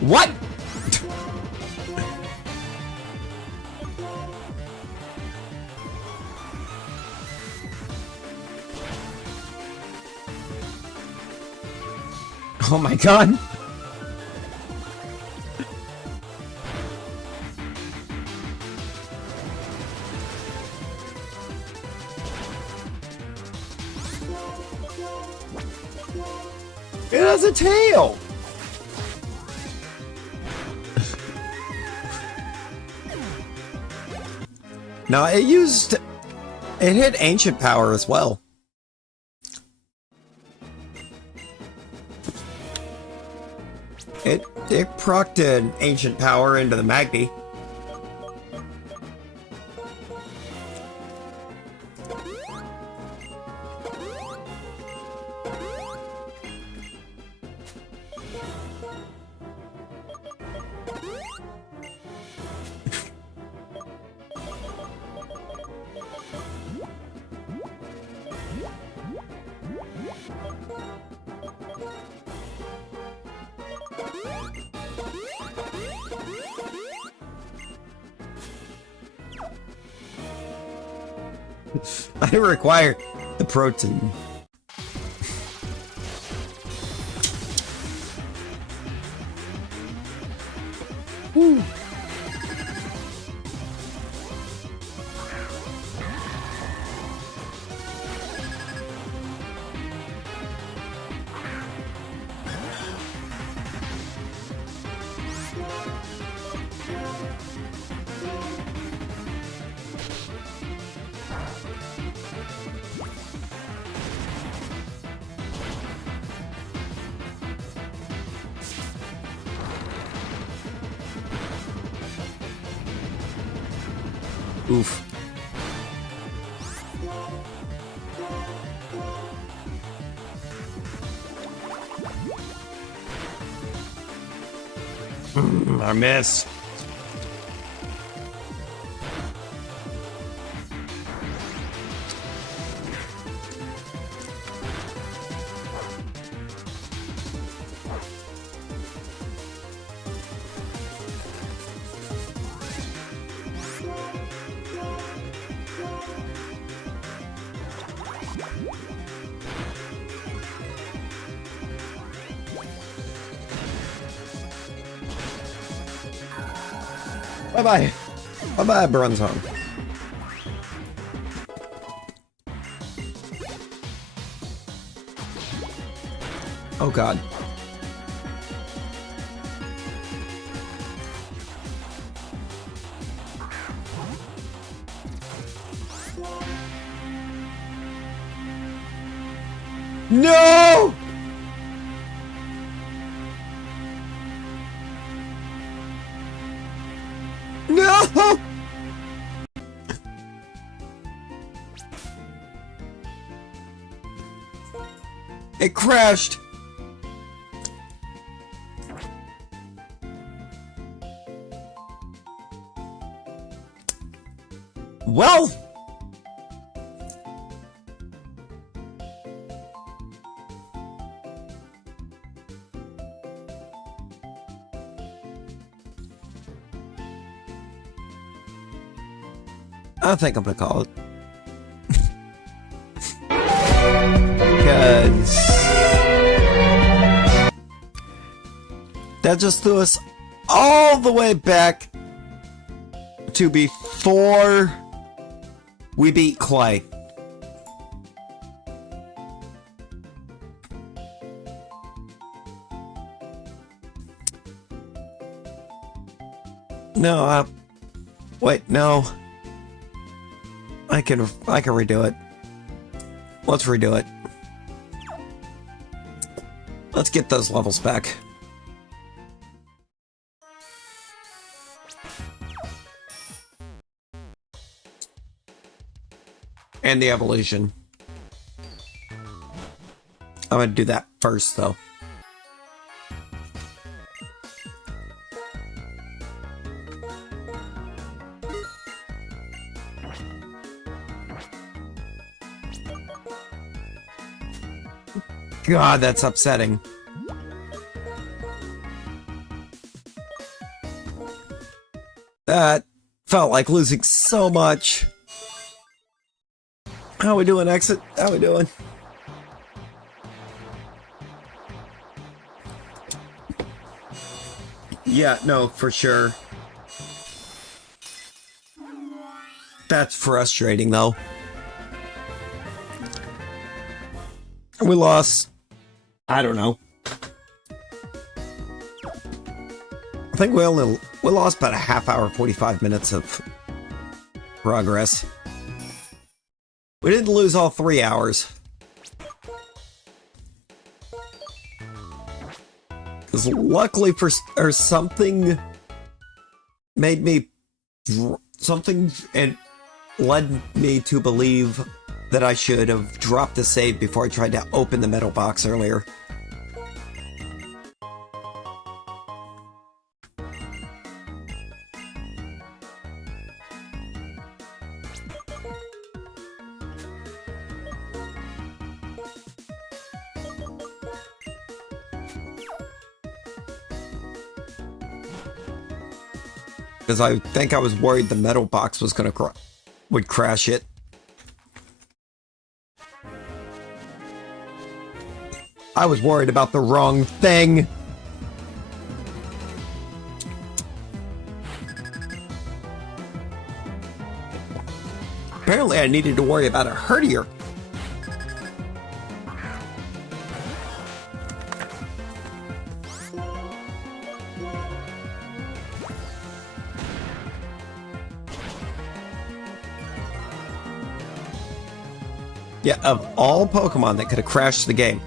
What? Oh my god. It has a tail! No, it hit Ancient Power as well. It procced an Ancient Power into the Magby. I require the protein. Woo. Oof. I missed. Bye-bye. Bye-bye, Bronzong. Oh, God. No! No! It crashed. Well, I think I'm gonna call it. Because that just threw us all the way back to before we beat Clay. No, wait, no. I can redo it. Let's redo it. Let's get those levels back. And the evolution. I'm gonna do that first, though. God, that's upsetting. That felt like losing so much. How we doing, exit? How we doing? Yeah, no, for sure. That's frustrating, though. We lost, I don't know. I think we lost about a half hour, 45 minutes of progress. We didn't lose all 3 hours. Because luckily or something made me, something and led me to believe that I should have dropped the save before I tried to open the metal box earlier. Because I think I was worried the metal box was gonna would crash it. I was worried about the wrong thing. Apparently I needed to worry about a herdier. Yeah, of all Pokemon that could have crashed the game,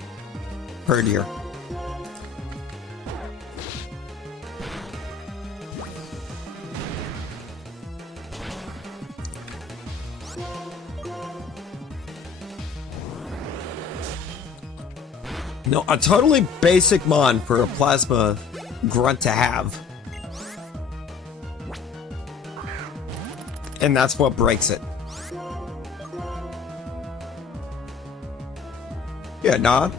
herdier. No, a totally basic mon for a plasma grunt to have. And that's what breaks it. Yeah, not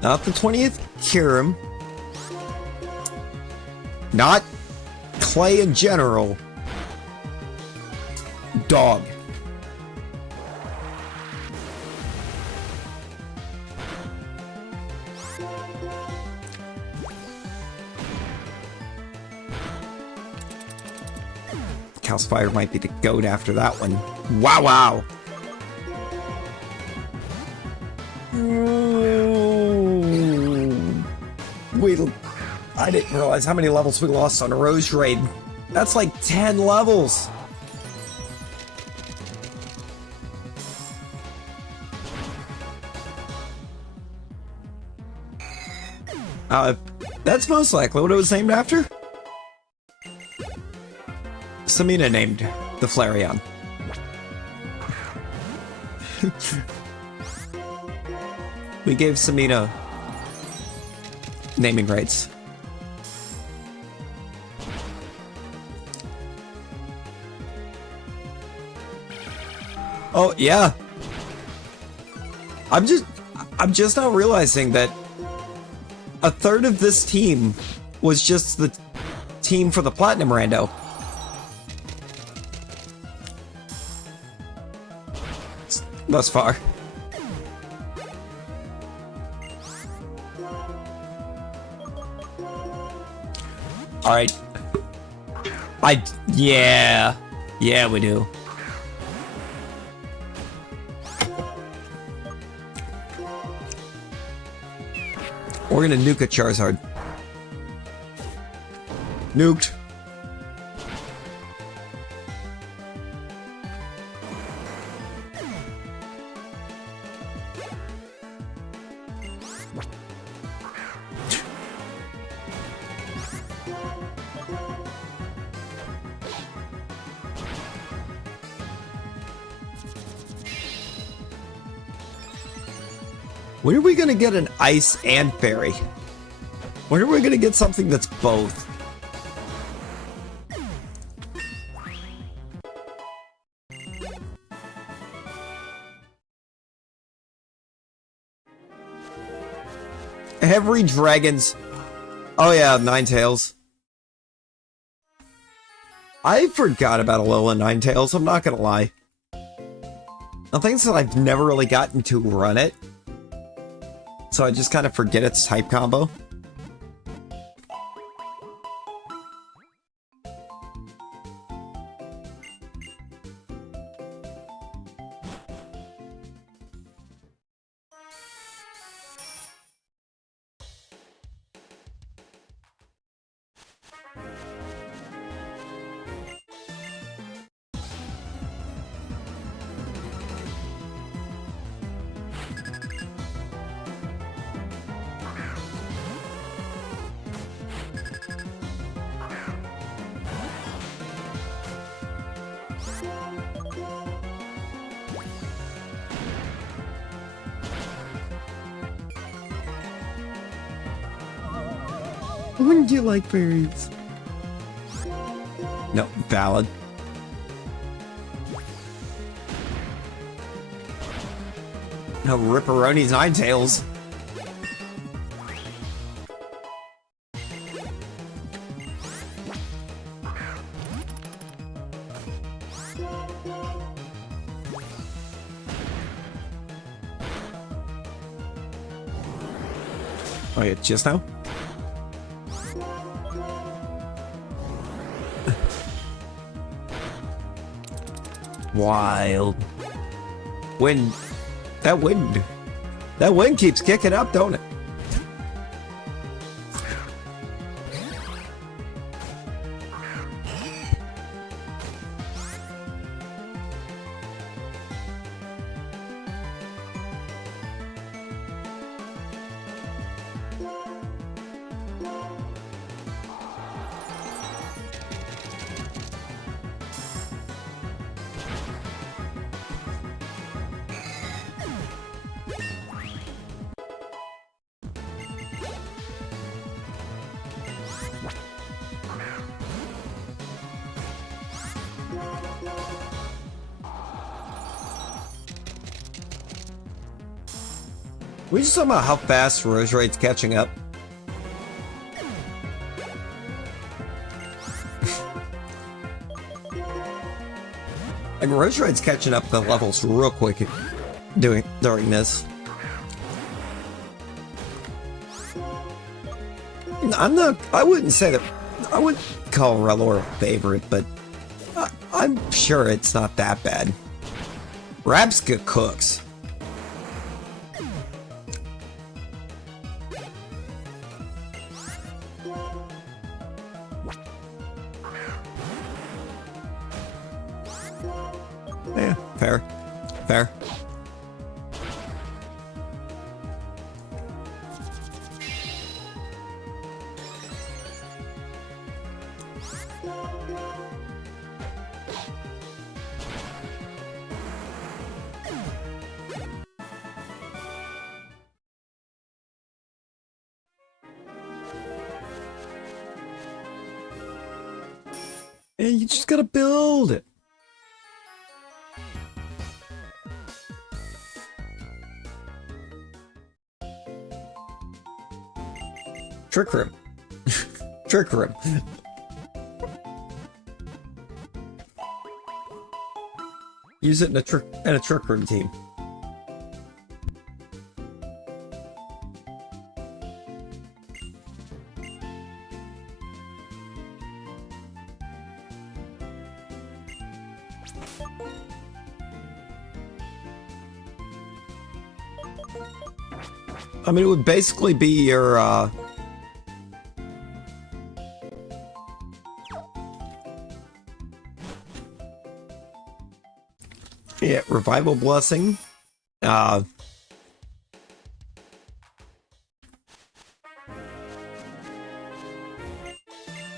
the 20th Kyurem. Not Clay in general. Dog. Calcifire might be the goat after that one. Wow, wow. I didn't realize how many levels we lost on a Rose Raid. That's like 10 levels. That's most likely what it was named after. Samina named the Flareon. We gave Samina naming rights. Oh, yeah. I'm just now realizing that a third of this team was just the team for the Platinum Rando. Thus far. Alright. Yeah. Yeah, we do. We're gonna nuke a Charizard. Nuked. When are we gonna get an ice and fairy? When are we gonna get something that's both? Every dragon's... Oh yeah, Ninetales. I forgot about Alola Ninetales, I'm not gonna lie. The things that I've never really gotten to run it. So I just kind of forget its type combo. Wouldn't you like berries? No, valid. No, Ripperoni's Ninetales. Oh yeah, just now? Wild. Wind. That wind keeps kicking up, don't it? We just talking about how fast Roserade's catching up. Like Roserade's catching up the levels real quick during this. I wouldn't say that. I wouldn't call Rellor a favorite, but I'm sure it's not that bad. Rabska cooks. Yeah, fair. Fair. And you just gotta build it. Trick room. Trick room. Use it in a trick room team. I mean, it would basically be your, yeah, revival blessing. I'm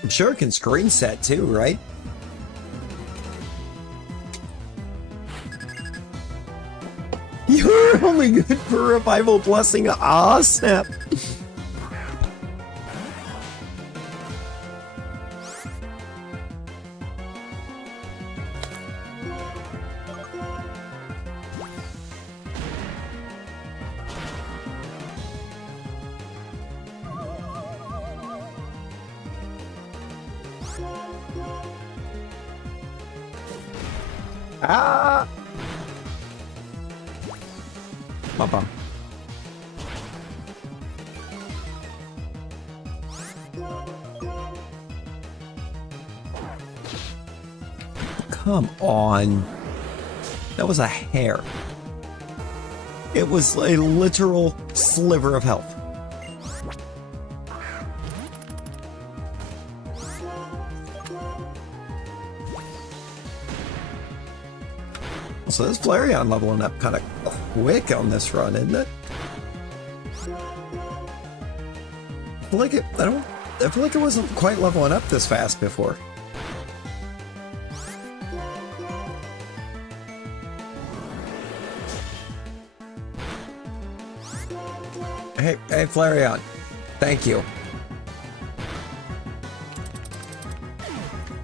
sure it can screen set too, right? You're only good for revival blessing. Ah, snap. Ah! My bum. Come on. That was a hair. It was a literal sliver of health. So this Flareon leveling up kind of quick on this run, isn't it? I feel like it wasn't quite leveling up this fast before. Hey, Flareon. Thank you.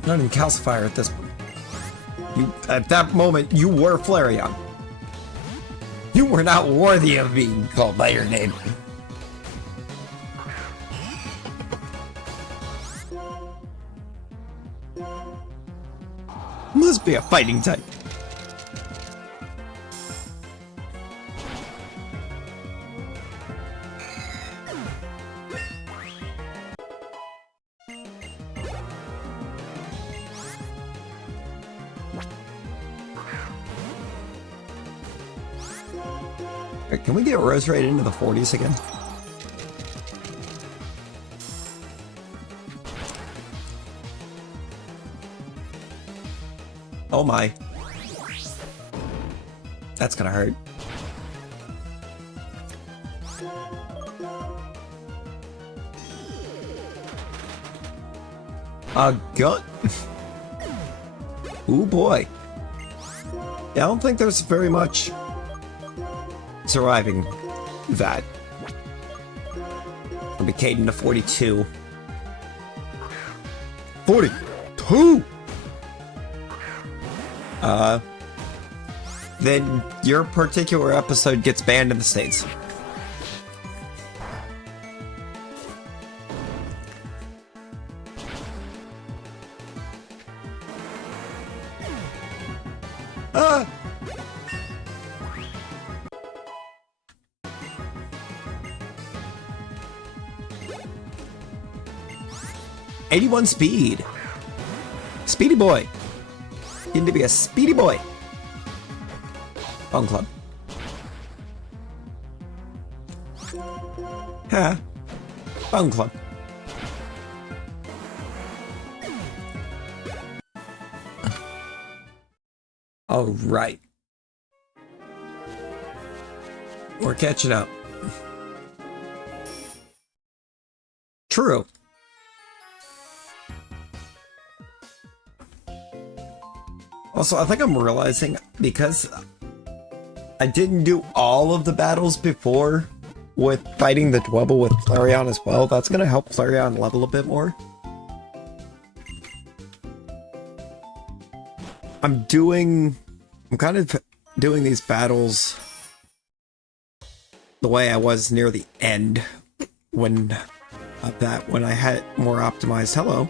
Not even Calcifier at this point. At that moment, you were Flareon. You were not worthy of being called by your name. Must be a fighting type. Can we get Rose Rate into the 40s again? Oh my. That's gonna hurt. A gun? Ooh boy. Yeah, I don't think there's very much surviving that. I'll be Caden to 42. 42! Then your particular episode gets banned in the States. Ah! 81 speed. Speedy boy. Getting to be a speedy boy. Bone Club. Huh. Bone Club. All right. We're catching up. True. Also, I think I'm realizing because I didn't do all of the battles before with fighting the Dwebble with Flareon as well, that's going to help Flareon level a bit more. I'm kind of doing these battles the way I was near the end when I had more optimized. Hello.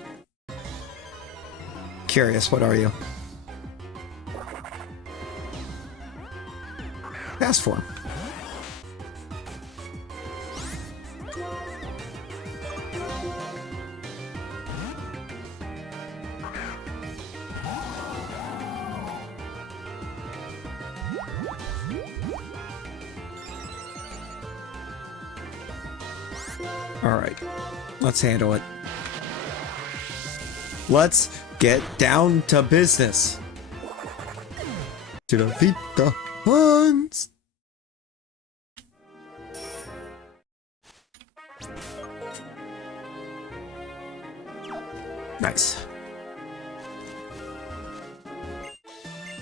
Curious, what are you? Fast form. Alright, let's handle it. Let's get down to business. To defeat the Huns! Nice.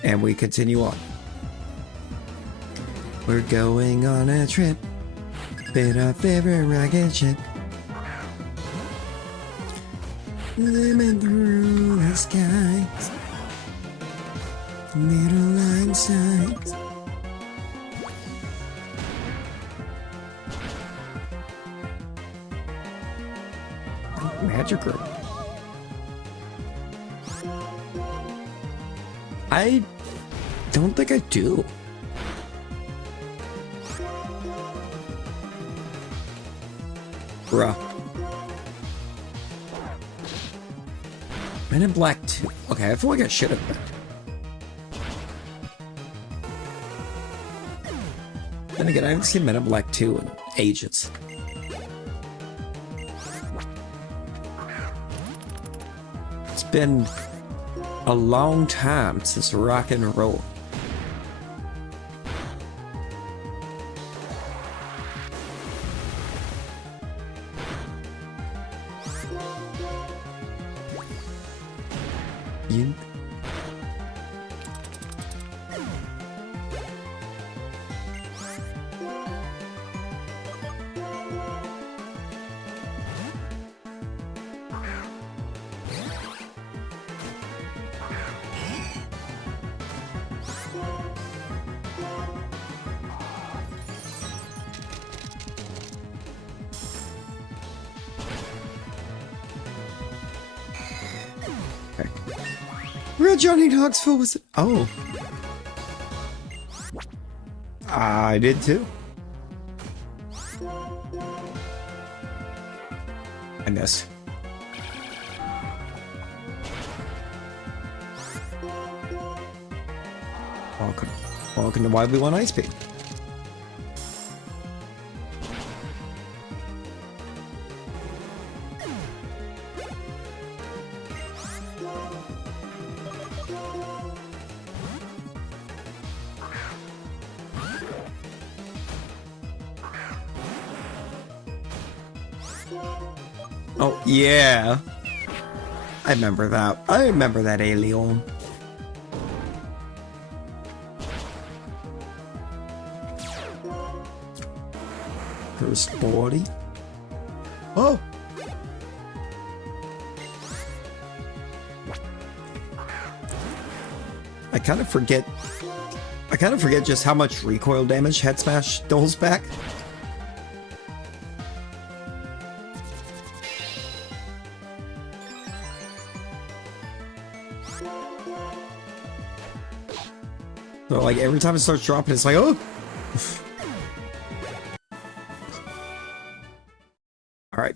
And we continue on. We're going on a trip. Been our favorite rocket ship. Living through the skies. Little Einsteins. Magic group. I don't think I do. Bruh. Men in Black 2. Okay, I feel like I should have been. Then again, I haven't seen Men in Black 2 in ages. It's been a long time since rock and roll. You. Okay. Real Johnny Knoxville was it? Oh. I did too. I missed. Welcome to Why We Want Ice Beam. Oh, yeah. I remember that. I remember that alien. First body. Oh! I kind of forget just how much recoil damage Head Smash doles back. So like every time it starts dropping, it's like, oh! Alright.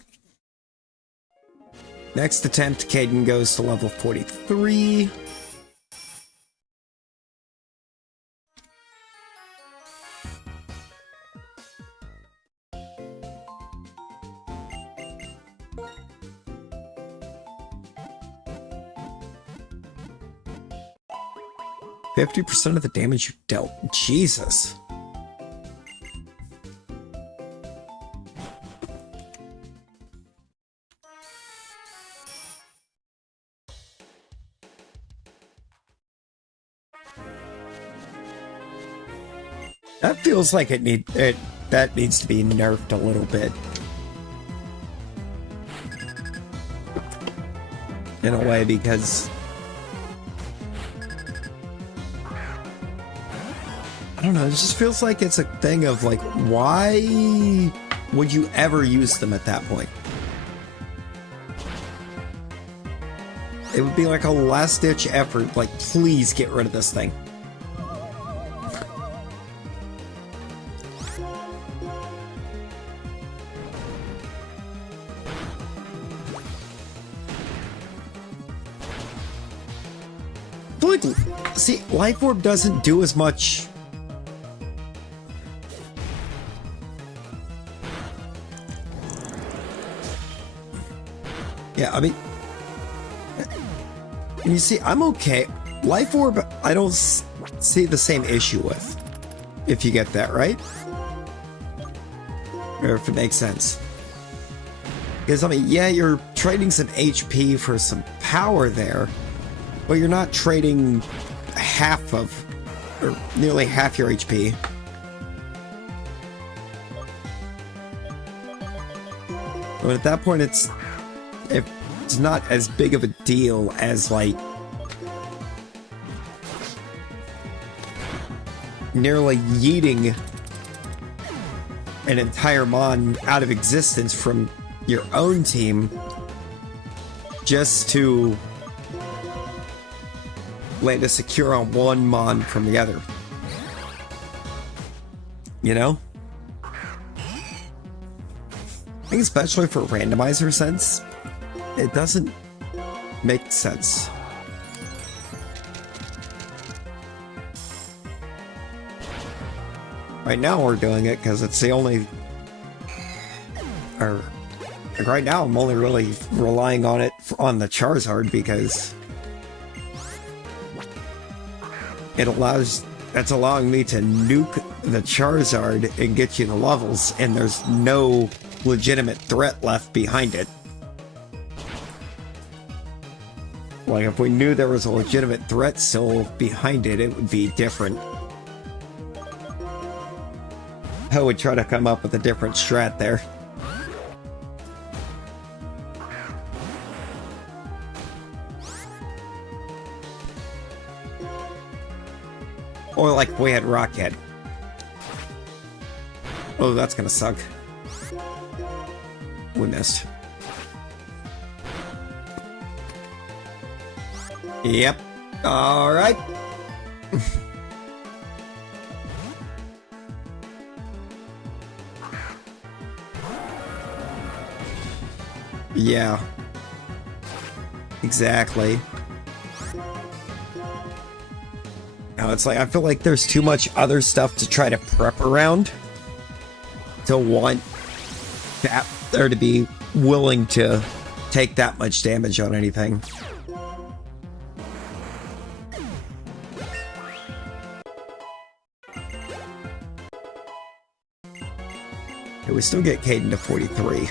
Next attempt, Caden goes to level 43. %50 of the damage you dealt. Jesus. That feels like that needs to be nerfed a little bit. In a way, because I don't know, it just feels like it's a thing of like, why would you ever use them at that point? It would be like a last-ditch effort, like, please get rid of this thing. Like, see, Life Orb doesn't do as much. Yeah, I mean, and you see, I'm okay. Life Orb, I don't see the same issue with, if you get that, right? Or if it makes sense. Because, I mean, yeah, you're trading some HP for some power there, but you're not trading half of, or nearly half your HP. But at that point, it's not as big of a deal as, like, nearly yeeting an entire Mon out of existence from your own team just to land a secure on one Mon from the other. You know? I think especially for randomizer sense, it doesn't make sense. Right now we're doing it because it's the only... Or, like right now I'm only really relying on it on the Charizard because it allows... That's allowing me to nuke the Charizard and get you the levels, and there's no legitimate threat left behind it. Like, if we knew there was a legitimate threat still behind it, it would be different. I would try to come up with a different strat there. Or like if we had Rockhead. Oh, that's gonna suck. We missed. Yep. Alright. Yeah. Exactly. Now it's like, I feel like there's too much other stuff to try to prep around to want that there to be willing to take that much damage on anything. Okay, we still get Caden to 43.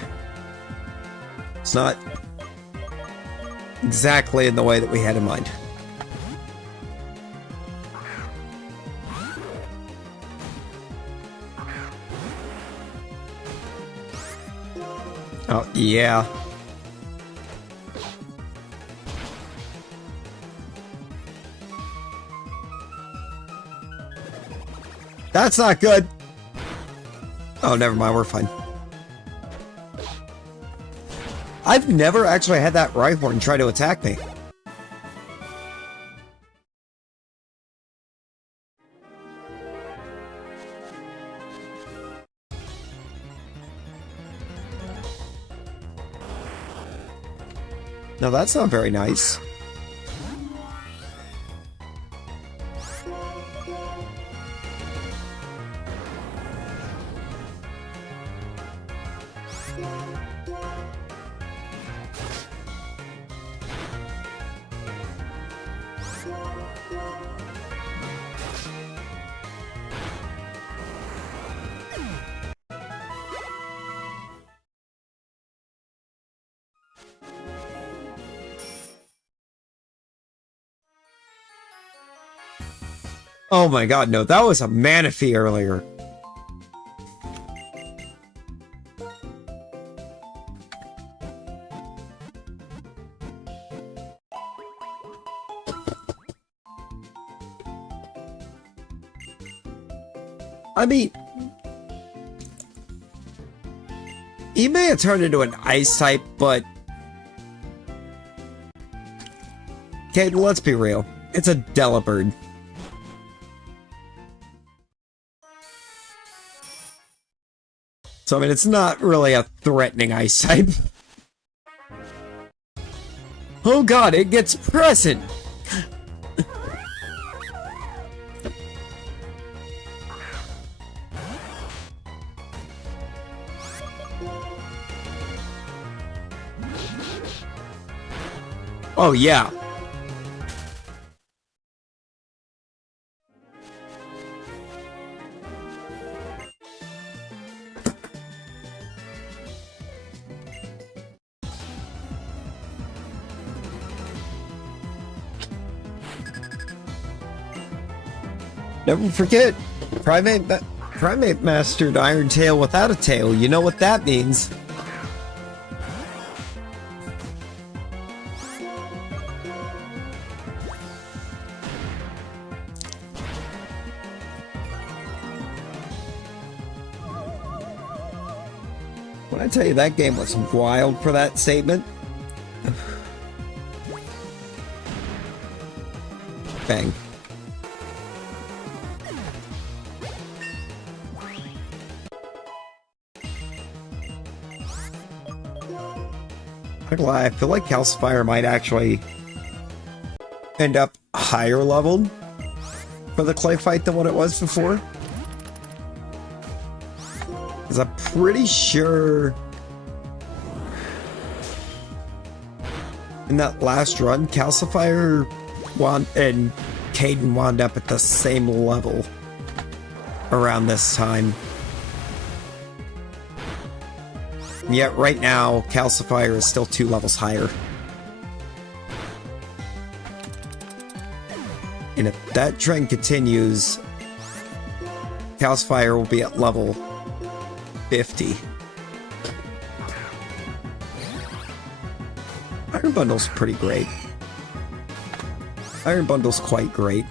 It's not exactly in the way that we had in mind. Oh, yeah. That's not good. Oh, never mind. We're fine. I've never actually had that Rhyhorn try to attack me. Now that's not very nice. Oh my god, no, that was a Manaphy earlier. I mean, he may have turned into an ice type, but okay, let's be real. It's a Delibird. So, I mean, it's not really a threatening ice type. Oh god, it gets present! Oh yeah. Never forget, Primate mastered Iron Tail without a tail. You know what that means. When I tell you that game was wild for that statement. Bang. I feel like Calcifier might actually end up higher leveled for the clay fight than what it was before. Because I'm pretty sure in that last run, Calcifier and Caden wound up at the same level around this time. Yet right now, Calcifier is still 2 levels higher. And if that trend continues, Calcifier will be at level 50. Iron Bundle's pretty great. Iron Bundle's quite great.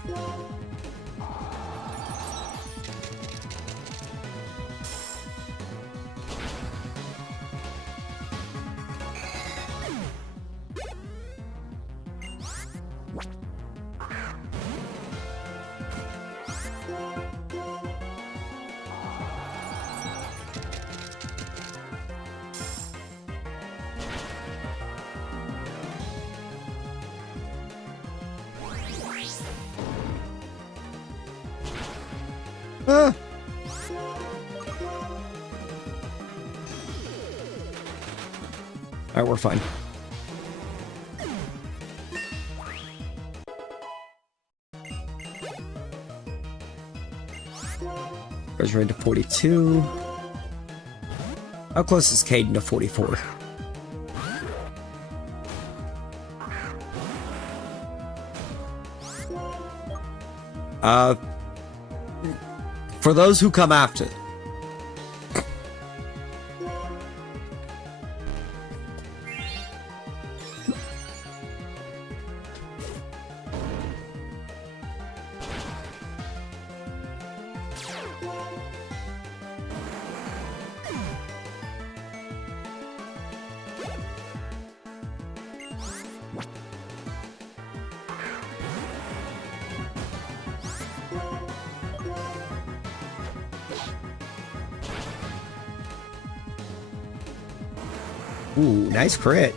Ah. Alright, we're fine. Goes right to 42. How close is Caden to 44? For those who come after. Ooh, nice crit.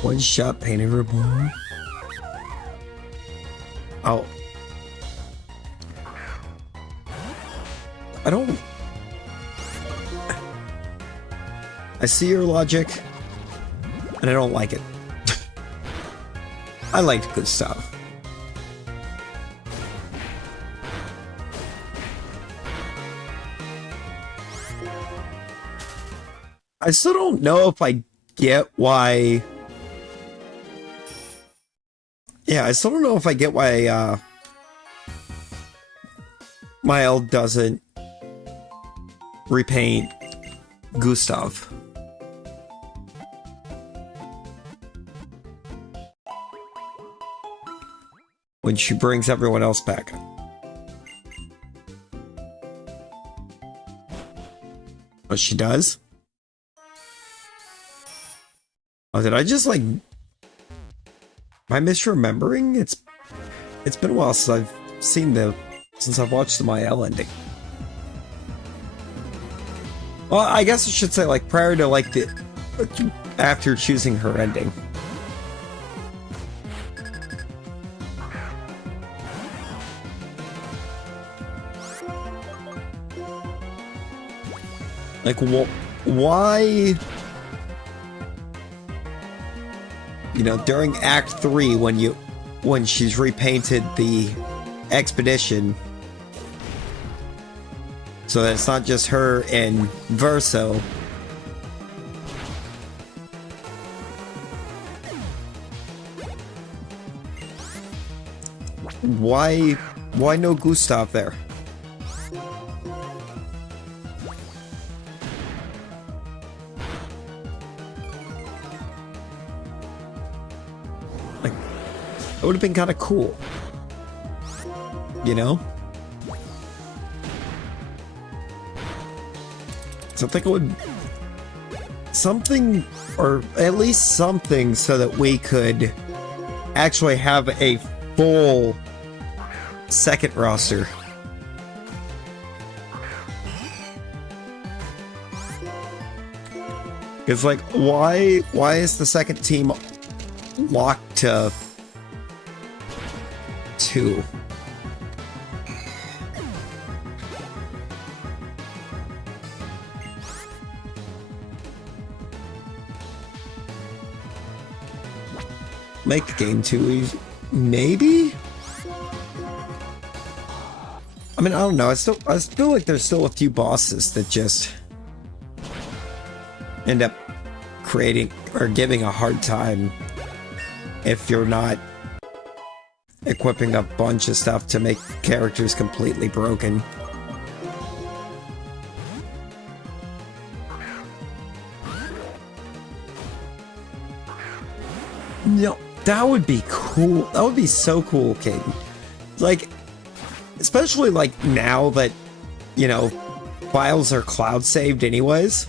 One shot painted reborn. Oh. I see your logic, and I don't like it. I like good stuff. I still don't know if I get why. Yeah, I still don't know if I get why Mile doesn't repaint Gustav. When she brings everyone else back. What she does? Oh, did I just like... Am I misremembering? It's been a while since I've seen since I've watched the Mael ending. Well, I guess I should say like prior to like after choosing her ending. Like, why, you know, during Act 3, when she's repainted the expedition, so that it's not just her and Verso, why no Gustav there? It would have been kind of cool, you know? So I think it would... Something, or at least something, so that we could actually have a full second roster. Because, like, why is the second team locked to... 2. Make the game too easy. Maybe? I mean, I don't know. I feel like there's still a few bosses that just end up creating or giving a hard time if you're not equipping a bunch of stuff to make characters completely broken. No, that would be cool. That would be so cool, Caden. Like, especially like now that, you know, files are cloud saved anyways.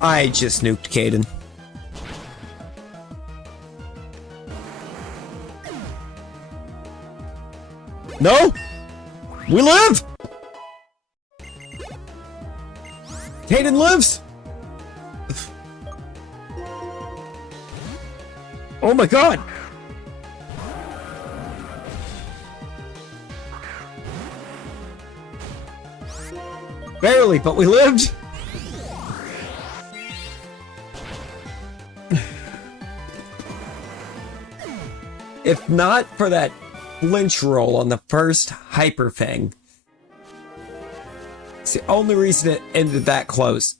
I just nuked Caden. No! We live! Caden lives! Oh my god! Barely, but we lived! If not for that flinch roll on the first Hyper Fang. It's the only reason it ended that close.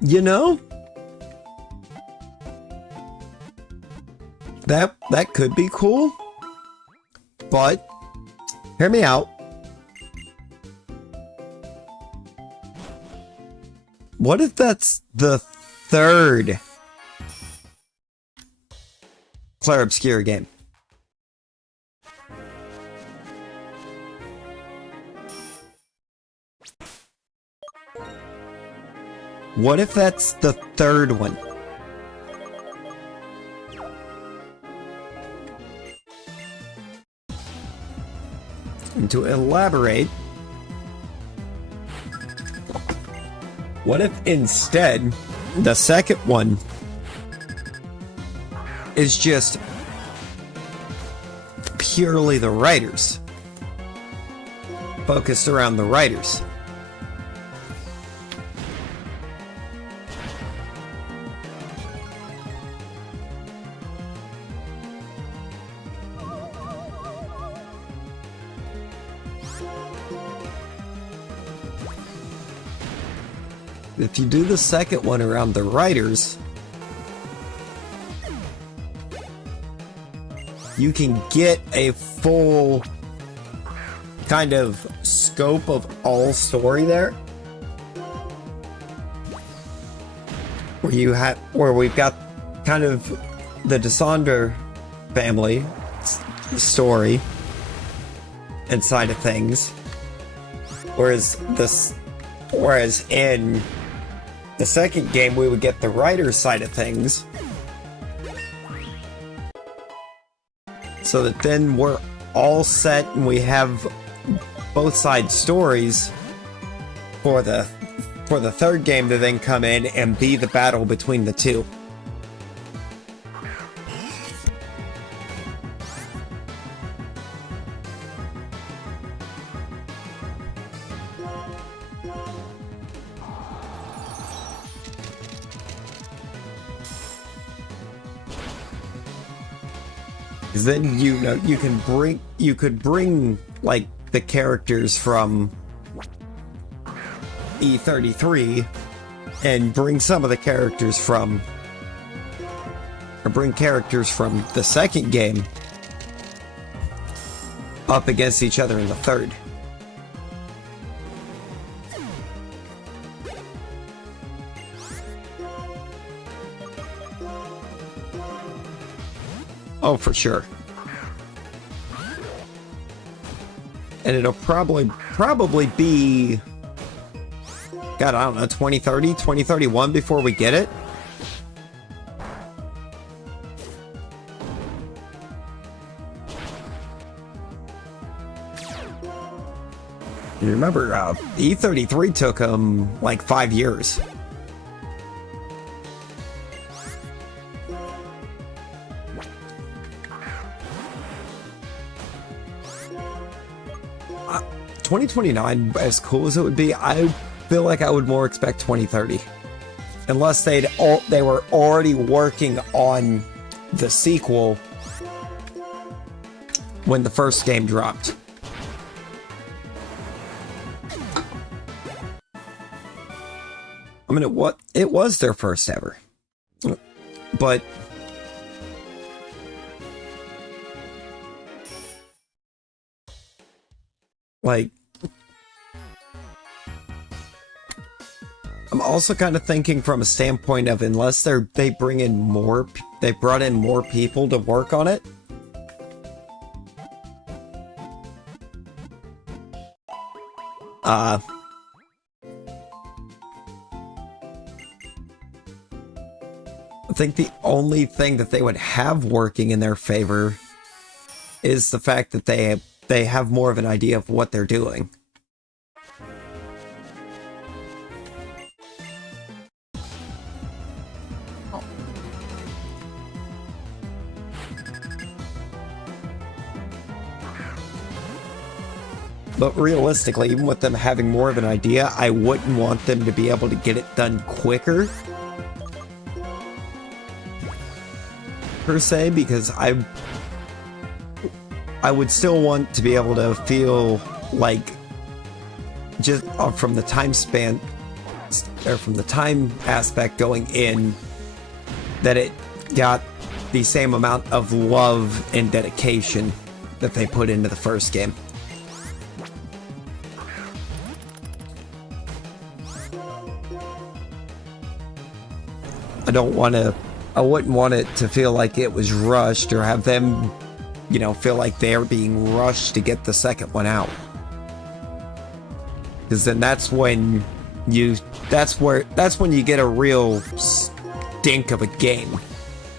You know? That could be cool. But hear me out. What if that's the third Claire Obscura game? What if that's the third one? And to elaborate, what if instead the second one is just purely the writers? Focused around the writers. if you do the second one around the writers, you can get a full kind of scope of all story there. Where we've got kind of the Descender family story and side of things, whereas in the second game we would get the writer's side of things, so that then we're all set and we have both sides stories for the third game to then come in and be the battle between the two. Because then you could bring like the characters from E33 and bring some of the characters from the second game up against each other in the third. Oh, for sure. And it'll probably be, God, I don't know, 2030, 2031 before we get it. You remember, E33 took them like 5 years. Uh, 2029, as cool as it would be, I feel like I would more expect 2030, unless they were already working on the sequel when the first game dropped. I mean, it was their first ever, but like, I'm also kind of thinking from a standpoint of, unless they brought in more people to work on it. I think the only thing that they would have working in their favor is the fact that they have more of an idea of what they're doing. But realistically, even with them having more of an idea, I wouldn't want them to be able to get it done quicker, per se, because I would still want to be able to feel like, just from the time span, or from the time aspect going in, that it got the same amount of love and dedication that they put into the first game. I wouldn't want it to feel like it was rushed, or have them, feel like they're being rushed to get the second one out. Because then that's when you get a real stink of a game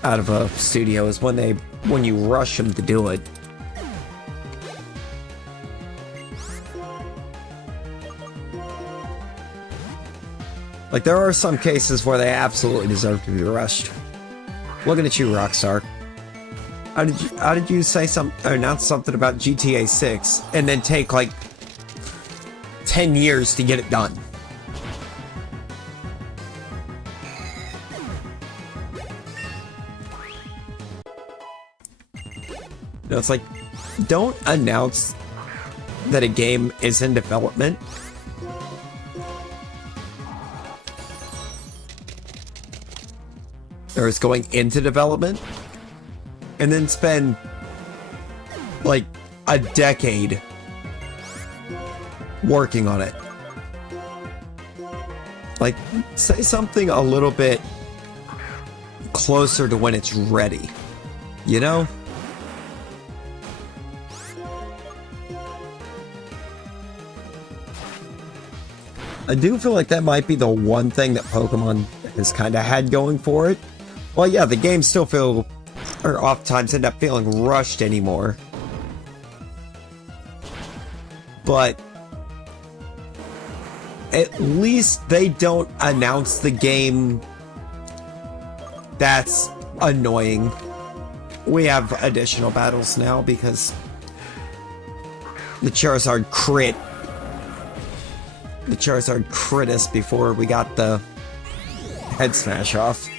out of a studio, is when you rush them to do it. Like, there are some cases where they absolutely deserve to be rushed. Looking at you, Rockstar. How did you say announce something about GTA 6 and then take like 10 years to get it done? It's like, don't announce that a game is in development or is going into development, and then spend like a decade working on it. Like, say something a little bit closer to when it's ready, you know? I do feel like that might be the one thing that Pokemon has kind of had going for it. Well, yeah, the games still feel, or oftentimes end up feeling rushed anymore. But at least they don't announce the game that's annoying. We have additional battles now because the Charizard crit. The Charizard crit us before we got the head smash off.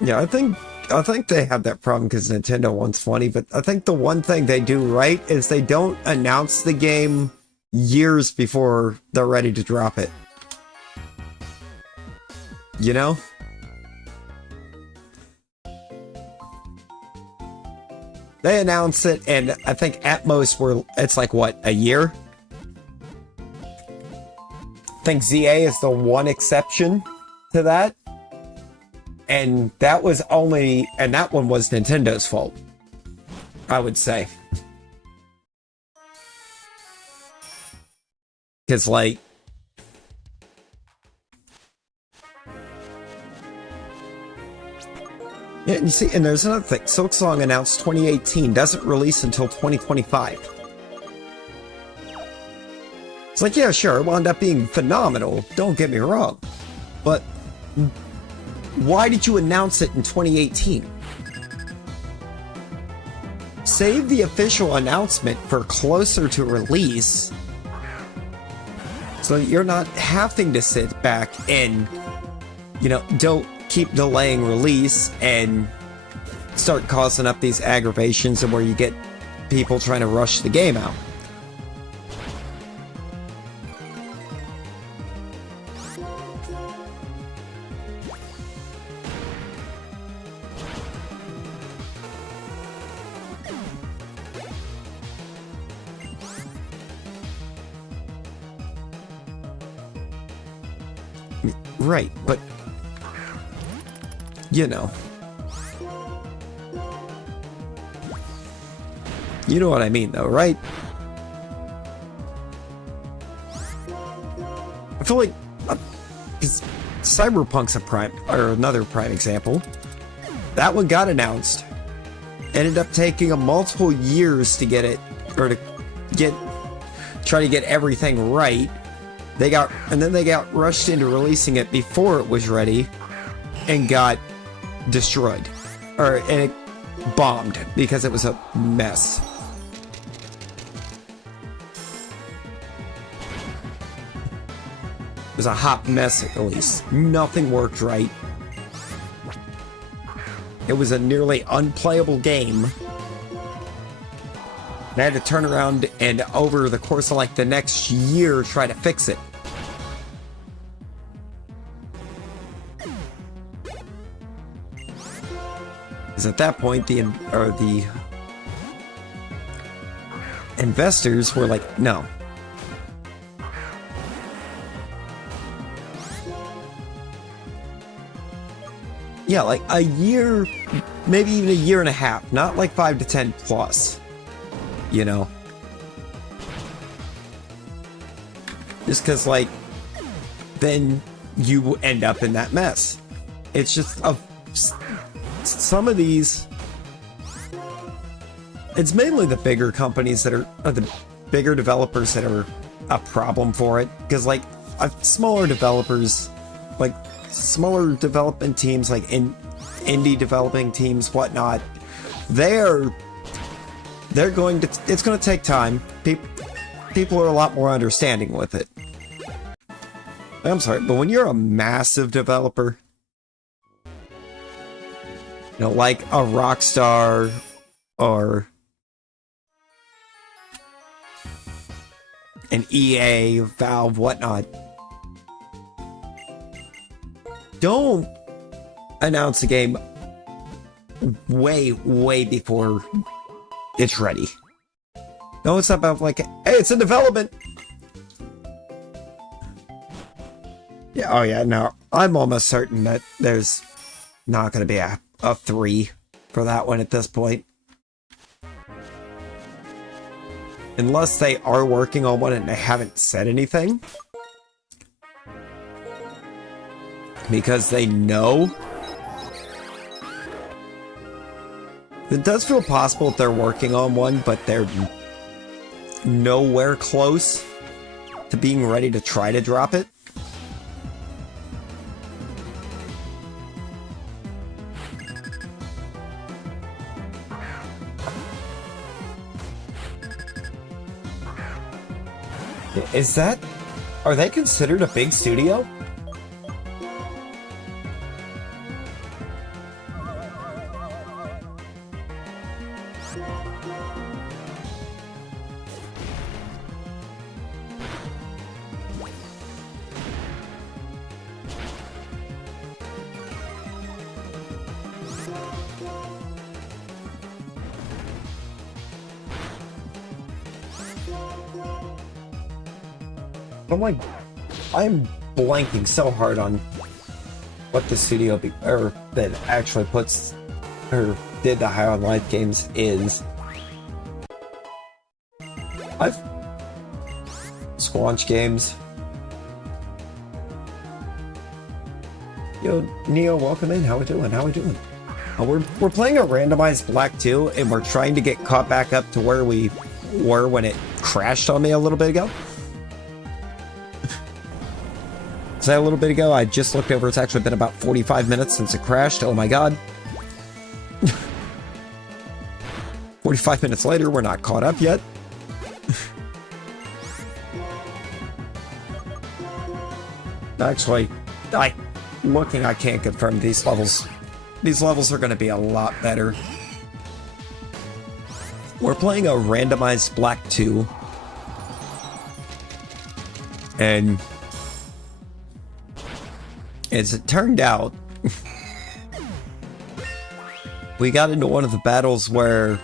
Yeah, I think they have that problem because Nintendo wants funny, but I think the one thing they do right is they don't announce the game years before they're ready to drop it. You know? They announce it, and I think at most it's like, what, a year? I think ZA is the one exception to that. And that was only, and that one was Nintendo's fault, I would say. Because, like, yeah, and you see, and there's another thing. Silksong announced 2018, doesn't release until 2025. It's like, yeah, sure, it wound up being phenomenal, don't get me wrong. But why did you announce it in 2018? Save the official announcement for closer to release, so you're not having to sit back and, you know, don't keep delaying release and start causing up these aggravations and where you get people trying to rush the game out. Right, but you know. You know what I mean, though, right? I feel like Cyberpunk's another prime example. That one got announced. Ended up taking multiple years to get it, or to try to get everything right. And then they got rushed into releasing it before it was ready, and got destroyed, and it bombed because it was a mess. It was a hot mess at least. Nothing worked right. It was a nearly unplayable game. And I had to turn around and over the course of like the next year try to fix it. Because at that point, the investors were like, no. Yeah, like a year, maybe even a year and a half, not like 5 to 10 plus, you know? Just because, like, then you end up in that mess. It's just some of these, it's mainly the bigger companies that are the bigger developers that are a problem for it. Because, like, smaller developers, like smaller development teams, like indie developing teams, whatnot, it's going to take time. People are a lot more understanding with it. I'm sorry, but when you're a massive developer, you know, like a Rockstar and EA, Valve, whatnot, don't announce a game way before it's ready. No, it's not about like, hey, it's in development. Yeah, oh yeah, no, I'm almost certain that there's not going to be a 3 for that one at this point. Unless they are working on one and they haven't said anything. Because they know. It does feel possible if they're working on one, but they're nowhere close to being ready to try to drop it. Is that... Are they considered a big studio? I'm blanking so hard on what the studio that actually puts or did the High on Life games is. I've Squanch Games. Yo, Neo, welcome in. How we doing? How we doing? We're playing a randomized Black 2, and we're trying to get caught back up to where we were when it crashed on me a little bit ago. So a little bit ago, I just looked over. It's actually been about 45 minutes since it crashed. Oh my god. 45 minutes later, we're not caught up yet. Actually, I can't confirm these levels. These levels are going to be a lot better. We're playing a randomized Black 2. And as it turned out, we got into one of the battles where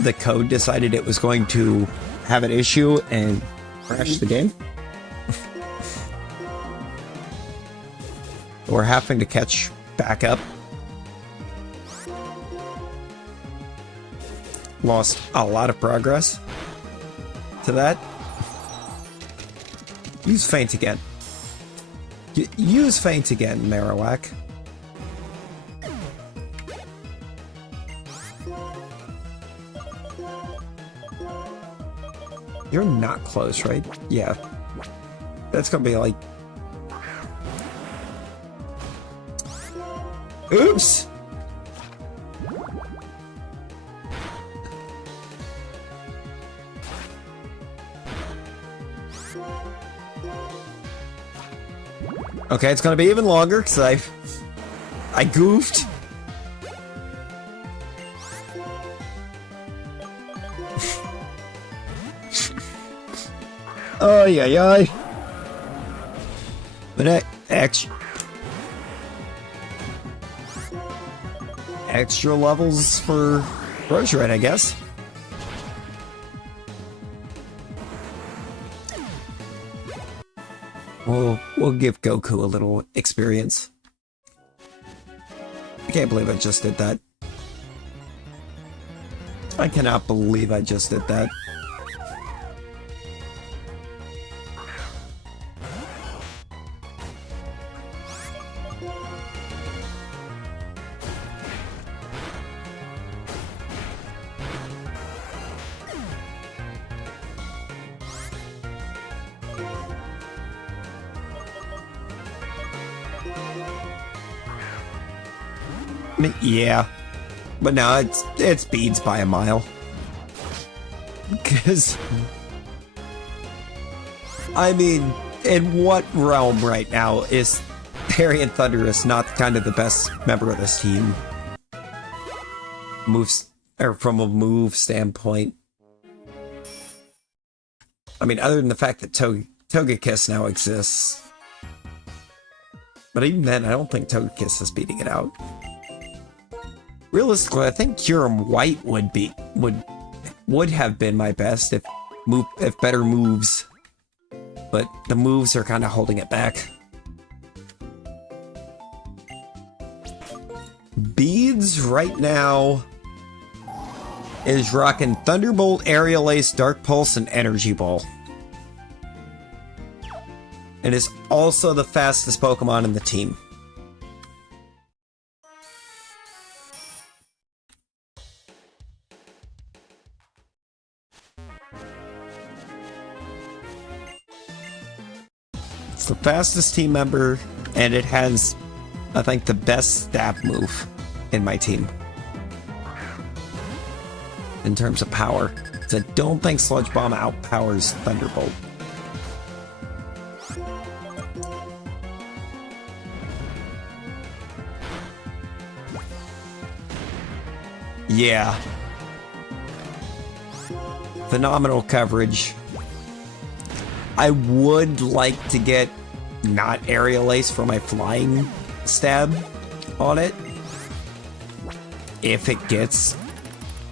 the code decided it was going to have an issue and crash the game. We're having to catch back up. Lost a lot of progress to that. Use feint again. Use feint again, Marowak. You're not close, right? Yeah. That's gonna be like... Oops! Okay, it's gonna be even longer because I goofed. Oh yeah. But extra levels for Roshared, I guess. We'll give Goku a little experience. I can't believe I just did that. I cannot believe I just did that. Yeah, but no, it's beads by a mile. Because, I mean, in what realm right now is Harry and Thunderous not kind of the best member of this team? Moves, or from a move standpoint. I mean, other than the fact that Togekiss now exists. But even then, I don't think Togekiss is beating it out. Realistically, I think Kyurem White would have been my best if better moves. But the moves are kind of holding it back. Beads right now is rocking Thunderbolt, Aerial Ace, Dark Pulse, and Energy Ball. It is also the fastest Pokemon in the team. It's the fastest team member, and it has, I think, the best stab move in my team. In terms of power. So I don't think Sludge Bomb outpowers Thunderbolt. Yeah. Phenomenal coverage. I would like to get not Aerial Ace for my flying stab on it. If it gets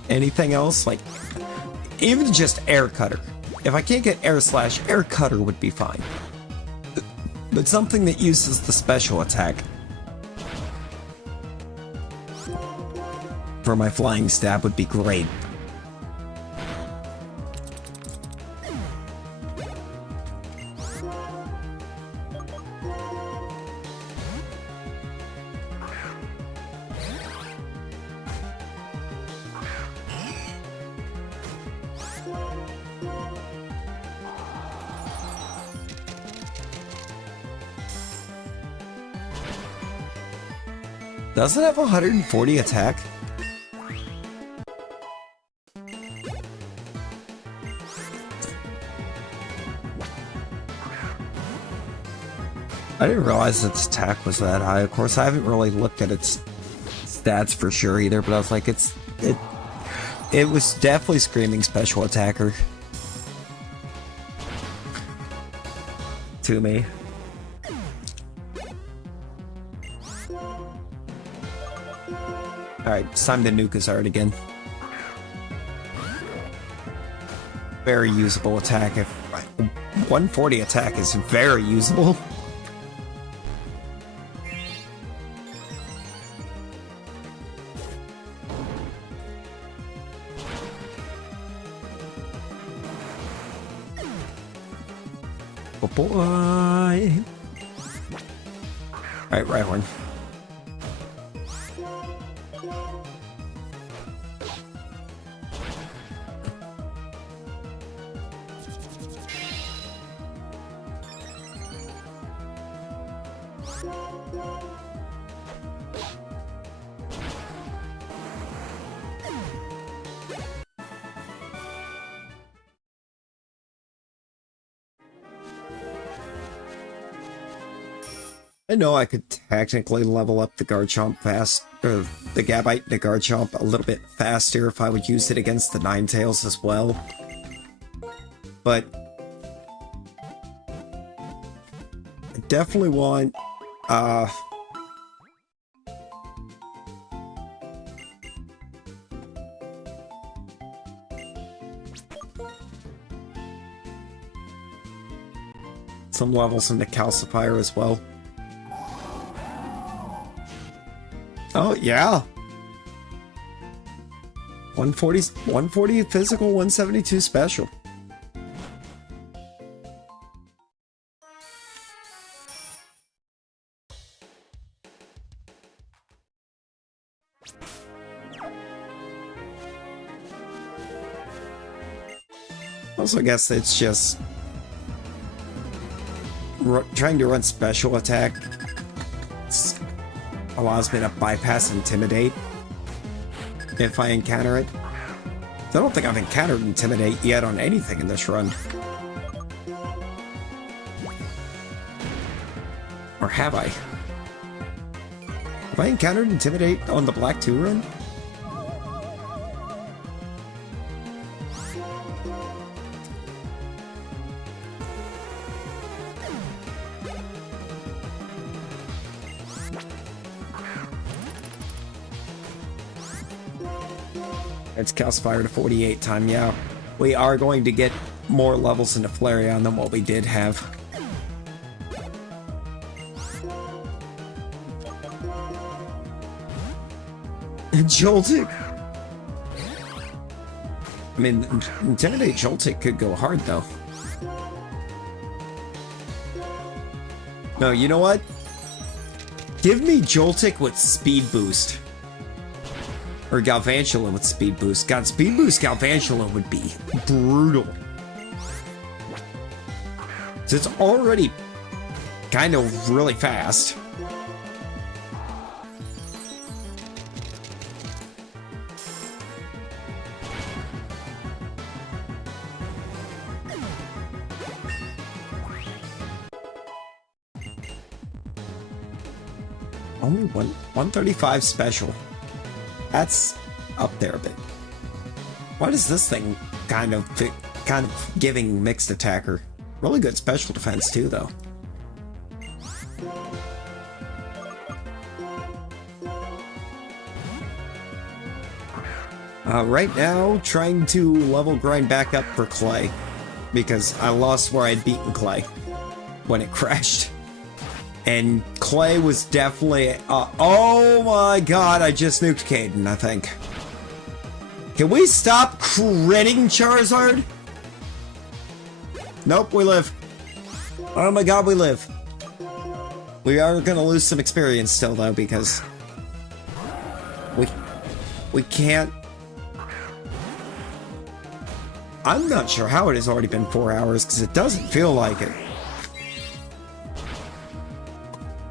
anything else, like even just Air Cutter. If I can't get Air Slash, Air Cutter would be fine. But something that uses the special attack for my flying stab would be great. Does it have 140 attack? I didn't realize its attack was that high. Of course, I haven't really looked at its stats for sure either, but I was like, it was definitely screaming special attacker to me. Alright, it's time to nuke Charizard again. Very usable attack. 140 attack is very usable. Oh boy! Alright, Rhyhorn. I know I could technically level up the Garchomp or the Gabite and the Garchomp a little bit faster if I would use it against the Ninetales as well. But I definitely want some levels in the Calcifier as well. Oh, yeah. 140 physical, 172 special. Also, I guess it's just trying to run special attack allows me to bypass Intimidate if I encounter it. I don't think I've encountered Intimidate yet on anything in this run. Or have I? Have I encountered Intimidate on the Black2 run? It's Calcifire to 48 time, yeah. We are going to get more levels into Flareon than what we did have. Joltik! I mean, Intimidate Joltik could go hard, though. No, you know what? Give me Joltik with Speed Boost. Or Galvantula with Speed Boost. God, Speed Boost Galvantula would be brutal. So it's already kind of really fast. Only 135 special. That's up there a bit. What is this thing kind of giving mixed attacker? Really good special defense too, though. Right now, trying to level grind back up for Clay, because I lost where I'd beaten Clay when it crashed. And Clay was definitely... oh my god, I just nuked Caden, I think. Can we stop critting Charizard? Nope, we live. Oh my god, we live. We are gonna lose some experience still, though, because... We can't... I'm not sure how it has already been 4 hours, because it doesn't feel like it.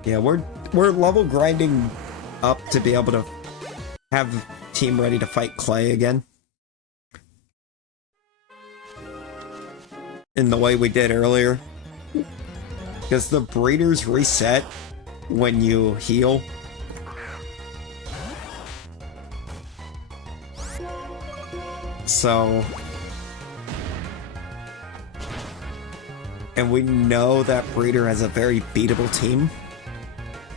Yeah, we're level grinding up to be able to have the team ready to fight Clay again. In the way we did earlier. Because the breeders reset when you heal. So... And we know that breeder has a very beatable team.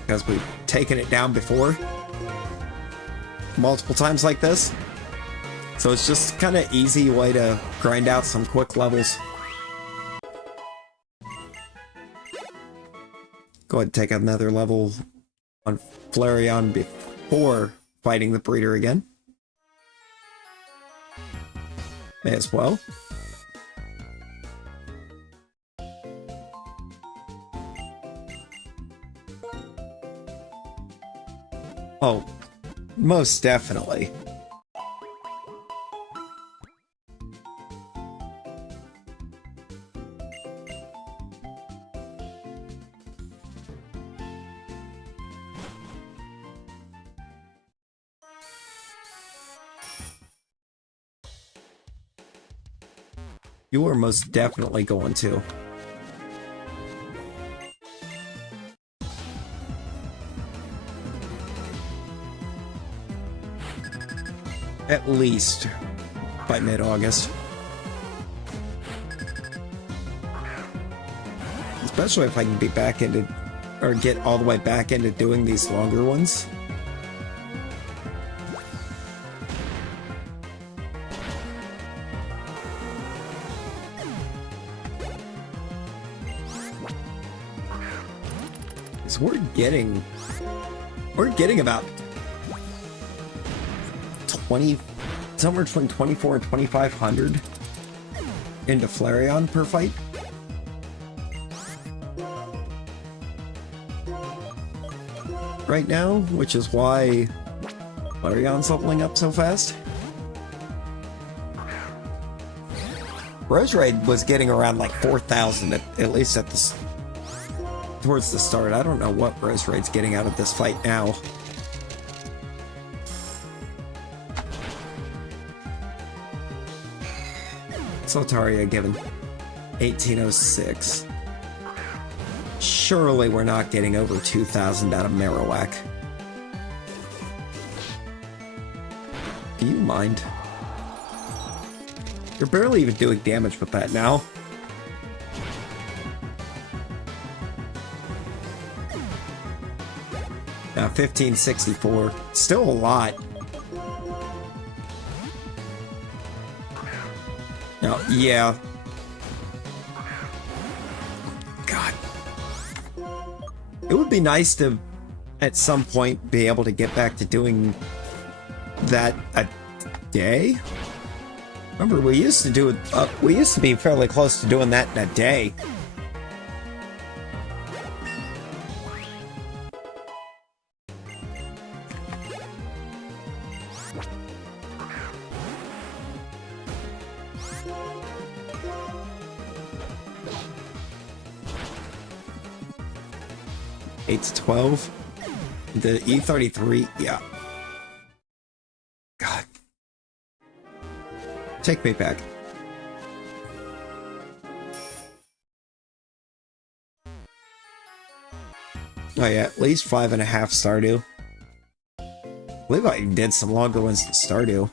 Because we've taken it down before. Multiple times like this. So it's just kind of easy way to grind out some quick levels. Go ahead and take another level on Flareon before fighting the breeder again. May as well. Oh, most definitely. You are most definitely going to. At least by mid-August. Especially if I can be back into, or get all the way back into doing these longer ones. So we're getting about 20, somewhere between 24 and 2,500 into Flareon per fight. Right now, which is why Flareon's leveling up so fast. Roserade was getting around like 4,000 at least at the towards the start. I don't know what Roserade's getting out of this fight now. Soltaria given 1806. Surely we're not getting over 2,000 out of Marowak. Do you mind? You're barely even doing damage with that now. Now 1564. Still a lot. No, yeah. God. It would be nice to, at some point, be able to get back to doing that a day. Remember, we used to do it, we used to be fairly close to doing that in a day. Eight to 12. The E33, yeah. God. Take me back. Oh yeah, at least 5.5 Stardew. I believe I did some longer ones than Stardew.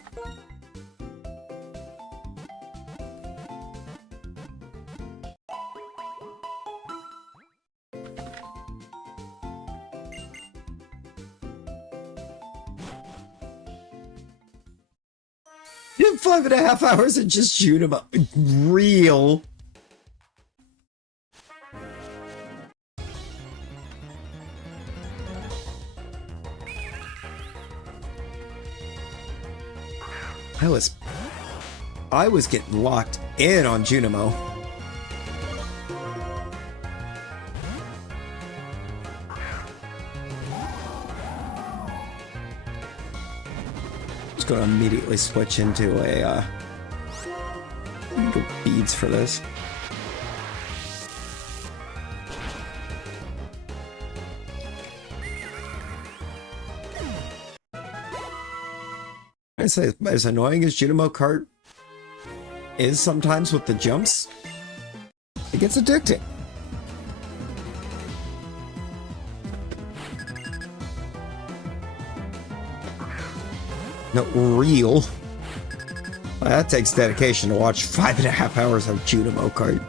You have 5.5 hours and just shoot him up. Real. I was getting locked in on Junimo. Just gonna immediately switch into a beads for this. I say, as annoying as Junimo Kart is sometimes with the jumps, it gets addicting. No, real. Well, that takes dedication to watch 5.5 hours of Junimo Kart.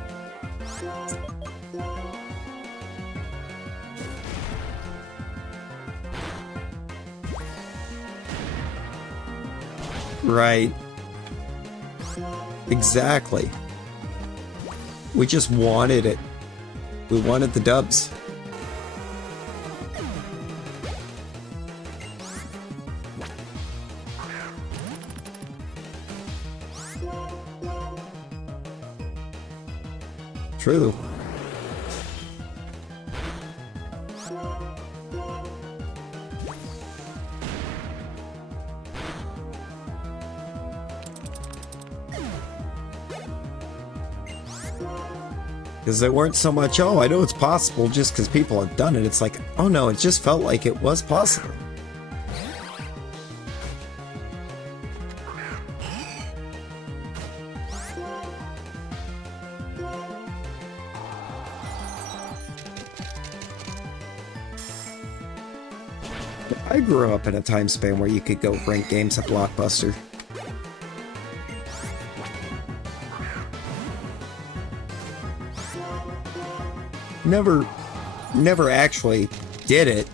Right. Exactly. We just wanted it. We wanted the dubs. True. Because they weren't so much, oh, I know it's possible just because people have done it. It's like, oh no, it just felt like it was possible. I grew up in a time span where you could go rent games at Blockbuster. Never actually did it.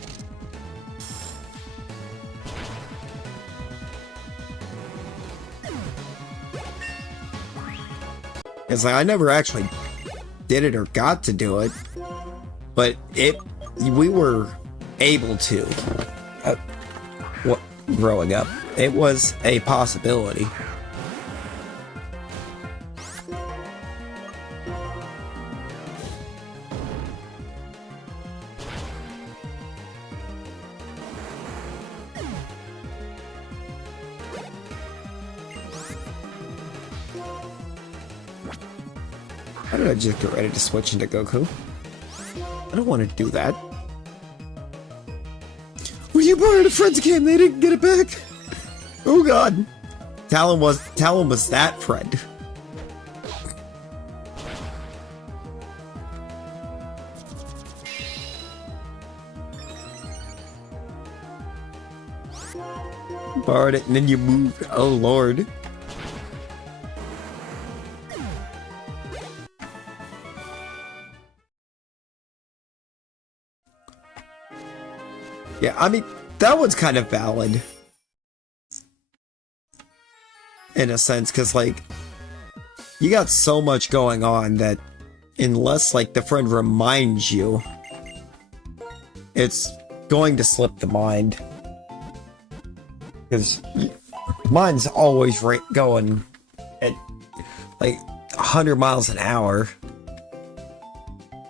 It's like I never actually did it or got to do it, but we were able to. Growing up, it was a possibility. How did I just get ready to switch into Goku? I don't want to do that. When you borrowed a friend's game, they didn't get it back. Oh god. Talon was that friend. Borrowed it and then you moved. Oh lord. Yeah, I mean, that one's kind of valid. In a sense, because, like, You got so much going on that unless like the friend reminds you, it's going to slip the mind. Because mine's always going at like 100 miles an hour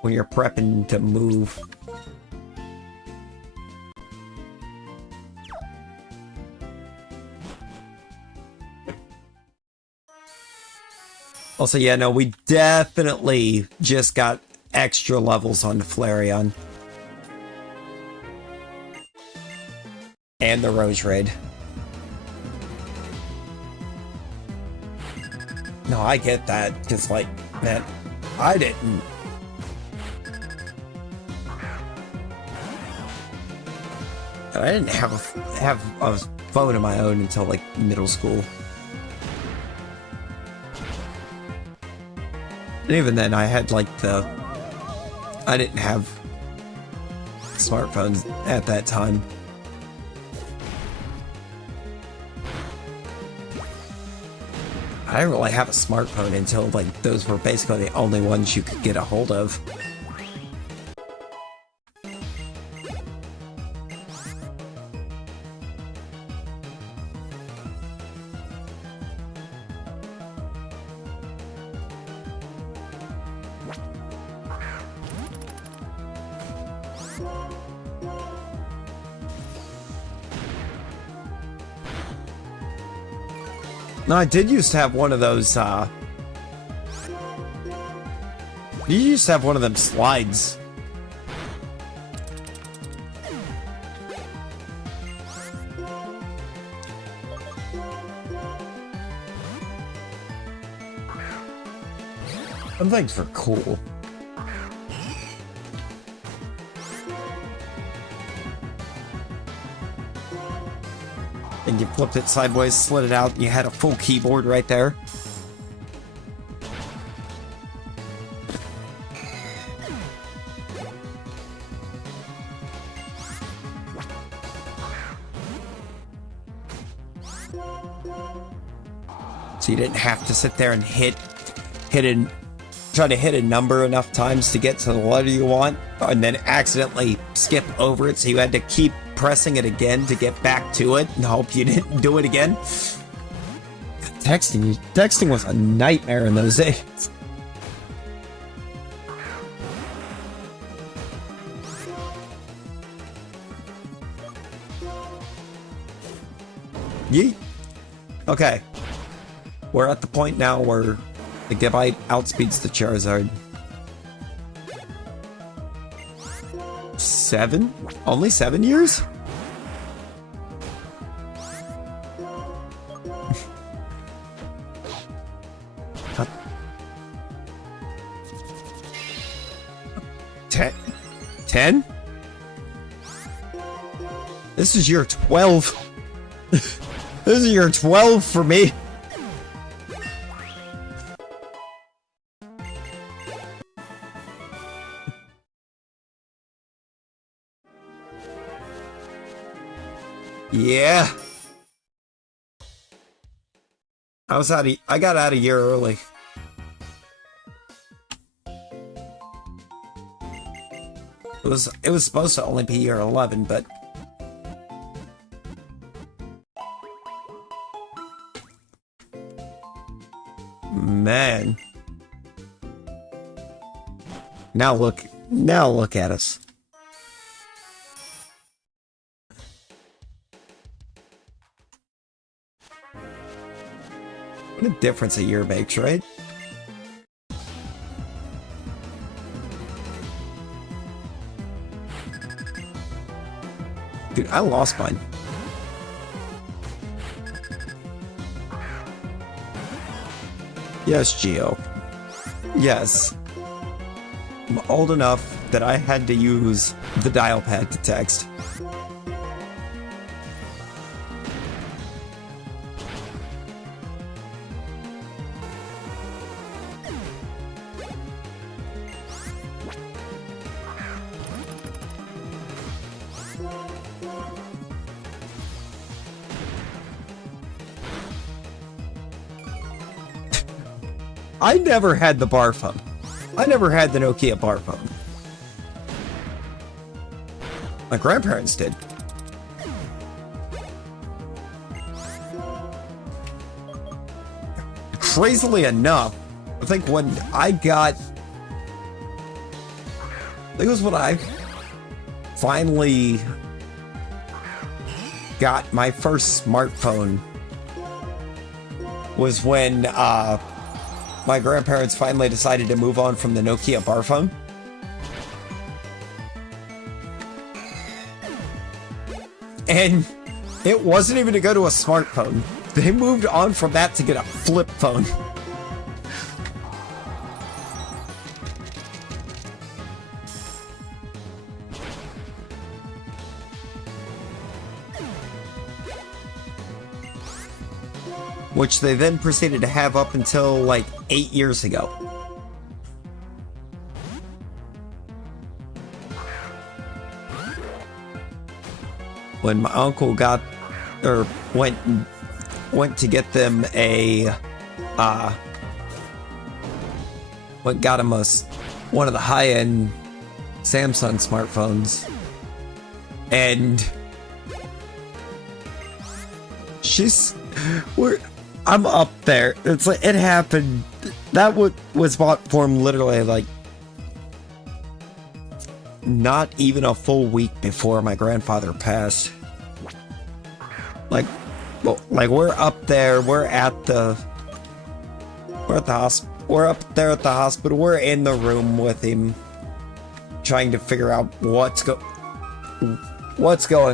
when you're prepping to move. Also, yeah, no, we definitely just got extra levels on the Flareon. And the Rose Raid. No, I get that, because, like, man, I didn't. I didn't have a phone of my own until, like, middle school. And even then, I had, like, I didn't have smartphones at that time. I didn't really have a smartphone until, like, those were basically the only ones you could get a hold of. No, I did used to have one of those, you used to have one of them slides. Some things were cool. And you flipped it sideways, slid it out, and you had a full keyboard right there. So you didn't have to sit there and try to hit a number enough times to get to the letter you want, and then accidentally skip over it, so you had to keep pressing it again to get back to it and hope you didn't do it again. Texting was a nightmare in those days. Yeet. Okay. We're at the point now where the Gabite outspeeds the Charizard. 7? Only 7 years? Ten? This is year 12. This is year 12 for me. Yeah. I got out a year early. It was supposed to only be year 11, but man. Now look at us. What a difference a year makes, right? Dude, I lost mine. Yes, Geo. Yes. I'm old enough that I had to use the dial pad to text. I never had the bar phone. I never had the Nokia bar phone. My grandparents did. Crazily enough, I think when I got... I think it was when I finally got my first smartphone was when my grandparents finally decided to move on from the Nokia bar phone. And it wasn't even to go to a smartphone. They moved on from that to get a flip phone. Which they then proceeded to have up until like 8 years ago. When my uncle got, or went to get them a, got him one of the high-end Samsung smartphones, and I'm up there. It's like, it happened. That was bought for him literally like not even a full week before my grandfather passed. Like, well, like we're up there. We're up there at the hospital. We're in the room with him, trying to figure out what's going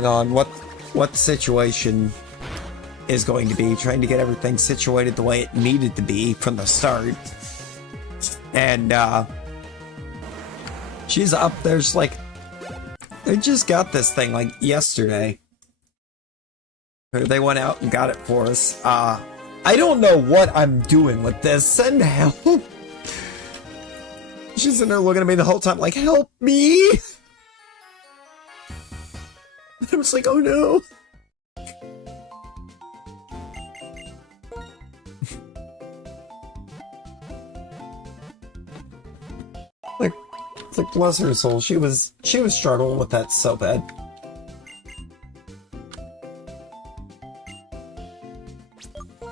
on, what the situation is going to be, trying to get everything situated the way it needed to be from the start. And she's up there's like, they just got this thing like yesterday. They went out and got it for us. I don't know what I'm doing with this. Send help. She's in there looking at me the whole time like, help me. I was like, oh no. It's like, bless her soul, she was struggling with that so bad.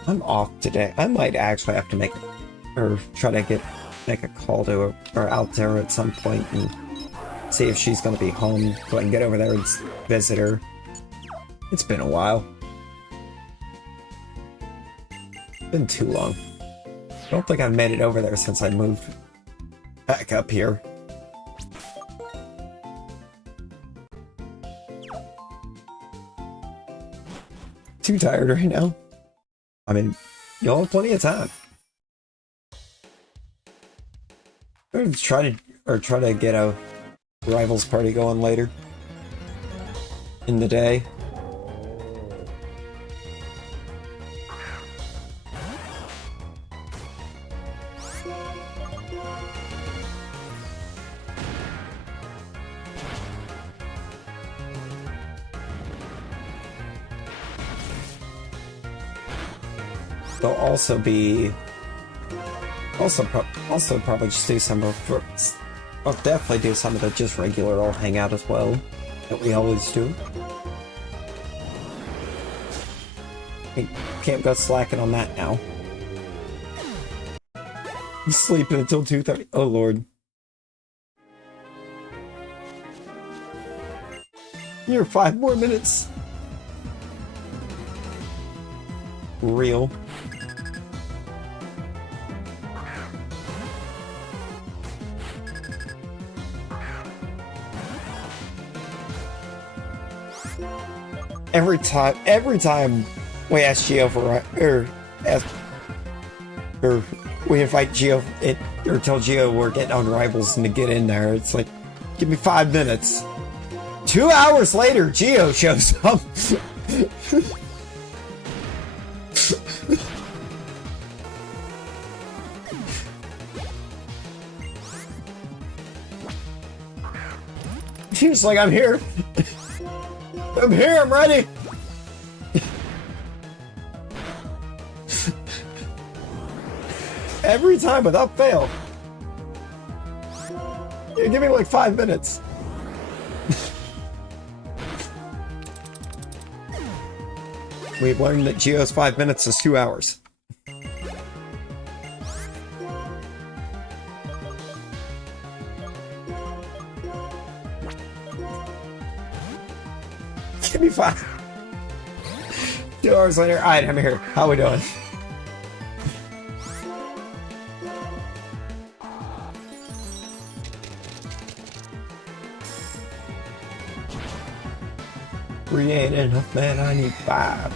I'm off today. I might actually have to make a call to her or out to her at some point and see if she's gonna be home so I can get over there and visit her. It's been a while. Been too long. I don't think I've made it over there since I moved back up here. Too tired right now. I mean, you'll have plenty of time. I'm gonna try to get a rivals party going later in the day. There'll also be probably just do some of I'll definitely do some of the just regular old hangout as well that we always do. We can't go slacking on that now. I'm sleeping until 2:30. Oh lord. You're 5 more minutes. Real. Every time we ask Gio we invite Gio or tell Gio we're getting on Rivals and to get in there, it's like, give me 5 minutes. 2 hours later, Gio shows up. He's like, I'm here. I'm here, I'm ready! Every time without fail. Yeah, give me like 5 minutes. We've learned that Geo's 5 minutes is 2 hours. Give me 5. 2 hours later. Alright, I'm here. How we doing? Ain't enough, man. I need 5.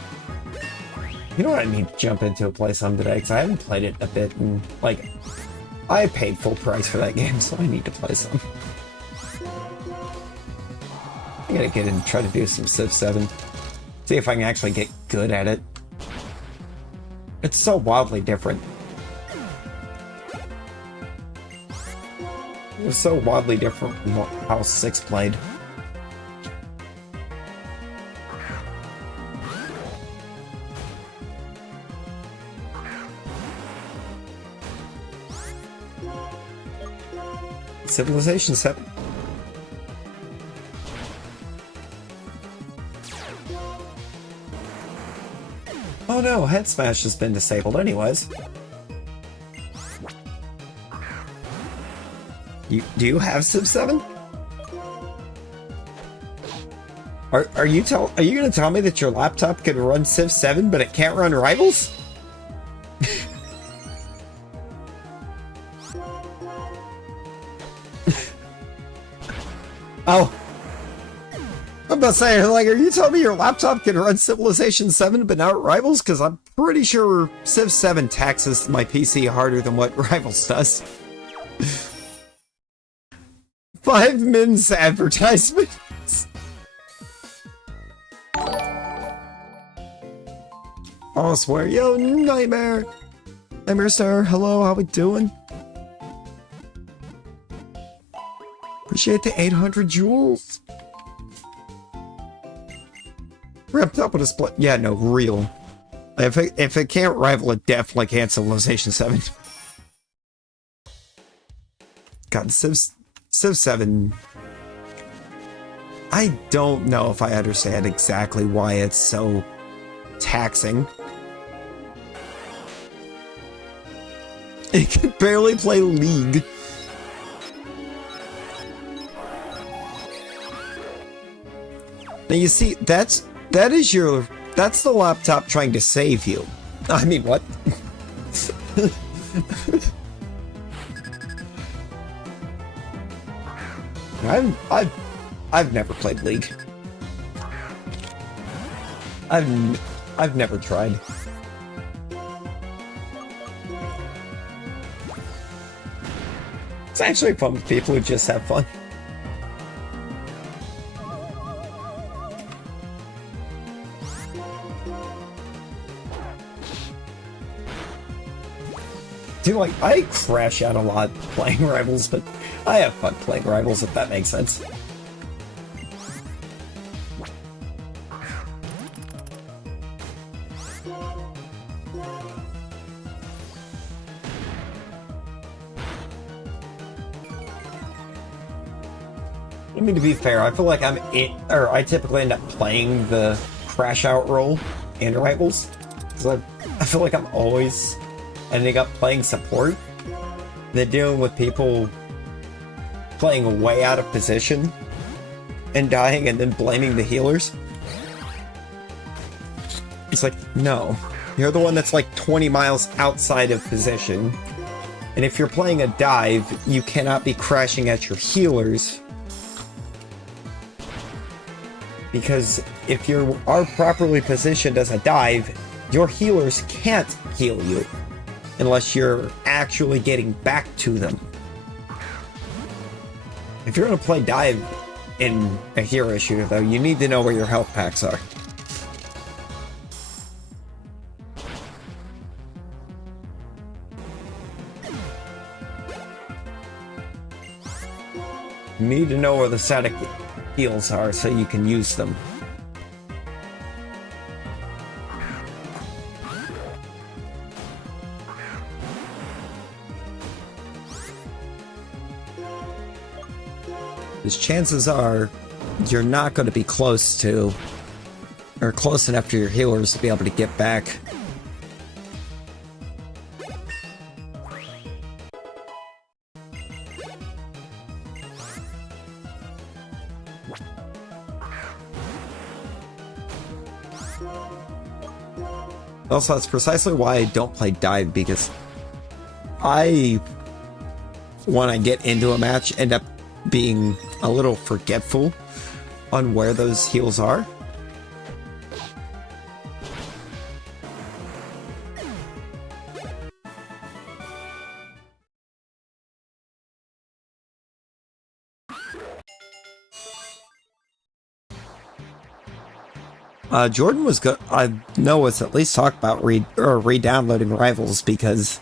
You know what? I need to jump into a play some today because I haven't played it a bit, and like I paid full price for that game, so I need to play some. I gotta get in and try to do some Civ 7. See if I can actually get good at it. It's so wildly different. It was so wildly different from how 6 played. Civilization 7. Oh no, head smash has been disabled anyways. Do you have Civ 7? Are you gonna tell me that your laptop can run Civ 7 but it can't run Rivals? Oh. I'm about to say, like, are you telling me your laptop can run Civilization 7 but not Rivals? Because I'm pretty sure Civ 7 taxes my PC harder than what Rivals does. 5 minutes advertisements. I swear, yo, Nightmare. Nightmare Star, hello, how we doing? Appreciate the 800 jewels. Wrapped up with a split. Yeah, no, real. If it can't rival it, definitely can't Civilization 7. God, Civ 7. I don't know if I understand exactly why it's so taxing. It can barely play League. Now you see, that's the laptop trying to save you. I mean, what? I've never played League. I've never tried. It's actually fun with people who just have fun. Dude, like, I crash out a lot playing Rivals, but I have fun playing Rivals, if that makes sense. I mean, to be fair, I feel like I typically end up playing the crash out role in Rivals, because I feel like I'm always ending up playing support. They're dealing with people playing way out of position and dying and then blaming the healers. It's like, no. You're the one that's like 20 miles outside of position. And if you're playing a dive, you cannot be crashing at your healers. Because if you are properly positioned as a dive, your healers can't heal you unless you're actually getting back to them. If you're going to play dive in a hero shooter, though, you need to know where your health packs are. You need to know where the static heals are so you can use them. Because chances are you're not going to be close to, or close enough to your healers to be able to get back. Also, that's precisely why I don't play dive, because I, when I get into a match, end up being a little forgetful on where those heals are. Jordan was good. I know it's at least talked about re-downloading Rivals, because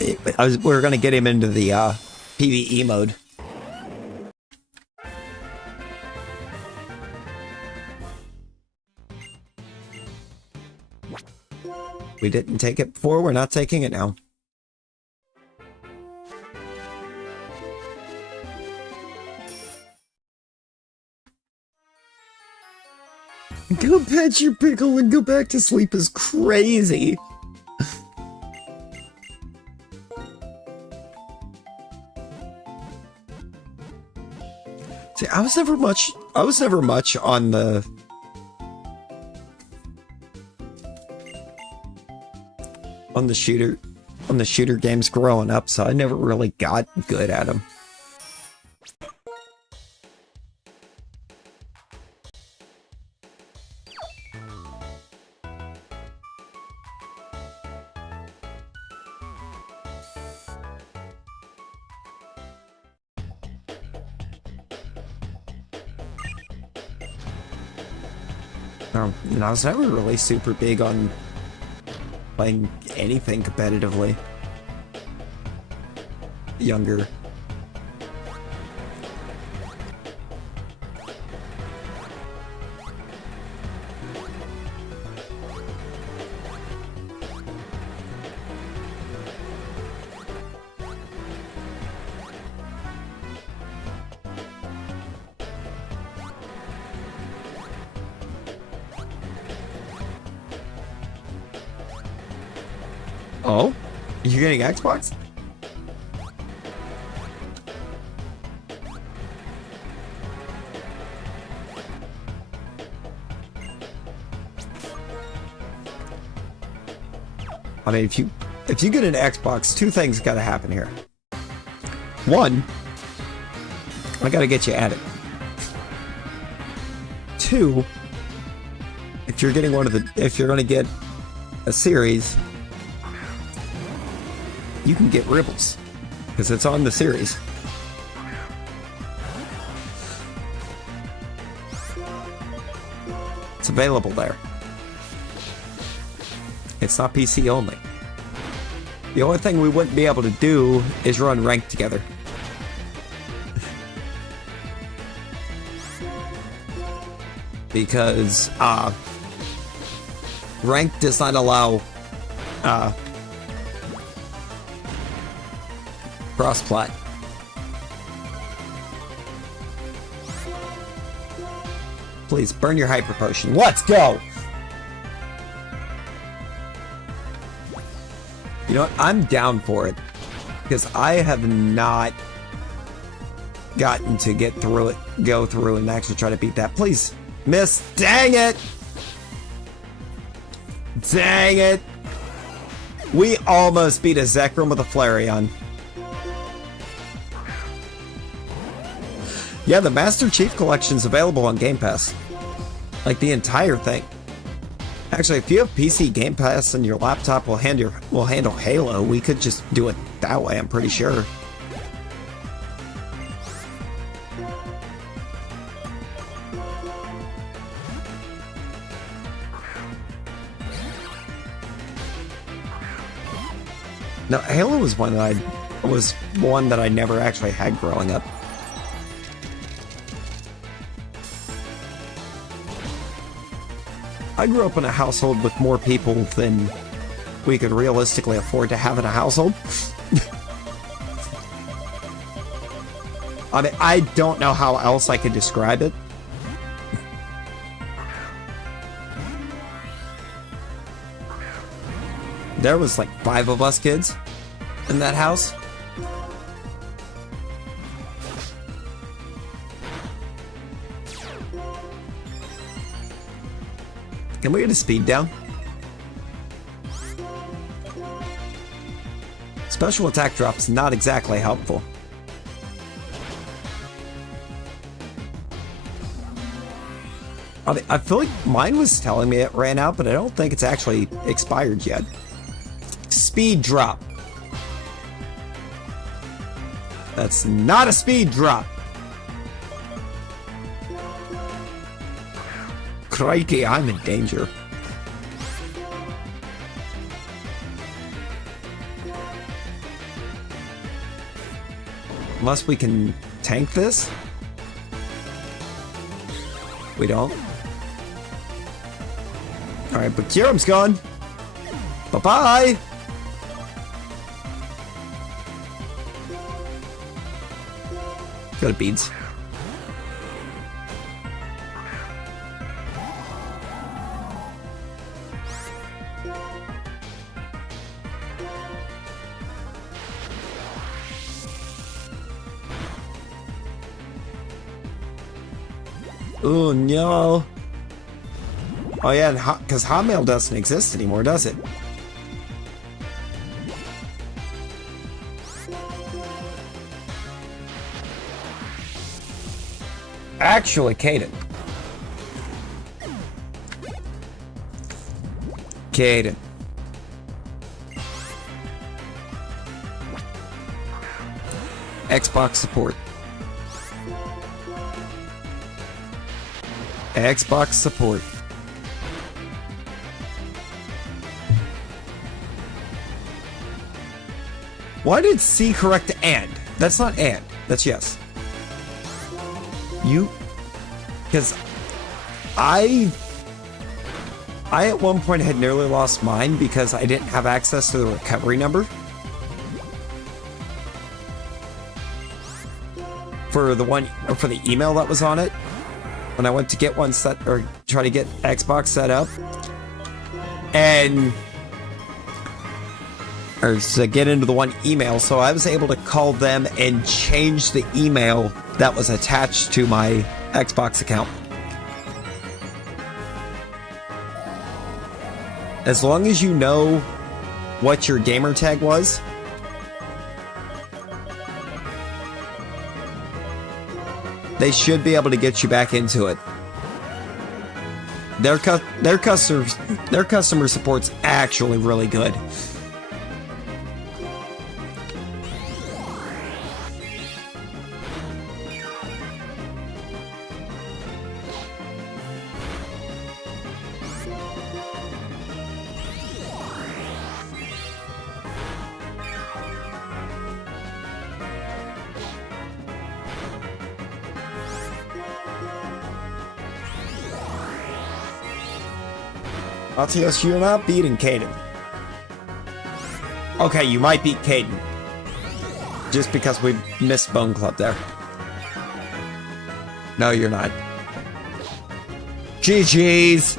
we were going to get him into the PvE mode. We didn't take it before, we're not taking it now. Go pet your pickle and go back to sleep is crazy. See, I was never much on the shooter games growing up, so I never really got good at them. And I was never really super big on playing anything competitively. Younger. Oh? You're getting Xbox? I mean, if you get an Xbox, two things gotta happen here. One, I gotta get you at it. Two, if you're gonna get a series, you can get Ribbles, because it's on the series. It's available there. It's not PC only. The only thing we wouldn't be able to do is run ranked together. Because ranked does not allow cross-plat. Please, burn your hyper potion. Let's go! You know what? I'm down for it. Because I have not gotten to go through and actually try to beat that. Please, miss. Dang it! Dang it! We almost beat a Zekrom with a Flareon. Yeah, the Master Chief Collection's available on Game Pass. Like, the entire thing. Actually, if you have PC Game Pass and your laptop will handle Halo, we could just do it that way, I'm pretty sure. No, Halo was one that I never actually had growing up. I grew up in a household with more people than we could realistically afford to have in a household. I mean, I don't know how else I could describe it. There was like 5 of us kids in that house. Can we get a speed down? Special attack drop's not exactly helpful. I feel like mine was telling me it ran out, but I don't think it's actually expired yet. Speed drop. That's not a speed drop. Crikey, I'm in danger. Unless we can tank this? We don't. Alright, but Kiram's gone. Bye-bye! Go to beads. Oh no. Oh yeah, because Hotmail doesn't exist anymore, does it? Actually, Caden. Caden. Xbox support. Xbox support. Why did C correct and? That's not and. That's yes. You... Because I at one point had nearly lost mine because I didn't have access to the recovery number. For the one, or for the email that was on it. When I went to get one set, or try to get Xbox set up. And... or to get into the one email, so I was able to call them and change the email that was attached to my Xbox account. As long as you know what your gamer tag was, they should be able to get you back into it. Their customer support's actually really good. Latios, you're not beating Caden. Okay, you might beat Caden. Just because we missed Bone Club there. No, you're not. GG's!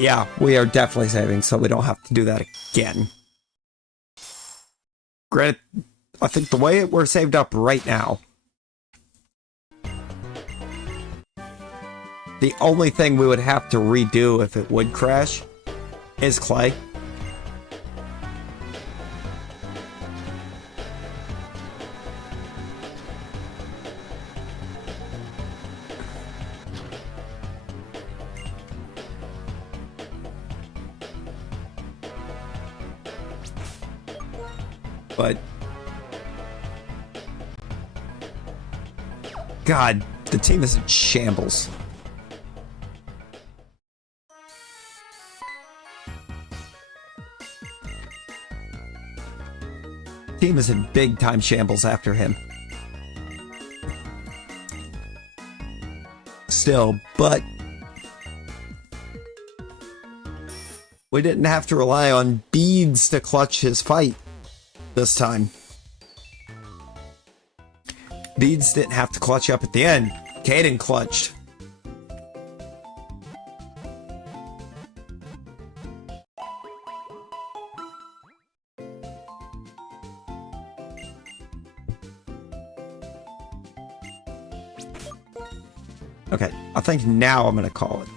Yeah, we are definitely saving, so we don't have to do that again. Granted, I think the way we're saved up right now, the only thing we would have to redo if it would crash is Clay. But God, the team is in shambles. Team is in big time shambles after him. Still, but we didn't have to rely on beads to clutch his fight this time. Beads didn't have to clutch up at the end. Caden clutched. Okay, I think now I'm gonna call it.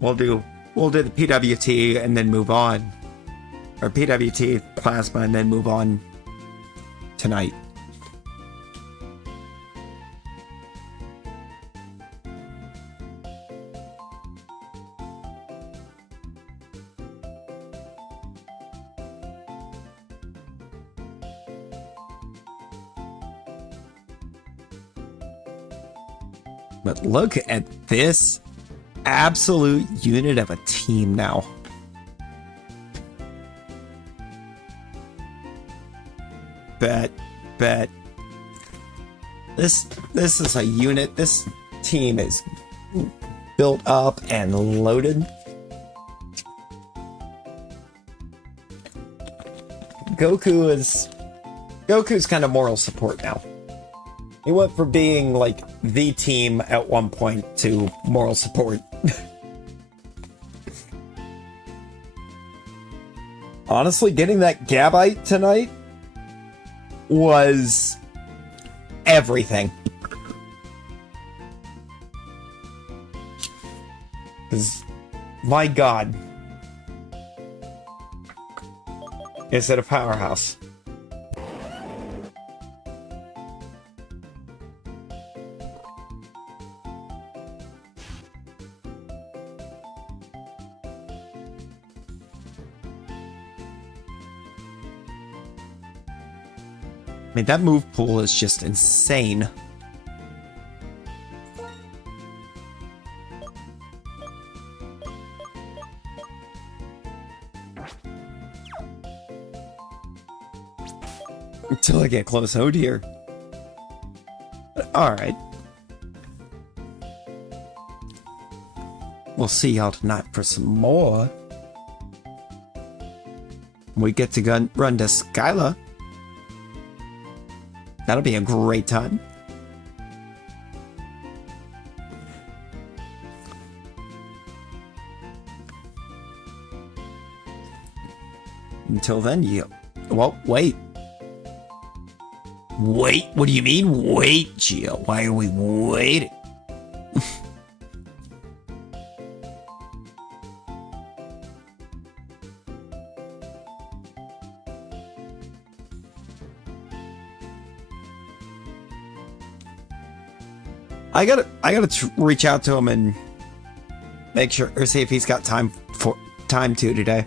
We'll do the PWT and then move on. Or PWT plasma and then move on tonight. But look at this absolute unit of a team now. Bet. This is a unit. This team is built up and loaded. Goku's kind of moral support now. He went from being like the team at one point to moral support. Honestly, getting that Gabite tonight was everything. Because, my God, is it a powerhouse? I mean, that move pool is just insane. Until I get close. Oh dear. Alright. We'll see y'all tonight for some more. We get to run to Skyla. That'll be a great time. Until then, well, wait. Wait, what do you mean? Wait, Gio. Why are we waiting? I gotta reach out to him and make sure, or see if he's got time to today.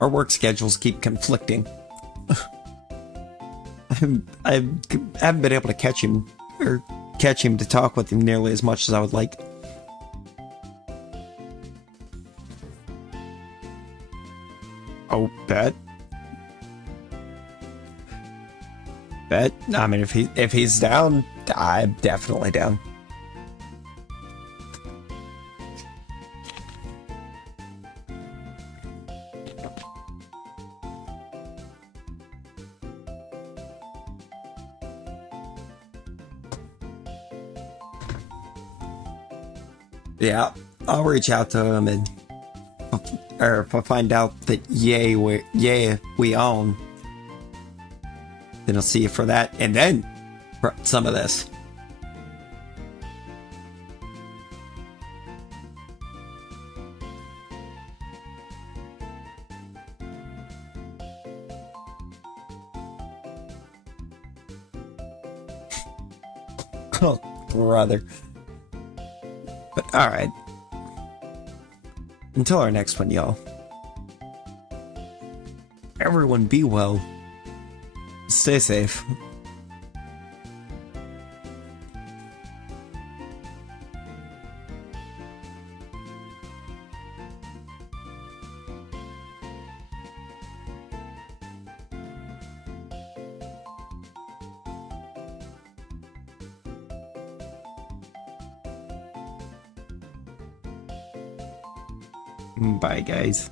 Our work schedules keep conflicting. I haven't been able to catch him to talk with him nearly as much as I would like. Oh, bet. I mean, if he's down, I'm definitely down. Yeah, I'll reach out to him and, or if I find out that we own, then I'll see you for that, and then for some of this. Oh, brother. But alright. Until our next one, y'all. Everyone be well. Stay safe. Bye, guys.